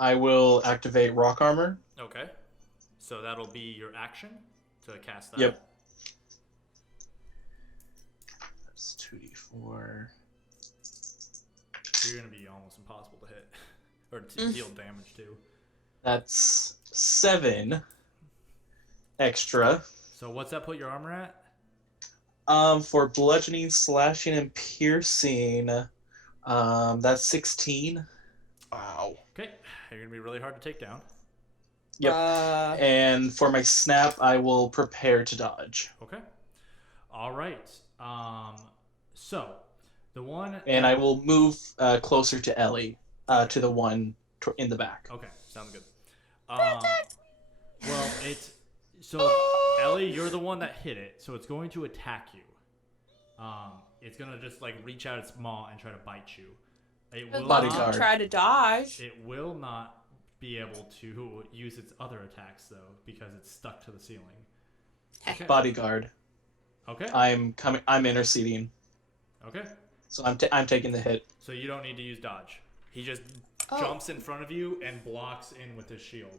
I will activate rock armor. Okay. So that'll be your action to cast that. Yep. That's 2d4. So you're gonna be almost impossible to hit or to deal damage to. That's 7 extra. So what's that put your armor at? For bludgeoning, slashing, and piercing, that's 16. Ow. Okay. You're gonna be really hard to take down. Yep. Uh, And for my snap, I will prepare to dodge. Okay. All right. So the one. And I will move closer to Ellie, to the one in the back. Okay, sounds good. Well, so Ellie, you're the one that hit it, so it's going to attack you. It's gonna just like reach out its maw and try to bite you. It will Bodyguard. not. try to dodge. It will not be able to use its other attacks though because it's stuck to the ceiling. Okay. Bodyguard. Okay. I'm interceding. Okay. So I'm taking the hit. So you don't need to use dodge. He just Oh. jumps in front of you and blocks in with his shield.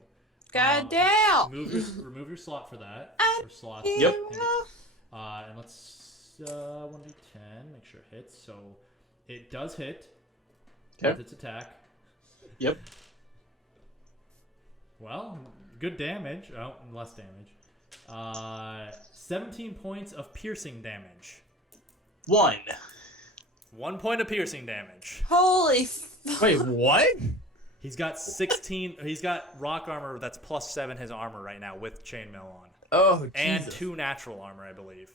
God damn. Remove your slot for that. Or slots. Yep. And let's 1d10, make sure it hits. So it does hit Okay. with its attack. Yep. Well, good damage. Oh, less damage. 17 points of piercing damage. 1. 1 point of piercing damage. Holy Wait, what? He's got 16. He's got rock armor that's +7 his armor right now with chainmail on, Oh, and Jesus. 2 natural armor, I believe.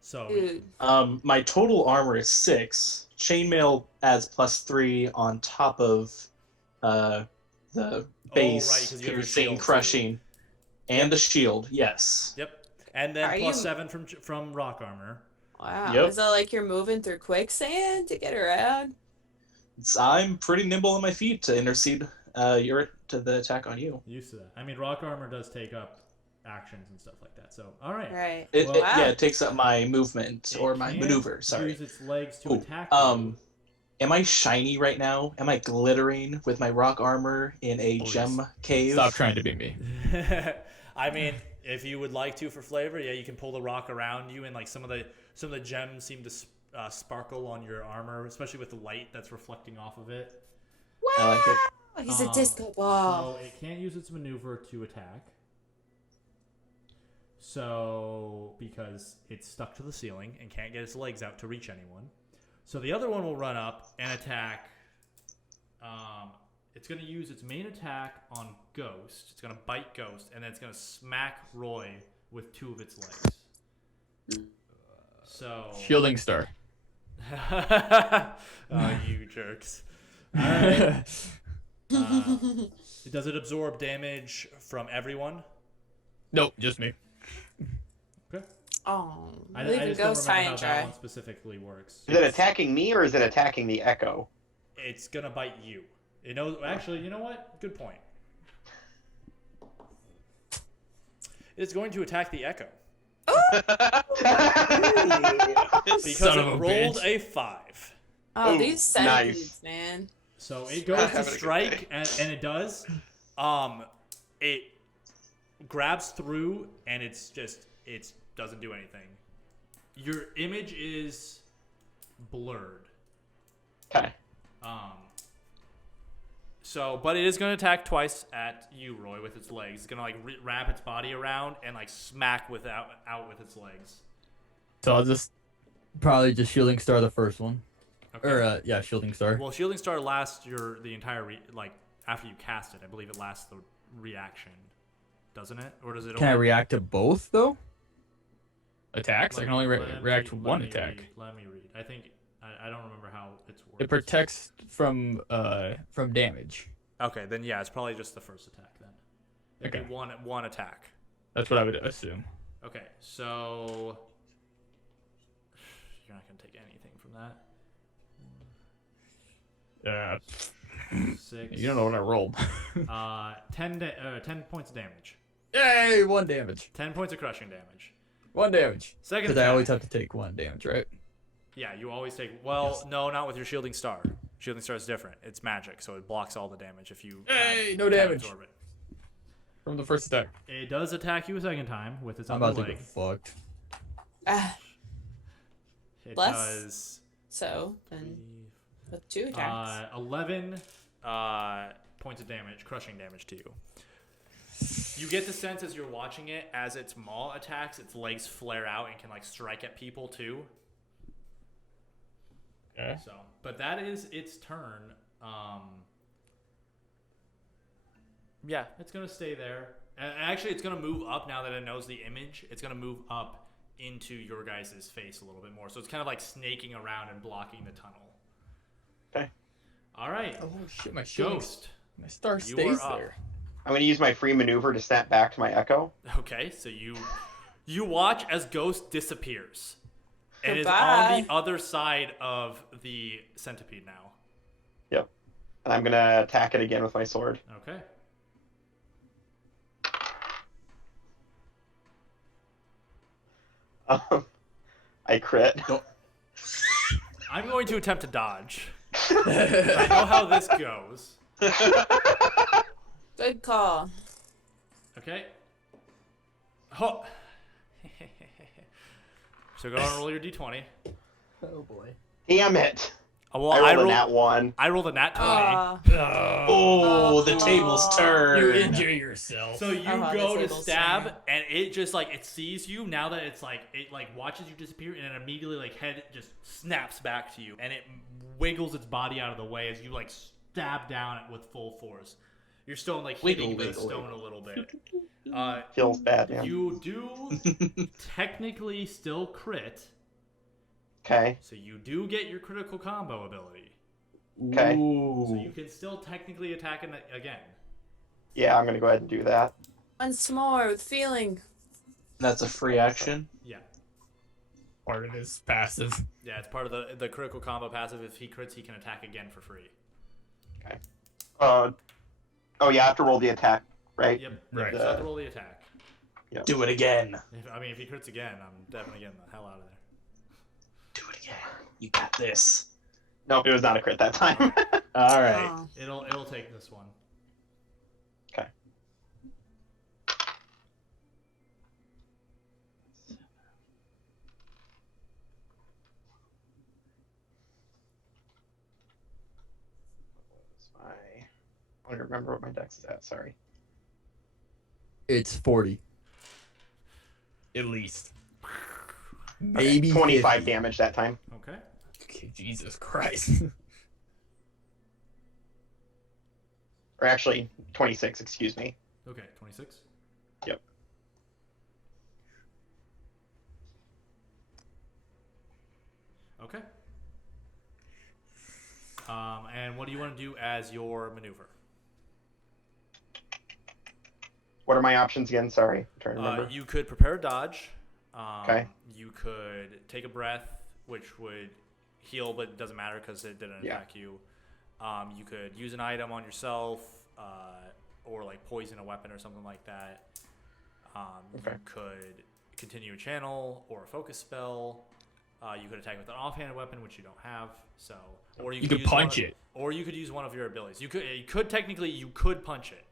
So dude. My total armor is 6. Chainmail adds +3 on top of the base, 'cause you have your piercing, shield, too. crushing, and the shield. Yes. Yep. And then Are you- +7 from rock armor. Wow. Yep. Is it like you're moving through quicksand to get around? I'm pretty nimble on my feet to intercede to the attack on you. Used to that. I mean, rock armor does take up actions and stuff like that. So, all right. Right. Yeah, it takes up my movement or my can maneuver. Sorry. Use its legs to Ooh, attack you. Am I shiny right now? Am I glittering with my rock armor in a gem cave? Stop trying to be me. I mean, if you would like to for flavor, yeah, you can pull the rock around you, and like some of the gems seem to sparkle on your armor, especially with the light that's reflecting off of it. Wow! I like it. He's a disco ball. So it can't use its maneuver to attack. So because it's stuck to the ceiling and can't get its legs out to reach anyone. So the other one will run up and attack. It's going to use its main attack on Ghost. It's going to bite Ghost, and then it's going to smack Roy with 2 of its legs. So Shielding Star. Oh, you jerks. All right. Does it absorb damage from everyone? Nope, just me. Okay. Oh, I leaving just don't Ghost high remember and how that dry. one specifically works. Is it attacking me or is it attacking the echo? It's gonna bite you. It knows. Actually, you know what? Good point. It's going to attack the Echo because Son it of a rolled bitch. a 5. Oh, Ooh, these centipedes, man. So it goes to Having a good strike, and it does. It grabs through, and it doesn't do anything. Your image is blurred. Okay. So, but it is going to attack twice at you, Roy, with its legs. It's going to like wrap its body around and like smack out with its legs. So I'll just probably just Shielding Star the first one. Okay. Or yeah, Shielding Star. Well, Shielding Star lasts the entire after you cast it. I believe it lasts the reaction, doesn't it? Or does it? Can I only react to both though? Attacks? I Let can only me- let react to me- one let me attack. read. Let me read. I think I don't remember how it's worked. It protects from damage. Okay, then yeah, it's probably just the first attack then. It'd Okay. be one attack. That's what I would assume. Okay, so you're not gonna take anything from that. 6. You don't know what I rolled. 10 points of damage. Yay! 1 damage. 10 points of crushing damage. 1 damage. Second Because I attack. always have to take 1 damage, right? Yeah, you always take. Well, no, not with your shielding star. Shielding star is different. It's magic, so it blocks all the damage if you. Hey, no can't damage. absorb it. From the first attack. It does attack you a second time with its I'm other about to leg. get fucked. Ah, It Bless. does so, then with 2 attacks. 11 points of damage, crushing damage to you. You get the sense as you're watching it, as its maw attacks, its legs flare out and can like strike at people too. Okay. So, but that is its turn. Yeah, it's gonna stay there. And actually, it's gonna move up now that it knows the image. It's gonna move up into your guys' face a little bit more. So it's kind of like snaking around and blocking the tunnel. Okay. All right. Oh shit, my shield. Ghost. My star You stays are up. there. I'm going to use my free maneuver to snap back to my echo. Okay, so you watch as Ghost disappears. And is Goodbye. on the other side of the centipede now. Yep. And I'm going to attack it again with my sword. Okay. I crit. I'm going to attempt to dodge. I know how this goes. Good call. Okay. Ho. So go and roll your d20. Oh boy. Damn it. Well, I rolled a nat 1. I rolled a nat 20. Oh, the tables turn. You injure yourself. So you Oh, go the to table's stab, turning. and it just like it sees you now that it watches you disappear, and it immediately like head just snaps back to you, and it wiggles its body out of the way as you like stab down it with full force. Your stone like hitting Wiggle, the wiggle, stone a little bit. Feels bad, man. You do technically still crit, Okay. so you do get your critical combo ability. Okay. So you can still technically attack it again. Yeah, I'm going to go ahead and do that. Once more with feeling. That's a free action. Yeah. part of his passive. Yeah, it's part of the critical combo passive. If he crits, he can attack again for free. Okay. Oh yeah, I have to roll the attack, right? Yep. Right. So I have to roll the attack. Yep. Do it again. If he crits again, I'm definitely getting the hell out of there. Do it again. You got this. Nope, it was not a crit that time. All right. Oh. It'll take this one. Okay. I want to remember what my dex is at. Sorry. It's 40. At least. Maybe 25 50. damage that time. Okay. Okay, Jesus Christ. Or actually, 26. Excuse me. Okay. 26. Yep. Okay. And what do you want to do as your maneuver? What are my options again? Sorry, I'm trying to remember. You could prepare a dodge. Okay. You could take a breath, which would heal, but it doesn't matter because it didn't attack you. You could use an item on yourself, or like poison a weapon or something like that. You could continue a channel or a focus spell. You could attack with an offhanded weapon, which you don't have. So, or You could use punch it or you could use one of your abilities. You could technically punch it.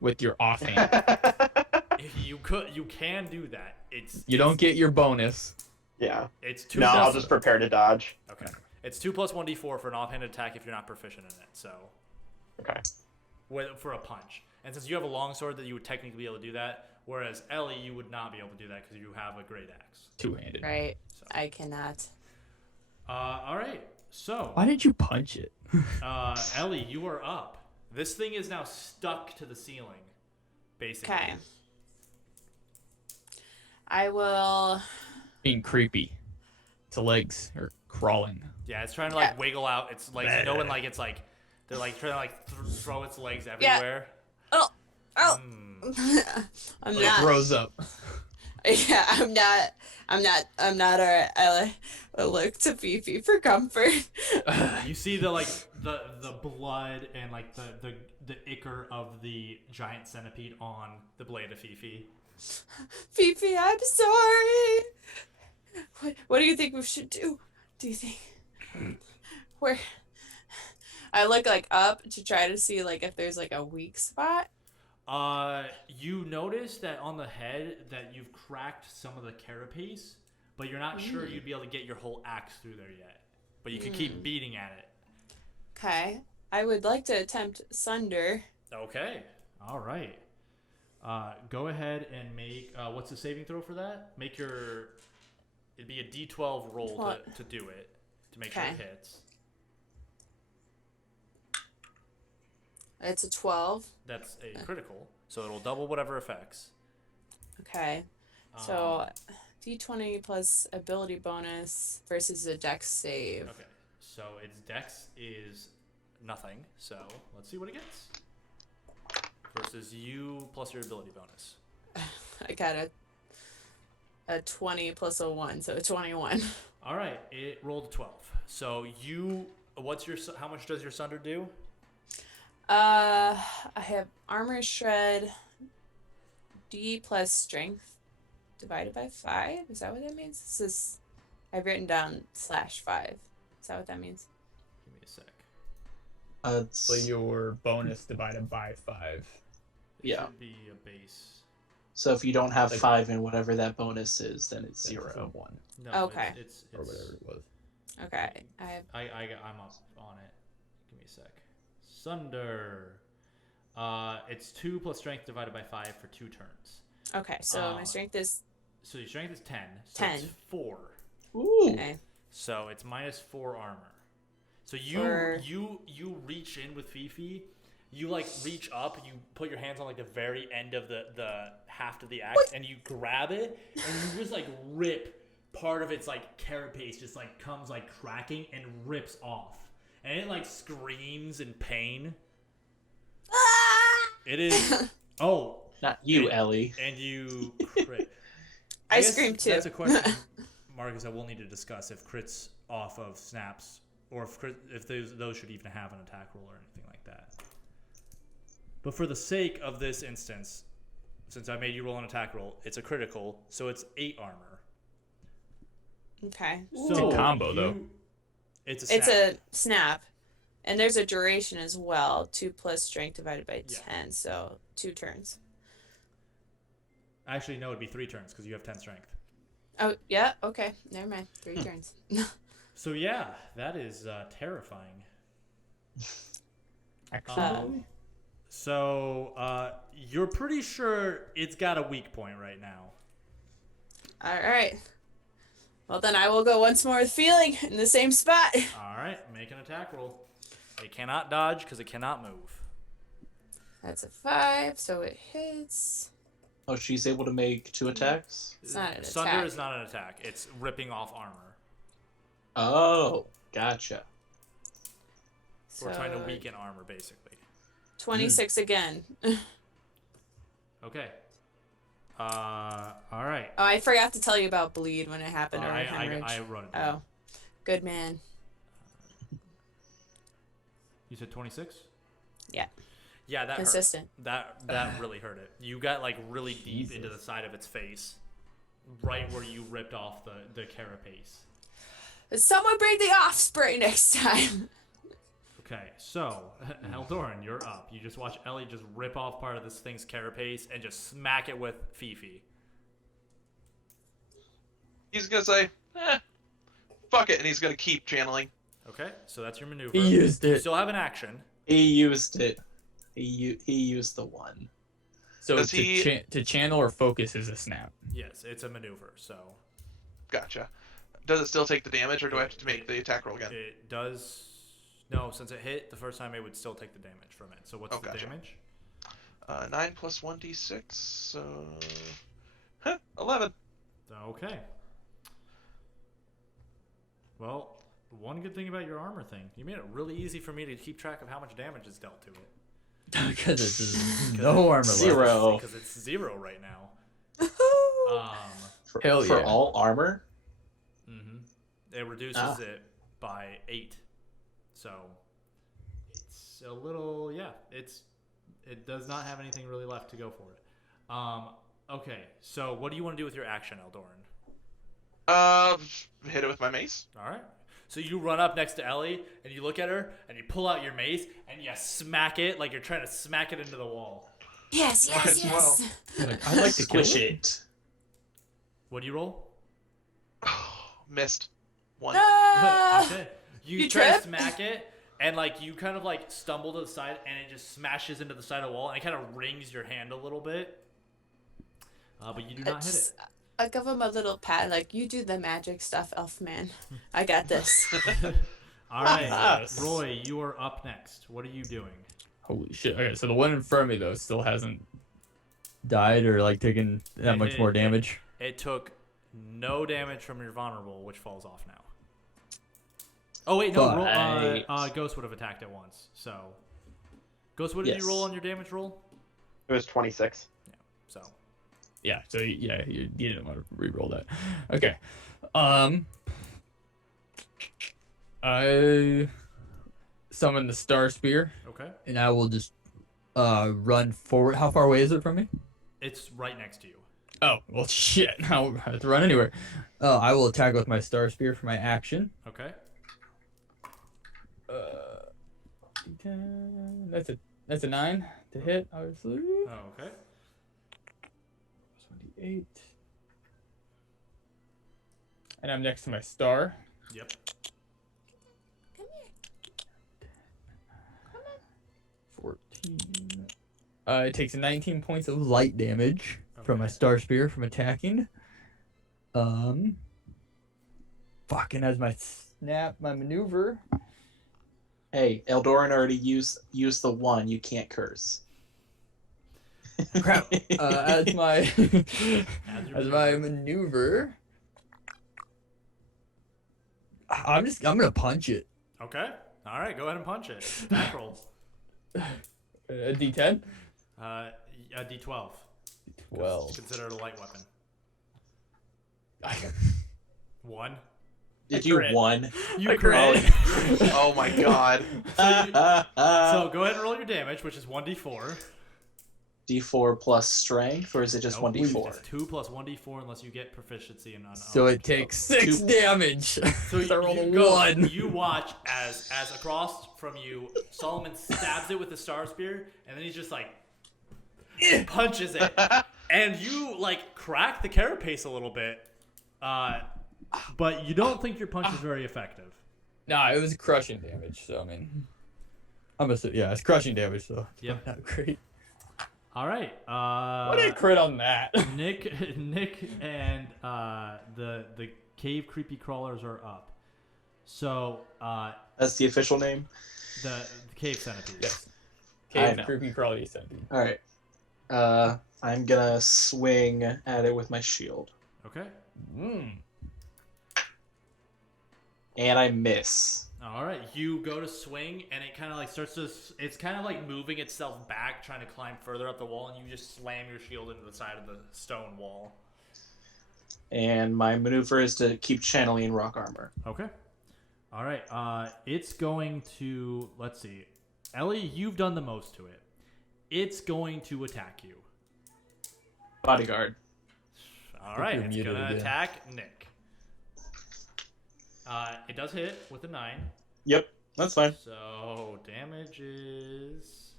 with your offhand. If you can do that. You don't get your bonus. Yeah. It's 2. No, I'll just prepare to dodge. Okay. It's 2 plus 1d4 for an offhanded attack if you're not proficient in it. So. Okay. For a punch. And since you have a longsword, that you would technically be able to do that, whereas Ellie, you would not be able to do that because you have a great axe. Two-handed. Right. So. I cannot. All right. So. Why did you punch it? Ellie, you are up. This thing is now stuck to the ceiling, basically. Okay. I will. Being creepy. Its legs are crawling. Yeah, it's trying to wiggle out its legs. You know when it's like they're like trying to throw its legs everywhere. Oh. I'm It not. grows up. Yeah, I'm not alright. I look to Fifi for comfort. You see the blood and like the ichor of the giant centipede on the blade of Fifi. Fifi, I'm sorry. What do you think we should do? Do you think where? I look up to try to see if there's a weak spot. You notice that on the head that you've cracked some of the carapace, but you're not sure you'd be able to get your whole axe through there yet. But you can keep beating at it. Okay. I would like to attempt Sunder. Okay. All right. Go ahead and make, what's the saving throw for that? It'd be a D12 roll to do it, to make sure it hits. It's a 12. That's a critical, so it'll double whatever effects. Okay. So, D20 plus ability bonus versus a dex save. Okay. So its dex is nothing, so let's see what it gets. Versus you plus your ability bonus. I got a 20 plus a 1, so a 21. All right, it rolled a 12. So how much does your Sunder do? I have armor shred, D plus strength divided by 5. Is that what that means? I've written down /5. Is that what that means? Give me a sec. So your bonus divided by 5. It should be a base. So if you don't have 5 in whatever that bonus is, then it's 0. 1. No, okay. It's or whatever it was. Okay. I'm up on it. Give me a sec. Sunder. It's 2 plus strength divided by 5 for 2 turns. Okay, so my strength is... So your strength is 10. So 10. It's 4. Ooh. Okay. So it's minus 4 armor. So you reach in with Fifi. You reach up. You put your hands on the very end of the haft of the axe, and you grab it, and you just rip part of its carapace. Just comes cracking and rips off, and it screams in pain. It is. Oh, not you, Ellie. And you crit. I scream too. That's a question Marcus, I will need to discuss if crits off of snaps, or if those should even have an attack roll or anything like that. But for the sake of this instance, since I made you roll an attack roll, it's a critical, so it's 8 armor. Okay. So It's a combo, though. It's a snap. It's a snap. And there's a duration as well. 2 plus strength divided by 10, so 2 turns. Actually, no, it'd be 3 turns because you have 10 strength. Oh, yeah, okay. Never mind. 3 turns. So yeah, that is terrifying. Actually. So you're pretty sure it's got a weak point right now. Alright. Well, then I will go once more with feeling in the same spot. All right, make an attack roll. It cannot dodge because it cannot move. That's a 5, so it hits. Oh, she's able to make 2 attacks? It's not an Sunder attack. is not an attack. It's ripping off armor. Oh, gotcha. We're trying to So, weaken armor, basically. 26 again. Okay. All right. Oh, I forgot to tell you about bleed when it happened. Or I hemorrhage. wrote it down. Oh, good man. You said 26? Yeah. Yeah, that Consistent. hurt. That really hurt it. You got like really deep into the side of its face, right where you ripped off the carapace. Someone bring the offspring next time. Okay, so Eldoran, you're up. You just watch Ellie just rip off part of this thing's carapace and just smack it with Fifi. He's gonna say, fuck it, and he's gonna keep channeling. Okay, so that's your maneuver. He used You it. still have an action. He used it. He used the 1. So Does he- to channel or focus is a snap. Yes, it's a maneuver, so Gotcha. Does it still take the damage, or do I have to make the attack roll again? it does. No, since it hit the first time, it would still take the damage from it. So what's the gotcha. damage? 9 plus 1d6, so... 11. Okay. Well, one good thing about your armor thing, you made it really easy for me to keep track of how much damage is dealt to it. Because it's no armor left. 0. Because it's 0 right now. For, Hell for yeah. all armor? It reduces it by 8. So it's a little, it does not have anything really left to go for it. Okay, so what do you want to do with your action, Eldoran? Hit it with my mace. All right. So you run up next to Ellie and you look at her and you pull out your mace and you smack it like you're trying to smack it into the wall. Yes, Might as well. I'd like to kill Squish it. it. What do you roll? Missed. 1. Ah! Okay. You You try to trip? smack it and like you kind of like stumble to the side and it just smashes into the side of the wall and it kind of rings your hand a little bit. But you do not hit it. I give him a little pat, like, you do the magic stuff, elf man. I got this. All right, Yes. Roy, you are up next. What are you doing? Holy shit. Okay, so the one in front of me, though, still hasn't died or, like, taken that much more damage. It took no damage from your vulnerable, which falls off now. Oh, wait, no. Ghost would have attacked it once. So, Ghost, what did Yes. you roll on your damage roll? It was 26. So, Yeah, so, yeah, you didn't want to re-roll that. Okay. I summon the Star Spear, okay. and I will just run forward. How far away is it from me? It's right next to you. Oh, well, shit. I don't have to run anywhere. I will attack with my Star Spear for my action. Okay. That's a 9 to hit, obviously. Oh, okay. 28. And I'm next to my star. Yep. 14. It takes 19 points of light damage from my Star Spear from attacking. Fucking as my snap, my maneuver. Hey, Eldoran already used the 1. You can't curse. Crap. As my your as my maneuver. I'm gonna punch it. Okay. All right, go ahead and punch it. Attack roll. A D10. A D12. 12. Consider it a light weapon. 1. Did you crit. 1? You I crit. Oh my god. So go ahead and roll your damage, which is 1d4. D4 plus strength, or is it just Nope, 1d4? It's 2 plus 1d4 unless you get proficiency in unarmed. So it takes 6 damage. So I rolled a go, 1. You watch as across from you, Solomon stabs it with the star spear, and then he's just like punches it, and you like crack the carapace a little bit, but you don't think your punch is very effective. Nah, it was crushing damage. So I mean, it's crushing damage. So Yep. not great. All right. What did I crit on that? Nick, and the cave creepy crawlers are up. So That's the official name? the cave centipede. Yes. I Cave know. creepy crawly centipede. Alright. I'm gonna swing at it with my shield. Okay. And I miss. All right. You go to swing, and it kind of like starts to. It's kind of like moving itself back, trying to climb further up the wall, and you just slam your shield into the side of the stone wall. And my maneuver is to keep channeling rock armor. Okay. All right. It's going to. Let's see. Ellie, you've done the most to it. It's going to attack you. Bodyguard. All right. You're It's muted gonna again. attack Nick. It does hit with a 9. Yep, that's fine. So damage is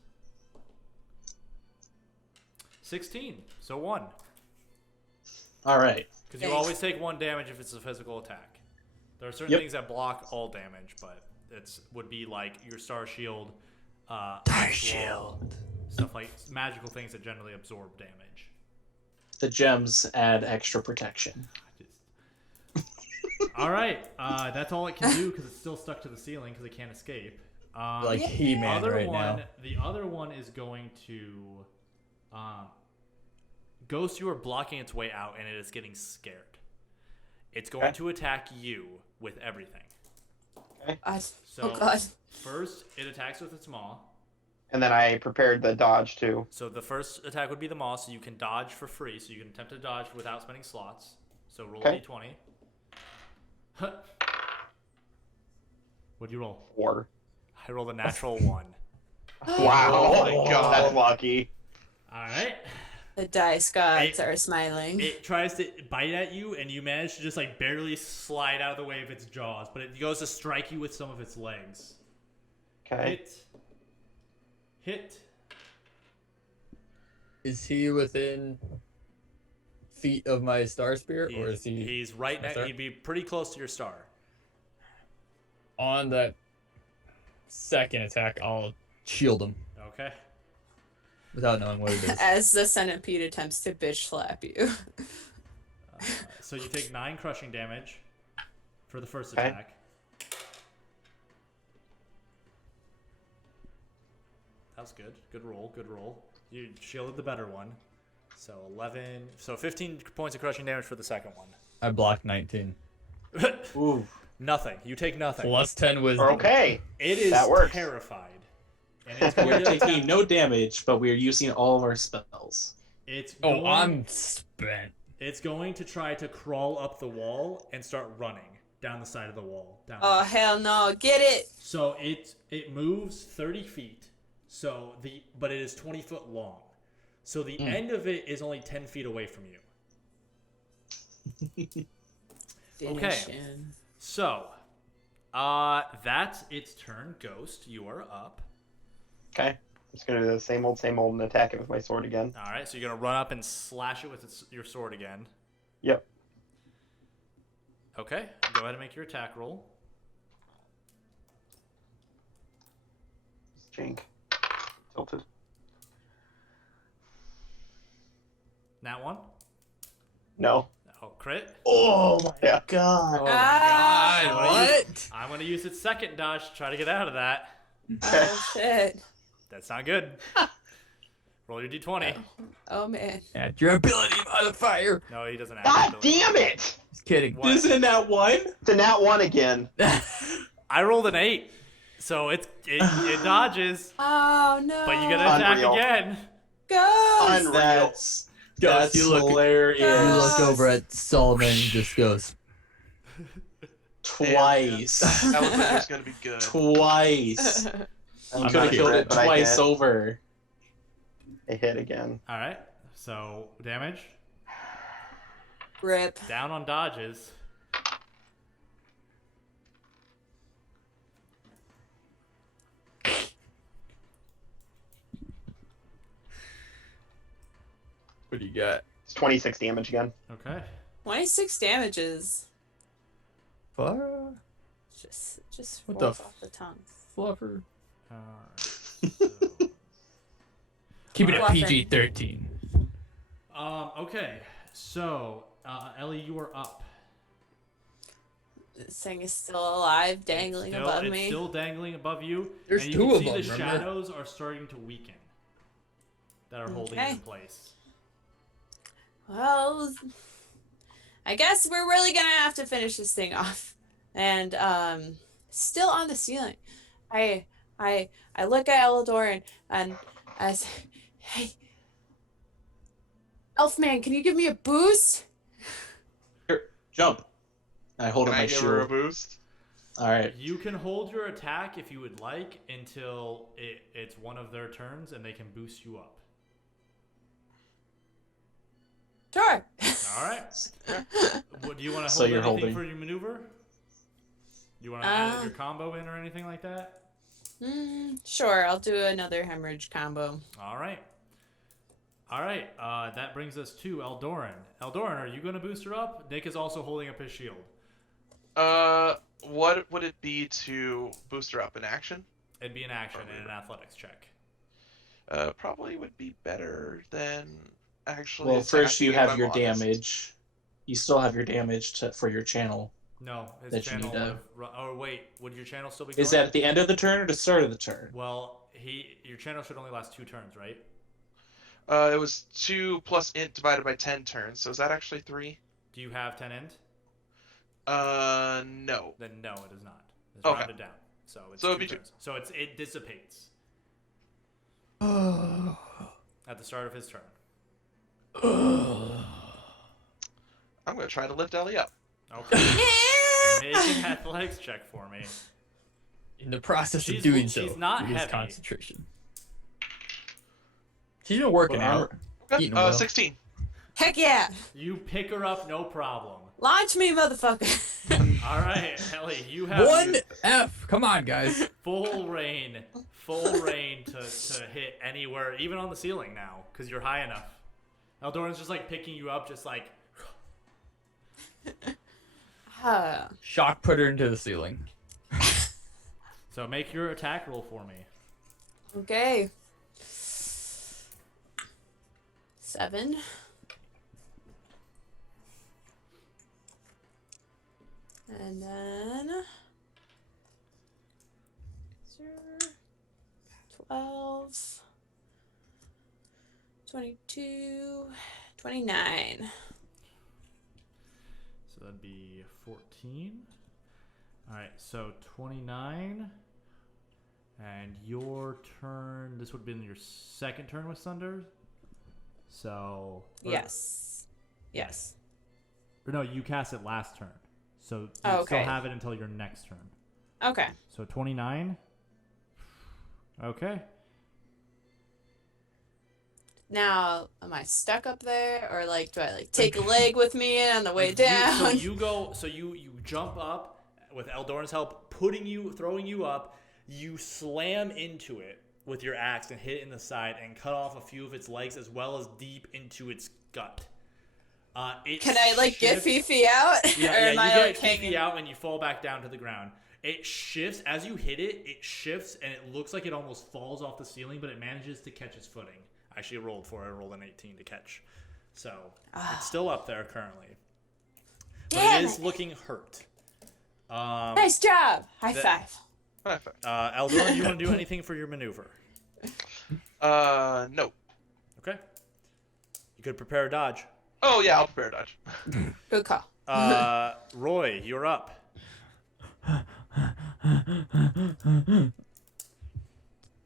16. So 1. Alright. Because you Thanks. always take 1 damage if it's a physical attack. There are certain Yep. things that block all damage, but would be like your star shield, Star ice wall, shield. stuff like magical things that generally absorb damage. The gems add extra protection. All right, that's all it can do because it's still stuck to the ceiling because it can't escape. Like He-Man other right one, now. The other one is going to Ghost. You are blocking its way out, and it is getting scared. It's going to attack you with everything. God. So Oh God. first, it attacks with its maw. And then I prepared the dodge too. So the first attack would be the maw, so you can dodge for free. So you can attempt to dodge without spending slots. So roll a d20. Huh. What'd you roll? 4. I rolled a natural 1. Wow. Oh my God. That's lucky. All right. The dice gods It- are smiling. It tries to bite at you, and you manage to just like barely slide out of the way of its jaws, but it goes to strike you with some of its legs. Okay. Hit. Is he within feet of my star spear, or is he He's right next. Star? He'd be pretty close to your star. on that second attack? I'll shield him Okay. without knowing what it is. As the centipede attempts to bitch slap you. So you take 9 crushing damage for the first Okay. attack. That was good. Good roll. Good roll. You shielded the better one. So 11. So 15 points of crushing damage for the second one. I blocked 19. Ooh. Nothing. You take nothing. Plus 10 wisdom. Okay. It is That works. terrified. And it's We're going to taking attempt, no damage, but we're using all of our spells. it's Oh, going, I'm spent. It's going to try to crawl up the wall and start running down the side of the wall. Down. Oh hell no! Get it! So it moves 30 feet. But it is 20 foot long. So the end of it is only 10 feet away from you. Okay. Finish him. So, that's its turn. Ghost, you are up. Okay. Just gonna do the same old and attack it with my sword again. All right, so you're gonna run up and slash it with your sword again. Yep. Okay, go ahead and make your attack roll. Jink. Tilted. Nat 1. No. Oh, crit. Oh my Yeah. god. Oh Ah! God, What? I'm gonna use its second dodge to try to get out of that. Oh shit! That's not good. Roll your d20. Oh man. At your ability modifier. No, he doesn't have God ability. damn it! Just kidding. What? Isn't that one? It's a nat 1 again. I rolled an 8, so it dodges, Oh no! but you gotta attack Unreal. again. Go! Unreal. That's You look- hilarious. You look over at Solomon and he just goes, twice. That looks like it's gonna be good. Twice. You I'm could not have killed sure, it but I twice hit. over. I hit again. All right. So damage. Rip. Down on dodges. What do you got? It's 26 damage again. Okay. 26 damages. Fluffer? Just What rolls the off the tongue. Fluffer. Alright. So, Keep it at Fluffer. PG-13. okay. So, Ellie, you are up. This thing is still alive, dangling above It's me. still dangling above you. There's and two you of can see them, the remember? shadows are starting to weaken. That are holding it Okay. in place. Well, I guess we're really gonna have to finish this thing off. And still on the ceiling, I look at Eldor and I say, "Hey, Elfman, can you give me a boost?" Here, jump. I hold Can up I my give her a shield. boost? Alright. You can hold your attack if you would like until it's one of their turns and they can boost you up. Sure. All right. Do you want to So hold you're anything holding. for your maneuver? You want to add your combo in or anything like that? Sure, I'll do another hemorrhage combo. All right. All right. That brings us to Eldoran. Eldoran, are you going to boost her up? Nick is also holding up his shield. What would it be to boost her up in action? It'd be an action and an athletics check. Probably would be better than actually. Well, first you attacking, if have I'm your honest. damage. You still have your damage for your channel. No, his That you channel need to- would have. Oh wait, would your channel still be going? Is that at the end of the turn or the start of the turn? Well, your channel should only last 2 turns, right? It was 2 plus int divided by 10 turns. So is that actually 3? Do you have 10 end? No. Then no, it is not. It's Okay. rounded down. So it's So it'd 2 be 2. turns. So it dissipates at the start of his turn. I'm gonna try to lift Ellie up. Okay. Make an athletics check for me. In the process She's- of doing she's so, not use heavy. concentration. She's been working out. Okay, Eating well. 16. Heck yeah! You pick her up, no problem. Launch me, motherfucker! All right, Ellie, you have 1F. Come on, guys. full reign to hit anywhere, even on the ceiling now, because you're high enough. Eldoran's just like picking you up, just like. Shock put her into the ceiling. So make your attack roll for me. Okay. 7. And then 12, 22, 29. So that'd be 14. All right, so 29. And your turn, this would have been your second turn with Thunder. So. Yes. Yes. Or no, you cast it last turn. So you Oh, still okay. have it until your next turn. Okay. So 29. Okay. Now, am I stuck up there, or like, do I like take a leg with me on the way down? So you jump up with Eldoran's help, throwing you up. You slam into it with your axe and hit it in the side and cut off a few of its legs as well as deep into its gut. Can I like get Fifi out? Yeah, or am you I get like Fifi hanging? out and you fall back down to the ground. It shifts as you hit it. It shifts and it looks like it almost falls off the ceiling, but it manages to catch its footing. I actually rolled for it. I rolled an 18 to catch, so it's still up there currently. But Damn it is it. looking hurt. Nice job! High five. Perfect. Eldor, you want to do anything for your maneuver? No. Okay. You could prepare a dodge. Oh yeah, I'll prepare a dodge. Good call. Roy, you're up.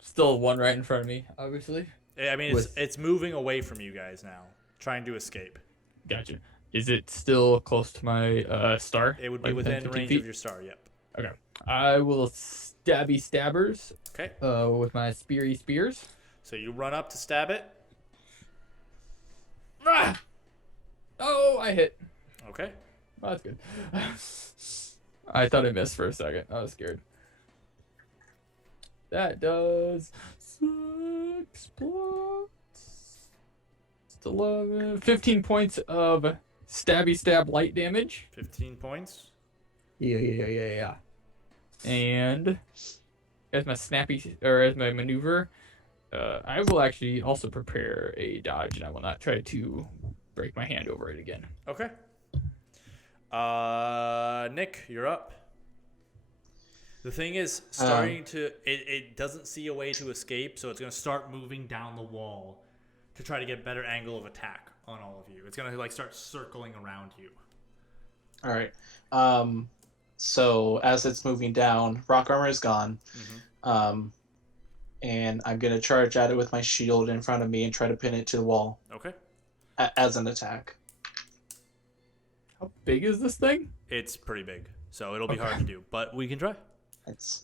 Still one right in front of me, obviously. I mean, it's moving away from you guys now, trying to escape. Gotcha. Is it still close to my star? It would be Like within 15 range feet? of your star. Yep. Okay. I will stabby stabbers. Okay. With my speary spears. So you run up to stab it. Ah! Oh, I hit. Okay. Oh, that's good. I thought I missed for a second. I was scared. That does 6 plus 11, 15 points of stabby stab light damage. 15 points. Yeah. And as my as my maneuver, I will actually also prepare a dodge, and I will not try to break my hand over it again. Okay. Nick, you're up. The thing is, it doesn't see a way to escape, so it's going to start moving down the wall to try to get better angle of attack on all of you. It's going to like start circling around you. All right. So as it's moving down, rock armor is gone. Mm-hmm. And I'm going to charge at it with my shield in front of me and try to pin it to the wall. Okay. As an attack. How big is this thing? It's pretty big, so it'll be hard to do, but we can try. It's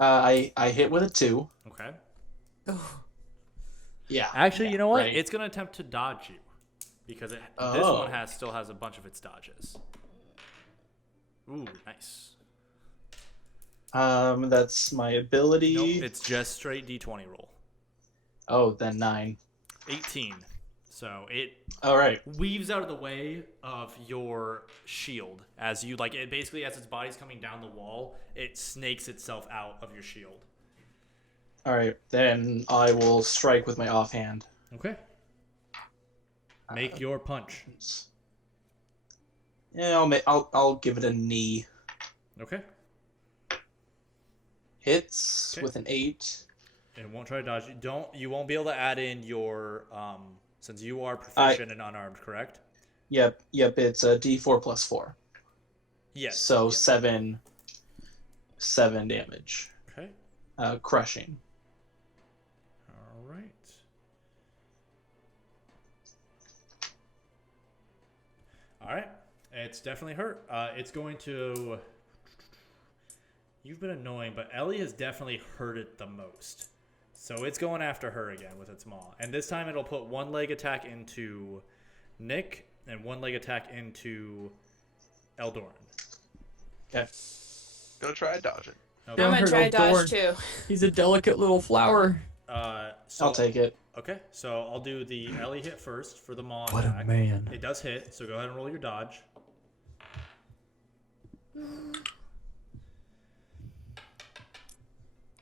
I hit with a 2. Okay. Yeah. Actually, you know what? Right. It's going to attempt to dodge you because this Oh. one still has a bunch of its dodges. Ooh, nice. That's my ability. Nope, it's just straight D20 roll. Oh, then 9. 18. So it All right. weaves out of the way of your shield as you it basically as its body's coming down the wall, it snakes itself out of your shield. All right. Then I will strike with my offhand. Okay. Make your punch. Yeah, I'll give it a knee. Okay. Hits Okay. with an 8. And won't try to dodge. You won't be able to add in your since you are proficient and unarmed, correct? Yep. It's a D4 plus 4. Yes. So Yep. 7 damage. Okay. Crushing. All right. All right. It's definitely hurt. It's going to. You've been annoying, but Ellie has definitely hurt it the most. So it's going after her again with its maw. And this time it'll put one leg attack into Nick and one leg attack into Eldoran. Okay. Gonna try dodging. Okay. I'm gonna try Thorn. dodge too. He's a delicate little flower. So, I'll take it. Okay, so I'll do the Ellie hit first for the maw What a attack. man. It does hit, so go ahead and roll your dodge.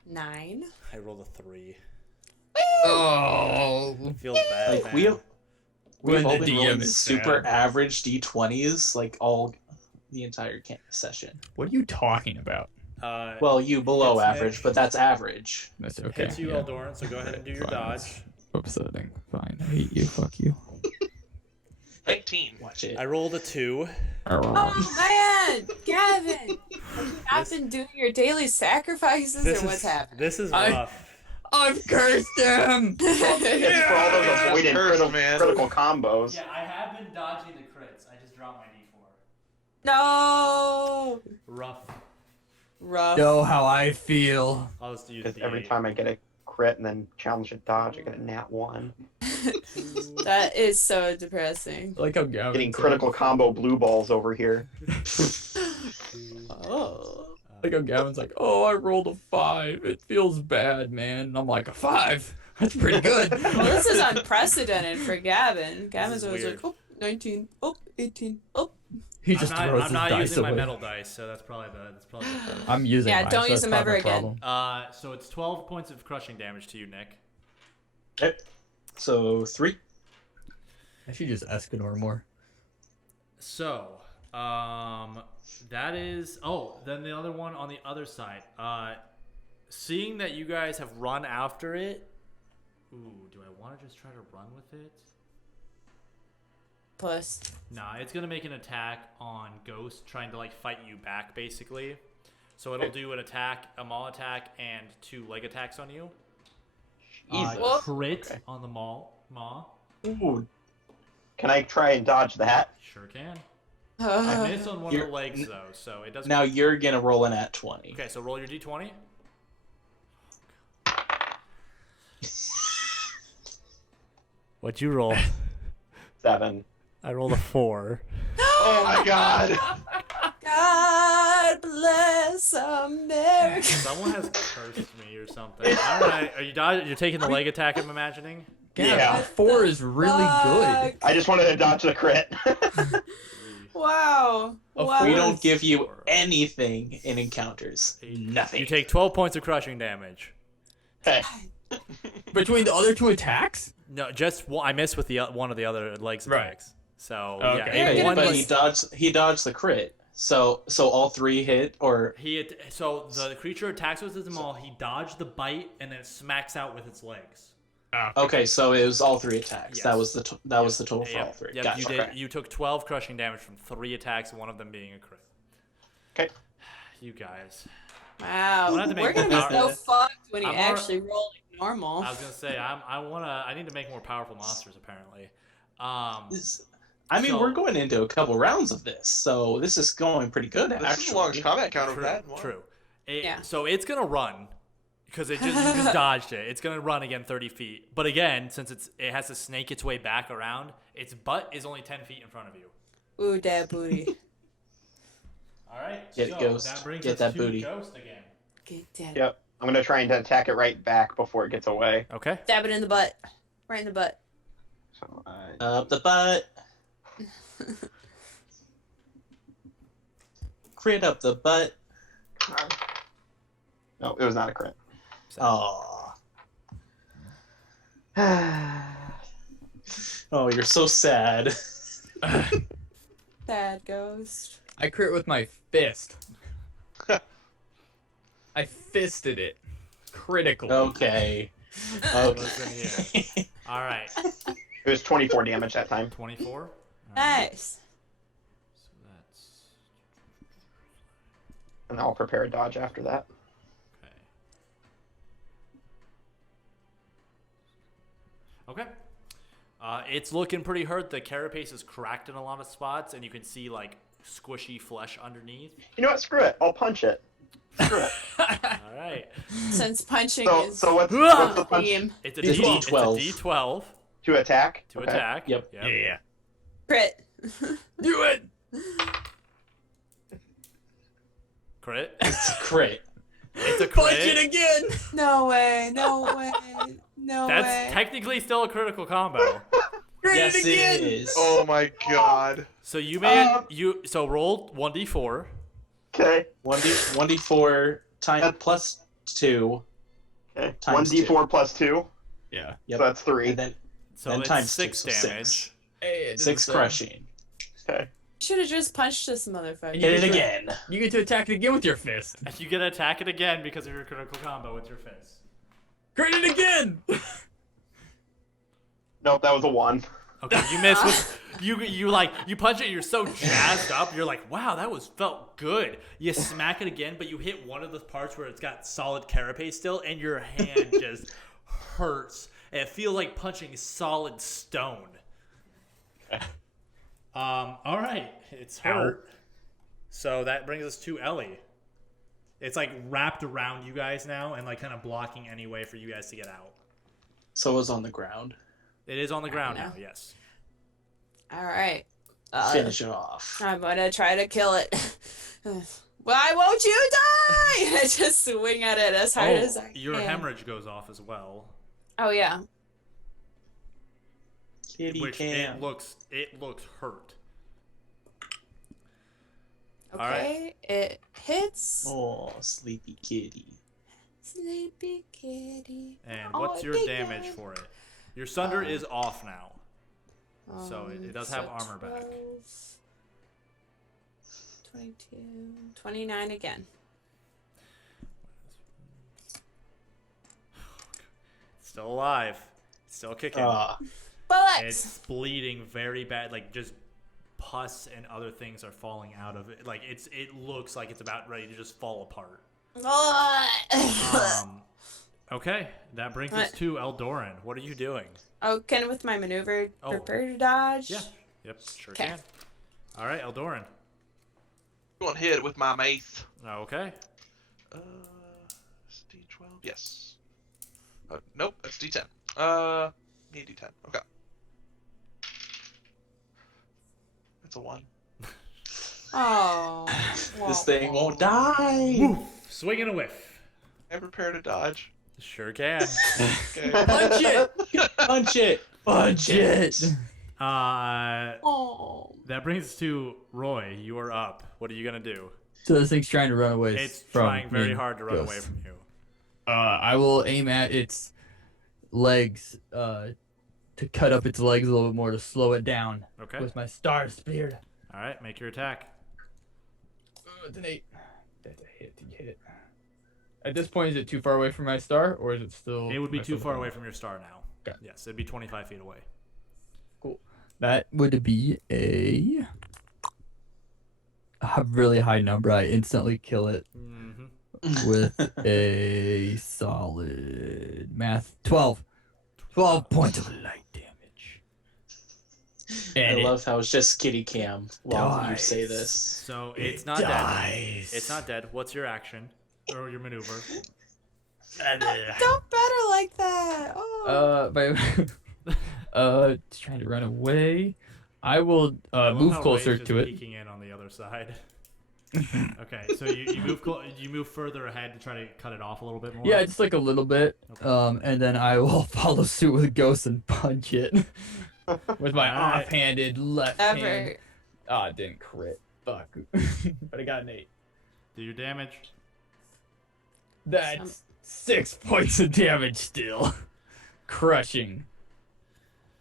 9. I rolled a 3. Oh. Feels bad. Like man. we've When all the been DM rolling is super sad. average D20s like all the entire session. What are you talking about? Well, you below Hits average, Nick. but that's average. That's okay. Hits you, yeah. Eldoran, so go ahead and do your Fine, dodge. that's upsetting. Fine. I hate you. Fuck you. 19. Watch it. I rolled a 2. Oh man, Gavin! Have you not been doing your daily sacrifices, or what's happening? This is I- rough. I've cursed him. It's for all those Yeah, avoiding curse, critical, man. critical combos. Yeah, I have been dodging the crits. I just dropped my D4. No, Rough. rough. Know how I feel. I'll just use Because the every time I get a crit and then challenge a dodge, I get a nat 1. That is so depressing. Like I'm Getting critical combo blue balls over here. Oh. Like how Gavin's like, oh, I rolled a 5. It feels bad, man. And I'm like, a 5? That's pretty good. Well, this is unprecedented for Gavin. Gavin's is always weird. like, oh, 19, oh, 18, oh. He just throws I'm his not dice using my away. metal dice, so that's probably the I'm using Yeah, mine, don't so use that's them not my ever again. problem. So it's 12 points of crushing damage to you, Nick. Okay. So 3. I should use Escanor more. So, that is. Oh, then the other one on the other side. Seeing that you guys have run after it. Ooh, do I want to just try to run with it? Puss. Nah, it's gonna make an attack on Ghost, trying to fight you back, basically. So it'll do an attack, a maul attack, and 2 leg attacks on you. Jesus. Whoa. Crit Okay. on the maul. Ooh. Can I try and dodge that? Sure can. I missed on one of You're- the legs though, so it doesn't. Now you're gonna roll an at 20. Okay, so roll your d20. What'd you roll? 7. I rolled a 4. Oh my god. God bless America. Someone has cursed me or something. All right, are you you're taking the leg attack? I'm imagining. Yeah. 4 is really good. I just wanted to dodge the crit. Wow. Of Wow. We don't give you anything in encounters. Nothing. You take 12 points of crushing damage. Hey, Between the other 2 attacks? No, just one, I missed with the one of the other legs Right. attacks. So Okay. yeah, You're one gonna but was, he dodged the crit. So all 3 hit, or so the creature attacks with his maul. He dodged the bite and then it smacks out with its legs. okay, so it was all 3 attacks. Yes. That was the total for Yep, all 3. yep, Gotcha. you did. Okay. You took 12 crushing damage from 3 attacks, one of them being a crit. okay. You guys. Wow. We'll have to make We're gonna be more so power- fucked when you I'm more- actually roll like normal. I was gonna say I need to make more powerful monsters apparently. I mean, So- we're going into a couple rounds of this, so this is going pretty good, This is the actually. longest combat count of True. that. Wow. True. Yeah. So it's gonna run because you just dodged it. It's gonna run again 30 feet. But again, since it has to snake its way back around, its butt is only 10 feet in front of you. Ooh, dad booty. All right. Get so Ghost. That brings Get us that to booty. Ghost again. Get dad. Yep. I'm gonna try and attack it right back before it gets away. Okay. Stab it in the butt. Right in the butt. So Up the butt. Crit up the butt. no, it was not a crit. Aww. Oh, you're so sad. Dad ghost. I crit with my fist. I fisted it. Critically. Okay. Listen Okay. here. All right. It was 24 damage that time. 24. All right. Nice. So that's And I'll prepare a dodge after that. okay. Okay. It's looking pretty hurt. The carapace is cracked in a lot of spots, and you can see like squishy flesh underneath. You know what? Screw it. I'll punch it. Screw it. All right. Since punching So, is so what's the punch theme. It's a D12. It's a D12 to attack? to Okay. attack. Yep. Yeah. Crit. Do it! Crit. It's a crit. It's a Punch crit. it again! No way. No way. No That's way. technically still a critical combo. Crit Yes, it it again! is. Oh my god. So you made so roll 1d4. Okay. 1d4 time plus 2. Okay. Times 1d4 plus 2. Yeah. Yep. So that's 3. And then So Then it's times 6 two, so damage. 6. Hey, it 6 doesn't- crushing. Okay. Should have just punched this motherfucker. Hit it again. You get to attack it again with your fist. You get to attack it again because of your critical combo with your fist. Crit it again! Nope, that was a 1. Okay, you miss with you punch it. You're so jazzed up. You're like, wow, that felt good. You smack it again, but you hit one of the parts where it's got solid carapace still, and your hand just hurts. And it feels like punching solid stone. All right, it's hurt. So that brings us to Ellie. It's like wrapped around you guys now, and like kind of blocking any way for you guys to get out. So it was on the ground. It is on the ground now. Yes. All right. Finish it off. I'm gonna try to kill it. Why won't you die? I just swing at it as hard as I can. Your hemorrhage goes off as well. Oh yeah. Kitty Which cam. it looks hurt. Okay. All right. It hits. Oh, sleepy kitty. Sleepy kitty. And Oh, what's your big damage guy. for it? Your sunder is off now. So it does have so armor back. 12, 22, 29 again. Still alive. Still kicking. Bullets! It's bleeding very bad. Like just pus and other things are falling out of it. Like it looks like it's about ready to just fall apart. Okay, that brings us What? to Eldoran. What are you doing? Oh, can with my maneuver Oh. prepare to dodge? Yeah. Yep. Sure 'Kay. can. All right, Eldoran. Go on hit with my mace. Okay. It's D12. Yes. Nope, that's D10. Need D10. Okay. That's a 1. Oh. This thing won't die. Woof. Swing and a whiff. I prepare to dodge. Sure can. Okay. Punch it! Punch it. Punch it! Oh. That brings us to Roy. You are up. What are you gonna do? So this thing's trying to run away. It's from trying very me, hard to run Ghost. away from you. I will aim at its legs, to cut up its legs a little bit more to slow it down Okay. with my star spear. All right, make your attack. It's an 8. That's a hit. You hit it. At this point, is it too far away from my star, or is it still? It would be am I too still far far away from your star now. Okay. Yes, it'd be 25 feet away. Cool. That would be a really high number. I instantly kill it Mm-hmm. with a solid math 12 points of light damage. And I love how it's just kitty cam while you say dies. this. So it's not dies. dead. It's not dead. What's your action or your maneuver? Don't better like that. Oh. Trying to run away. I will I love move how closer Ray's just to it. peeking in on the other side. Okay, so you move you move further ahead to try to cut it off a little bit more. Yeah, just like a little bit. Okay. And then I will follow suit with Ghost and punch it with my Alright. offhanded left hand. Ever. Ah, it didn't crit. Fuck. But I got an 8. Do your damage. That's 6 points of damage still. Crushing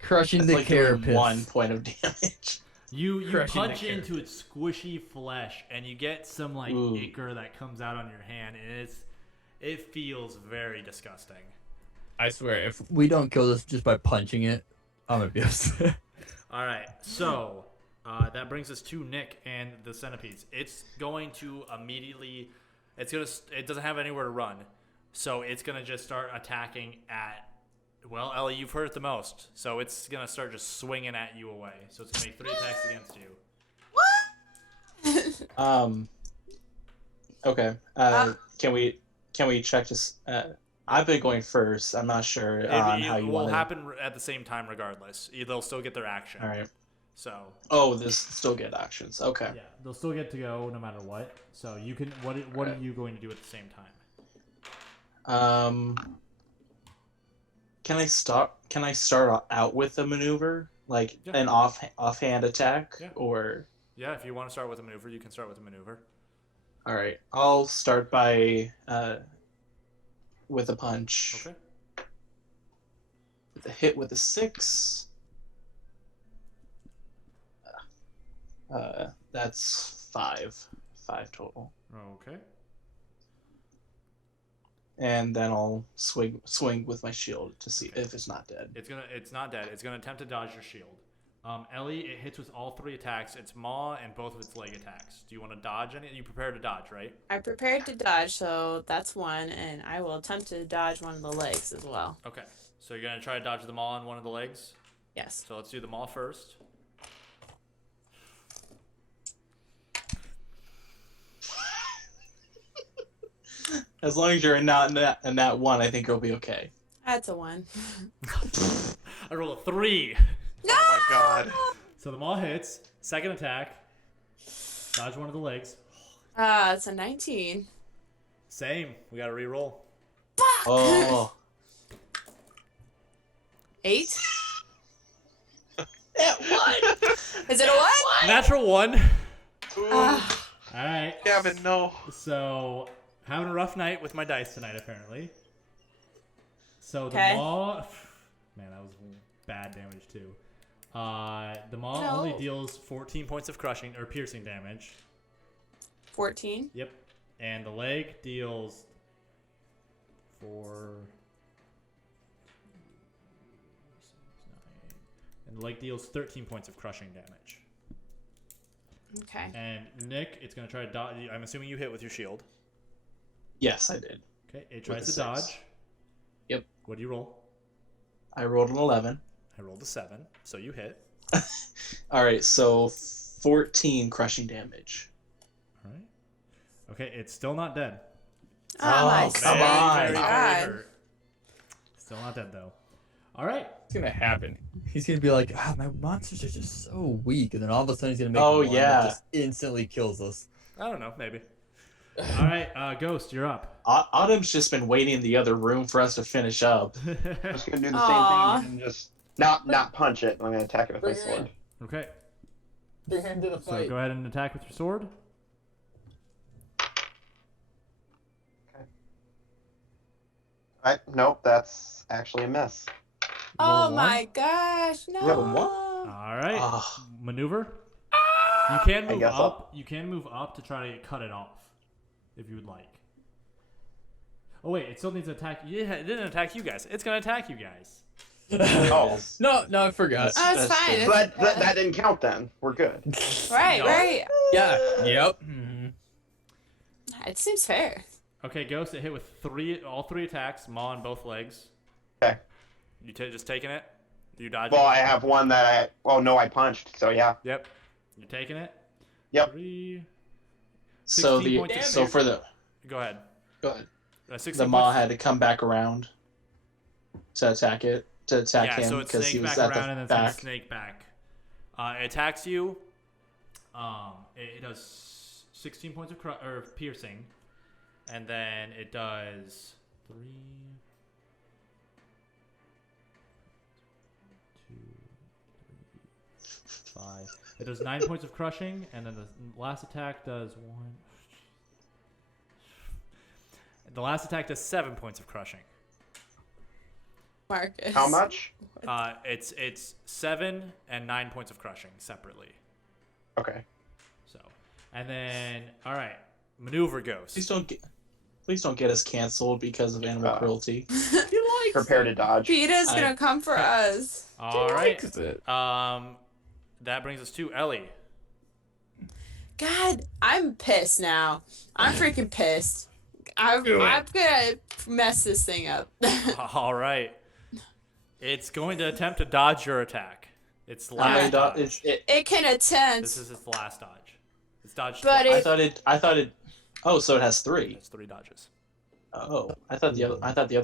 That's the like doing carapace. 1 point of damage. You Crushing the punch into its squishy flesh, and you get some like Ooh. ichor that comes out on your hand, and it feels very disgusting. I swear, if we don't kill this just by punching it, I'm gonna be upset. All right, so that brings us to Nick and the centipedes. It's going to immediately. It doesn't have anywhere to run, so it's gonna just start attacking at. Well, Ellie, you've heard it the most, so it's gonna start just swinging at you away. So it's gonna make 3 attacks against you. Okay. Can we check this? I've been going first. I'm not sure on how you will want to. happen at the same time regardless. They'll still get their action. All right. So. Oh, this still get actions. Okay. Yeah, they'll still get to go no matter what. So you can. What are you going to do at the same time? Can I start out with a maneuver, like Yeah. an offhand attack, Yeah. or? Yeah, if you want to start with a maneuver, you can start with a maneuver. All right, I'll start by with a punch. Okay. With a hit with a 6. That's 5 total, Okay. and then I'll swing with my shield to see if it's not dead. It's not dead. It's gonna attempt to dodge your shield. Ellie, it hits with all 3 attacks. Its maw and both of its leg attacks. Do you want to dodge any? You prepare to dodge, right? I prepared to dodge, so that's 1, and I will attempt to dodge one of the legs as well. Okay. So you're gonna try to dodge the maw on one of the legs. Yes. So let's do the maw first. As long as you're not in that one, I think you'll be okay. That's a 1. I roll a 3. No! Oh my god. So the maw hits. Second attack. Dodge one of the legs. It's a 19. Same. We gotta re-roll. Oh. 8? That one. Is it a what? Natural 1. Ooh, All right. Gavin, no. So, having a rough night with my dice tonight, apparently. So the Okay. maw, man, that was bad damage too. The maw No. only deals 14 points of crushing or piercing damage. 14. Yep. And the leg deals 4. And the leg deals 13 points of crushing damage. Okay. And Nick, it's gonna try to dodge. I'm assuming you hit with your shield. Yes, I did. Okay, it With tries a to 6. dodge. Yep. What do you roll? I rolled an 11. I rolled a 7, so you hit. All right, so 14 crushing damage. All right. Okay, it's still not dead. Oh, my come Very, on. very, very God. hurt. Still not dead though. All right. What's gonna happen? He's gonna be like, my monsters are just so weak, and then all of a sudden he's gonna make Oh, one yeah. that just instantly kills us. I don't know, maybe. All right, Ghost, you're up. Autumn's just been waiting in the other room for us to finish up. I'm just gonna do the Aw. same thing and just not punch it. I'm gonna attack it with my Bring it in. sword. Okay. Bring him to the So fight. go ahead and attack with your sword. Nope, that's actually a miss. Oh Roll a my gosh, no. Yeah, but what? All right. Ah. Maneuver. You can move guess up. You can move up to try to cut it off, if you would like. Oh wait, it still needs to attack. Yeah, it didn't attack you guys. It's gonna attack you guys. Oh, No, I forgot. Oh, it's That's fine. good. It's- but that didn't count then. We're good. right, No. right. Yeah. Yep. It seems fair. Okay, Ghost. It hit with all three attacks. Maw on both legs. Okay. You just taking it. You dodging. Well, I have one that I punched. So yeah. Yep. You're taking it. Yep. 16 points of So damage. for the Go ahead. 16 the Maw points- had to come back around to attack him yeah, so because it he snakes was back at around and the then it's gonna back. snake back. It attacks you. It does 16 points of piercing, and then it does 3, 2, 3, 5. It does 9 points of crushing, and then the last attack does 1. The last attack does 7 points of crushing. Marcus. How much? It's 7 and 9 points of crushing separately. Okay. So, and then all right, maneuver Ghost. Please don't get us canceled because of animal cruelty. Prepare to dodge. PETA's gonna come for us. All right. Likes it. That brings us to Ellie. God, I'm pissed now. I'm freaking pissed. I'm gonna mess this thing up. All right. It's going to attempt to dodge your attack. It's How many last dodge. It can attempt. This is its last dodge. It's dodged But twice. I thought it. Oh, so it has 3. It's 3 dodges. Oh, I thought the other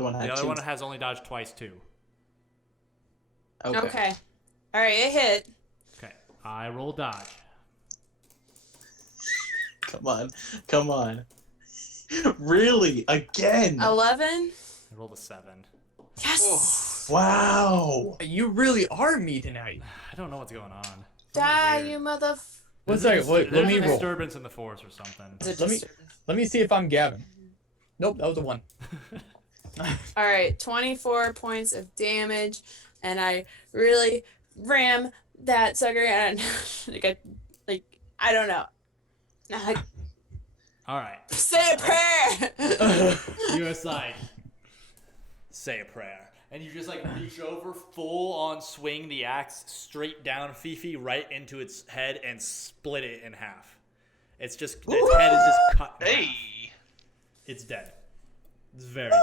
one had The other 2. one has only dodged twice too. Okay. All right, it hit. Okay. I roll dodge. Come on. Really? Again? 11. I rolled a 7. Yes. Wow. You really are me tonight. I don't know what's going on. Die, Weird. you mother. One second. Wait, let There's me a roll. disturbance in the force or something. Let me see if I'm Gavin. Nope, that was a 1. All right, 24 points of damage, and I really ram that sucker, and I don't know. All right. Say a prayer. You aside. Say a prayer. And you just like reach over, full on swing the axe straight down Fifi right into its head and split it in half. Its head is just cut. In half. Hey. It's dead. It's very dead.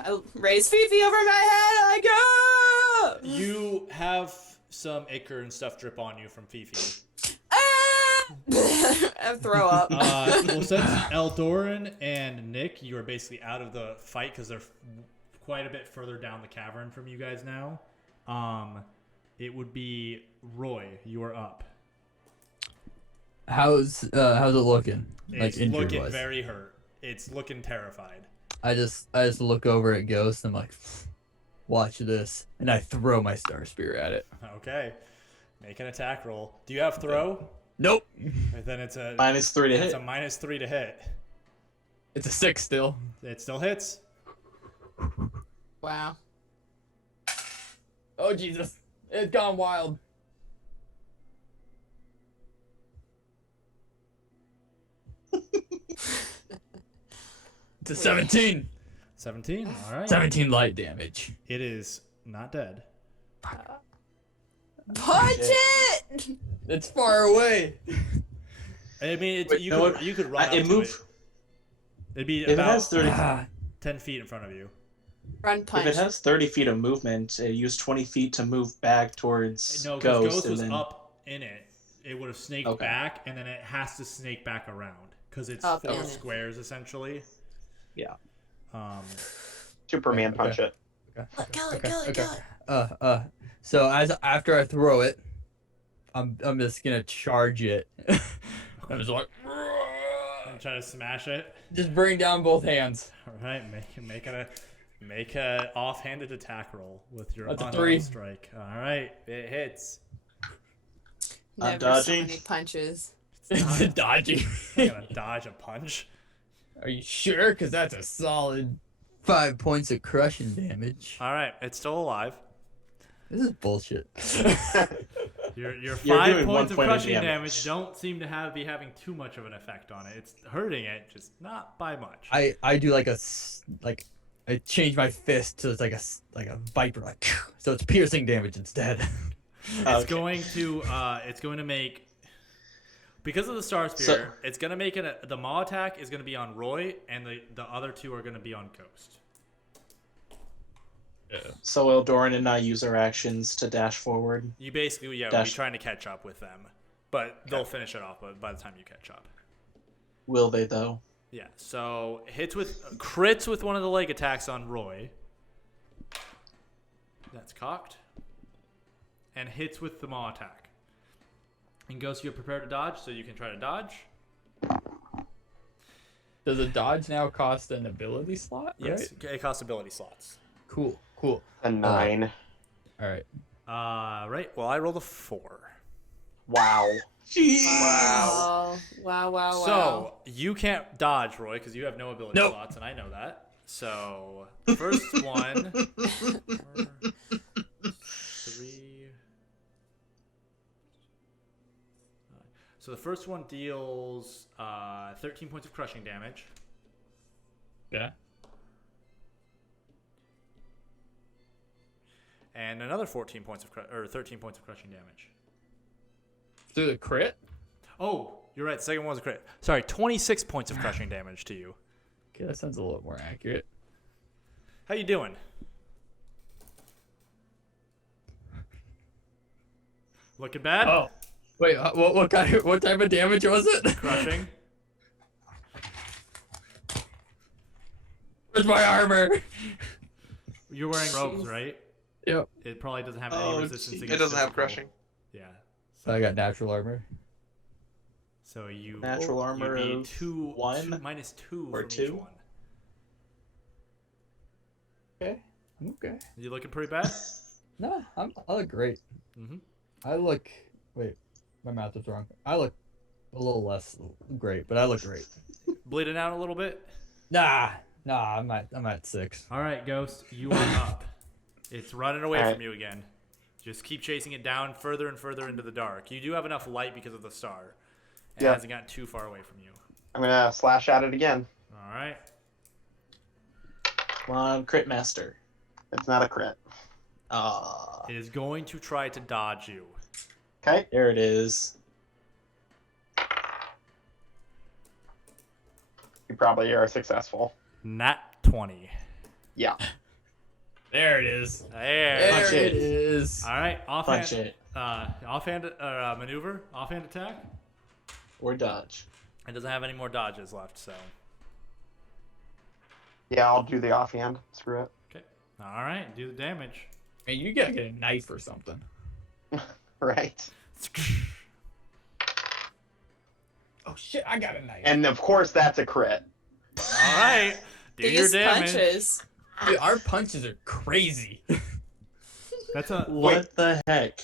I raise Fifi over my head. I go. You have some ichor and stuff drip on you from Fifi. I throw up. Well, since Eldoran and Nick, you are basically out of the fight because they're quite a bit further down the cavern from you guys now. It would be Roy. You are up. How's it looking? It's injured looking wise? very hurt. It's looking terrified. I just look over at Ghost and I'm like, watch this, and I throw my Star Spear at it. Okay. Make an attack roll. Do you have throw? Nope. Then it's a -3 to it's hit. a -3 to hit. It's a 6 still. It still hits. Wow. Oh Jesus! It's gone wild. It's a 17. 17. All right. 17 light damage. It is not dead. Punch it. It's far away. I mean, Wait, you no, could run up it to moved. it. It'd be If it about has 30, 10 feet in front of you. Run punch. If it has 30 feet of movement, it used 20 feet to move back towards No, because Ghost. Ghost and was then... up in it. It would have snaked back, and then it has to snake back around because it's Up 4 in it. squares essentially. Yeah. Superman punch it. Kill it. So after I throw it, I'm just gonna charge it. I'm just like, I'm trying to smash it. just bring down both hands. All right, make a offhanded attack roll with your That's a unarmed 3. strike. All right, it hits. Never I'm dodging. so many punches. It's dodgy. I'm gonna dodge a punch. Are you sure? Because that's a solid 5 points of crushing damage. All right, it's still alive. This is bullshit. Your You're 5 doing 1 points of point of crushing damage damage. don't seem to be having too much of an effect on it. It's hurting it, just not by much. I do I change my fist to like a viper, like so it's piercing damage instead. It's going to make, because of the Star Spear, it's going to make it the Maw attack is going to be on Roy, and the other 2 are going to be on Ghost. Yeah. So will Doran and I use our actions to dash forward? You basically, we'll be trying to catch up with them, but they'll finish it off by the time you catch up. Will they, though? Yeah, so crits with one of the leg attacks on Roy. That's cocked. And hits with the Maw attack. And Ghost, you're prepared to dodge, so you can try to dodge. Does a dodge now cost an ability slot? Yes, Right? it costs ability slots. Cool. A 9. All right. Right, well, I rolled a 4. Wow. Wow. So, you can't dodge, Roy, because you have no ability Nope. slots, and I know that. So, first one... 4, 3... So the first one deals 13 points of crushing damage. Yeah. And another 13 points of crushing damage. Through the crit? Oh, you're right. The second one was a crit. Sorry, 26 points of crushing damage to you. Okay, that sounds a little more accurate. How you doing? Looking bad? Oh, wait. What type of damage was it? Crushing. Where's my armor? You're wearing robes, right? Yep. It probably doesn't have any resistance against It doesn't have physical. crushing. Yeah. So I got natural armor. So you Natural armor you need of 2 1 minus 2 or from each 2? one. Okay. You looking pretty bad? No, I look great. Mhm. Wait, my math is wrong. I look a little less great, but I look great. Bleeding out a little bit? Nah, I'm at 6. All right, Ghost, you are up. It's running away All right. from you again. Just keep chasing it down further and further into the dark. You do have enough light because of the star. It Yeah. hasn't gotten too far away from you. I'm gonna slash at it again. All right. Come on, Crit Master. It's not a crit. It is going to try to dodge you. Okay. There it is. You probably are successful. Nat 20. Yeah. There it is. There. Punch There it. it is. All right. Punch it. Offhand maneuver. Offhand attack. Or dodge. It doesn't have any more dodges left, so. Yeah, I'll do the offhand. Screw it. Okay. All right. Do the damage. Man, you gotta get a knife or something. Right. Oh shit, I got a knife. And of course, that's a crit. All right. Do your Biggest damage. punches. Dude, our punches are crazy. That's a What the heck?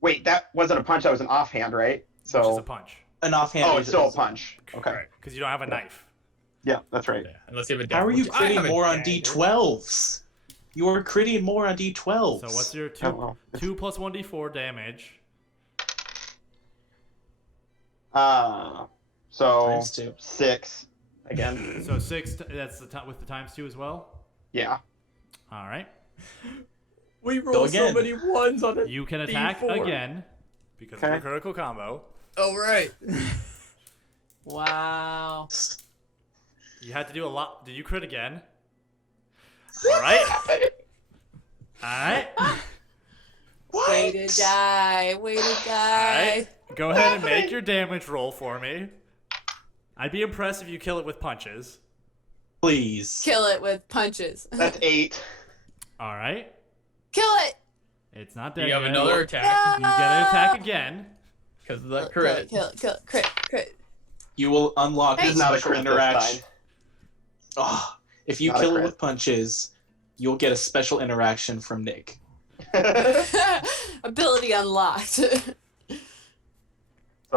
Wait, that wasn't a punch. That was an offhand, right? which is a So. punch. An offhand. Oh, it's still a punch. Okay. Because you don't have a knife. Yeah, that's right. Yeah, unless you have a How are dagger, you which I have critting a more on dagger. D12s? You are critting more on D12s. So what's your Oh, well. 2 plus 1d4 damage? So Times 2. 6 again. So 6. That's with the times 2 as well. Yeah. All right. We roll so again. many ones on it. You can attack D4. again because of Okay. a critical combo. Oh right. Wow. You had to do a lot. Did you crit again? All right. All right. Way to die. Way to All die. right. Go ahead and make your damage roll for me. I'd be impressed if you kill it with punches. Please. Kill it with punches. That's 8. All right. Kill it. It's not dead You have yet. another attack You get an attack again. because of that Kill it, crit. kill it, kill it. Crit. You will unlock Hey. a It's not a special crit this interaction. Oh, if you Not a kill it crit. with punches, you'll get a special interaction from Nick. Ability unlocked. So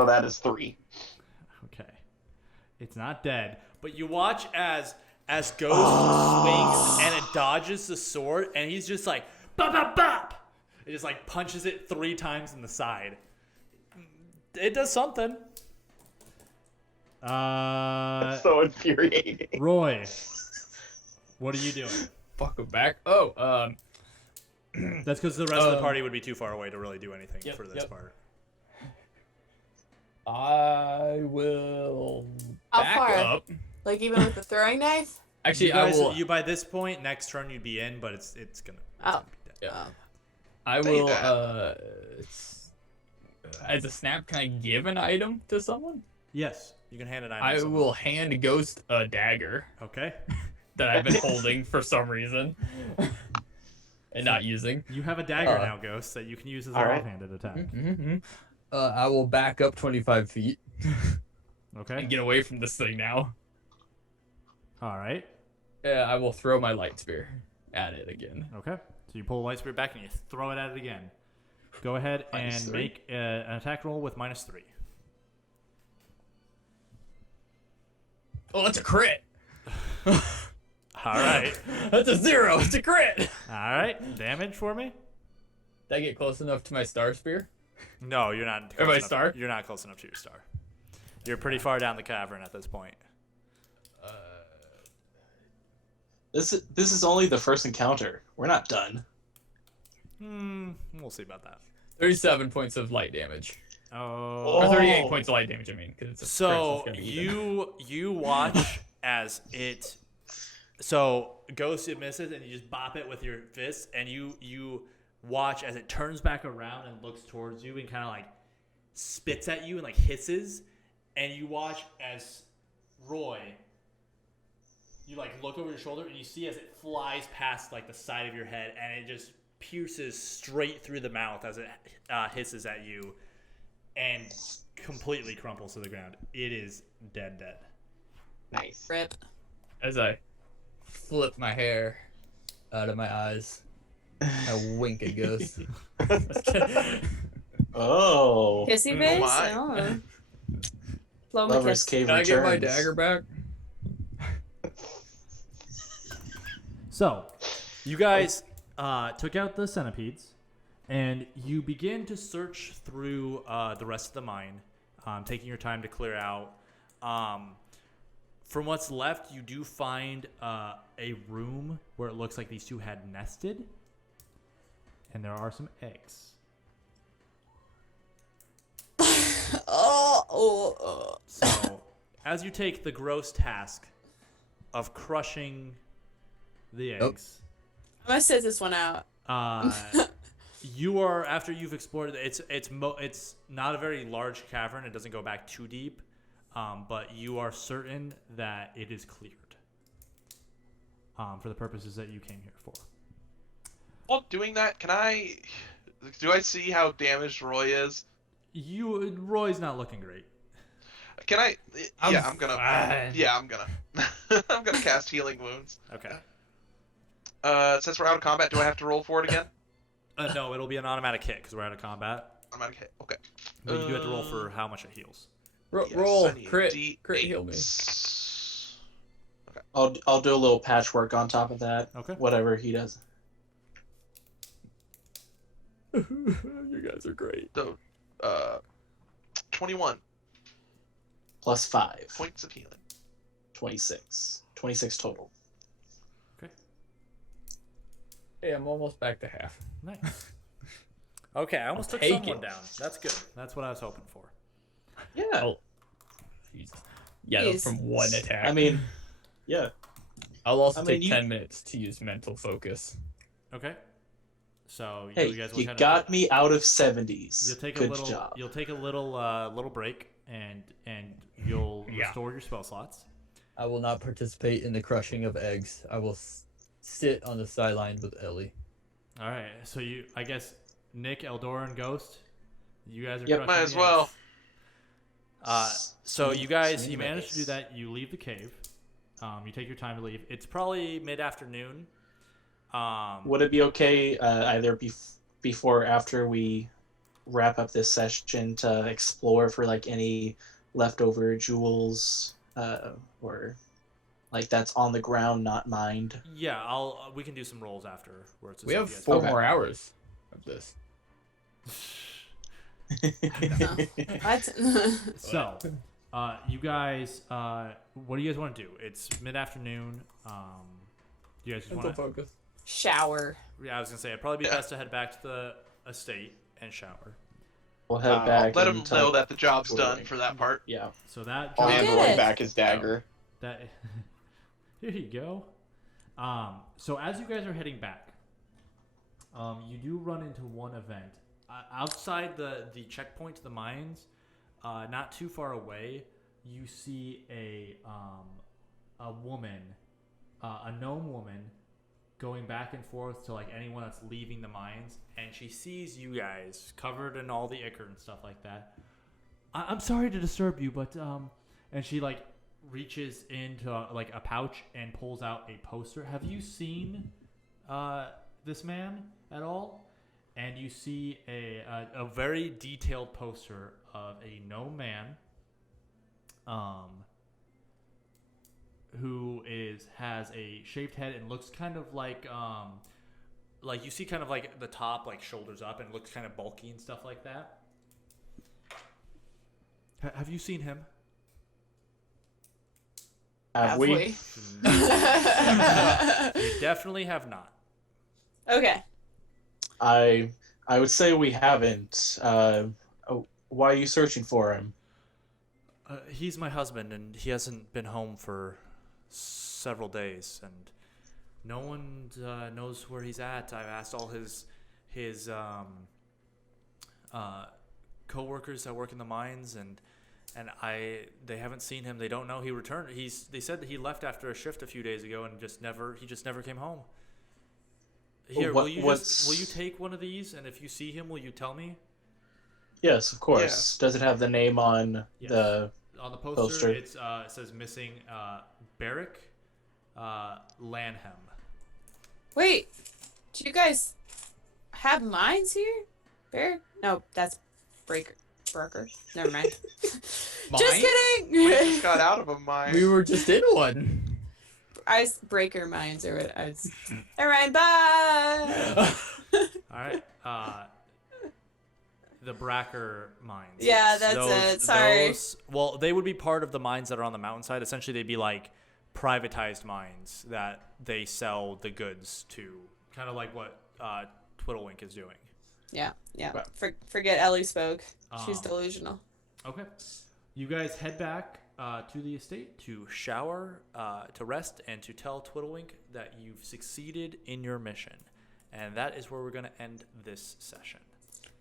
that is 3. Okay. It's not dead, but you watch as Ghost swings and it dodges the sword, and he's just like bop bop bop. It just like punches it 3 times in the side. It does something. That's so infuriating. Roy, what are you doing? Fuck him back. Oh, That's because the rest of the party would be too far away to really do anything Yep, for this yep. part. I will How back far? up. Like even with the throwing knife? Actually, You guys, I will. you by this point, next turn you'd be in, but it's gonna. Oh. be dead. Yeah. Oh. I Say will. that. As a snap, can I give an item to someone? Yes, you can hand it. I will hand Ghost a dagger Okay. that I've been holding for some reason and not using. You have a dagger now, Ghost, that you can use as an all right. offhanded attack. Mm-hmm. I will back up 25 feet Okay. and get away from this thing now. All right. I will throw my light spear at it again. Okay. So you pull a light spear back and you throw it at it again. Go ahead and -3. make an attack roll with -3. Oh, that's a crit. All right. That's a 0. It's a crit. All right. Damage for me? Did I get close enough to my star spear? No, you're not. Am I enough- star? You're not close enough to your star. You're pretty far down the cavern at this point. This is only the first encounter. We're not done. We'll see about that. 37 points of light damage. Oh. Or 38 points of light damage, I mean. Cause it's a So crit, it's gonna be even. you watch as it. So Ghost, it misses, and you just bop it with your fist, and you watch as it turns back around and looks towards you and kind of like spits at you and like hisses, and you watch as Roy. You like look over your shoulder and you see as it flies past like the side of your head, and it just pierces straight through the mouth as it hisses at you, and completely crumples to the ground. It is dead. Nice. Rip. As I flip my hair out of my eyes, I wink at Ghost. Oh. Kissy Oh face? my. Oh. Blow my Lover's kiss. Cave Can I get my returns. dagger back? So, you guys took out the centipedes, and you begin to search through the rest of the mine, taking your time to clear out. From what's left, you do find a room where it looks like these two had nested, and there are some eggs. So, as you take the gross task of crushing the eggs, I'm gonna sit this one out. you are, after you've explored it, it's not a very large cavern. It doesn't go back too deep, but you are certain that it is cleared for the purposes that you came here for. While doing that, do I see how damaged Roy is? Roy's not looking great. Can I? I'm I'm gonna. fine. Yeah, I'm gonna. I'm gonna cast Healing Wounds. Okay. Since we're out of combat, do I have to roll for it again? No, it'll be an automatic hit because we're out of combat. Automatic hit. Okay. But you do have to roll for how much it heals. Yes, Roll. I need Crit. D8s. Crit heal me. I'll do a little patchwork on top of that. Okay. Whatever he does. You guys are great. So, 21 Plus 5. points of healing. 26. 26 total. Hey, I'm almost back to half. Nice. Okay, I almost took take someone it. down. That's good. That's what I was hoping for. Yeah. Oh, Jesus. Yeah, that was Jeez. from one attack. I mean, yeah. I'll also I mean, take you- 10 minutes to use mental focus. Okay. So Hey, you guys will you kind got of me out of 70s. you'll take Good a little job. you'll take a little break and you'll Yeah. restore your spell slots. I will not participate in the crushing of eggs. I will sit on the sideline with Ellie. All right. So I guess Nick, Eldora, and Ghost, you guys are Yep. crushing Might the as well. eggs. So you guys, Swing you and manage to do miss. that. You leave the cave. You take your time to leave. It's probably mid-afternoon. Would it be okay either before or after we wrap up this session to explore for like any leftover jewels or like that's on the ground, not mined? Yeah, we can do some rolls afterwards. We have you guys 4 Okay. more hours of this. What? So, you guys, what do you guys want to do? It's mid-afternoon. You guys just Mental want to? focus. Shower. Yeah, I was gonna say it'd probably be Yeah. best to head back to the estate and shower. We'll head back. Let and him talk know that the job's to done Twitalwink. for that part. Yeah. So that I'll We hand did Roy it. back his dagger. that here you go. So as you guys are heading back, you do run into one event outside the checkpoint to the mines. Not too far away, you see a woman, a gnome woman, going back and forth to like anyone that's leaving the mines, and she sees you guys covered in all the ichor and stuff like that. I'm sorry to disturb you, but and she like reaches into like a pouch and pulls out a poster. Have you seen this man at all? And you see a very detailed poster of a gnome man, who has a shaved head and looks kind of like you see kind of like the top like shoulders up and looks kind of bulky and stuff like that. Have you seen him? Have we? You definitely have not. Okay. I would say we haven't. Why are you searching for him? He's my husband, and he hasn't been home for several days, and no one knows where he's at. I've asked all his co-workers that work in the mines, and they haven't seen him. They don't know he returned. They said that he left after a shift a few days ago, and just never came home. Here, will you take one of these? And if you see him, will you tell me? Yes, of course. Does it have the name on Yes. On the poster? It says missing Barrick Lanham. Wait, do you guys have mines here? Bear? No, that's Breaker. Never mind. Just Mine? kidding. We just got out of a mine. We were just in one. Breaker mines or what? Never mind. Bye. All right. The Bracker mines. Yeah, that's it. Sorry. Well, they would be part of the mines that are on the mountainside. Essentially, they'd be like privatized mines that they sell the goods to, kind of like what Twitalwink is doing. Yeah. Right. Forget Ellie spoke. She's Um, delusional. Okay. You guys head back to the estate to shower, to rest, and to tell Twitalwink that you've succeeded in your mission. And that is where we're going to end this session.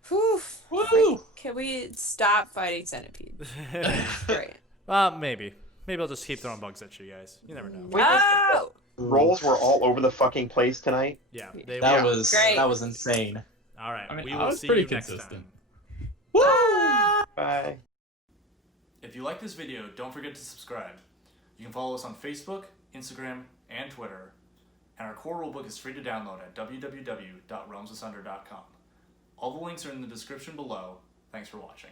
Whew. Woo! Can we stop fighting centipedes? Great. Maybe. Maybe I'll just keep throwing bugs at you guys. You never know. No! Rolls were all over the fucking place tonight. Yeah. That was Great. that was insane. All right. I mean, we I will was see pretty you next consistent. time. Bye. If you like this video, don't forget to subscribe. You can follow us on Facebook, Instagram, and Twitter. And our core rulebook is free to download at www.realmsasunder.com. All the links are in the description below. Thanks for watching.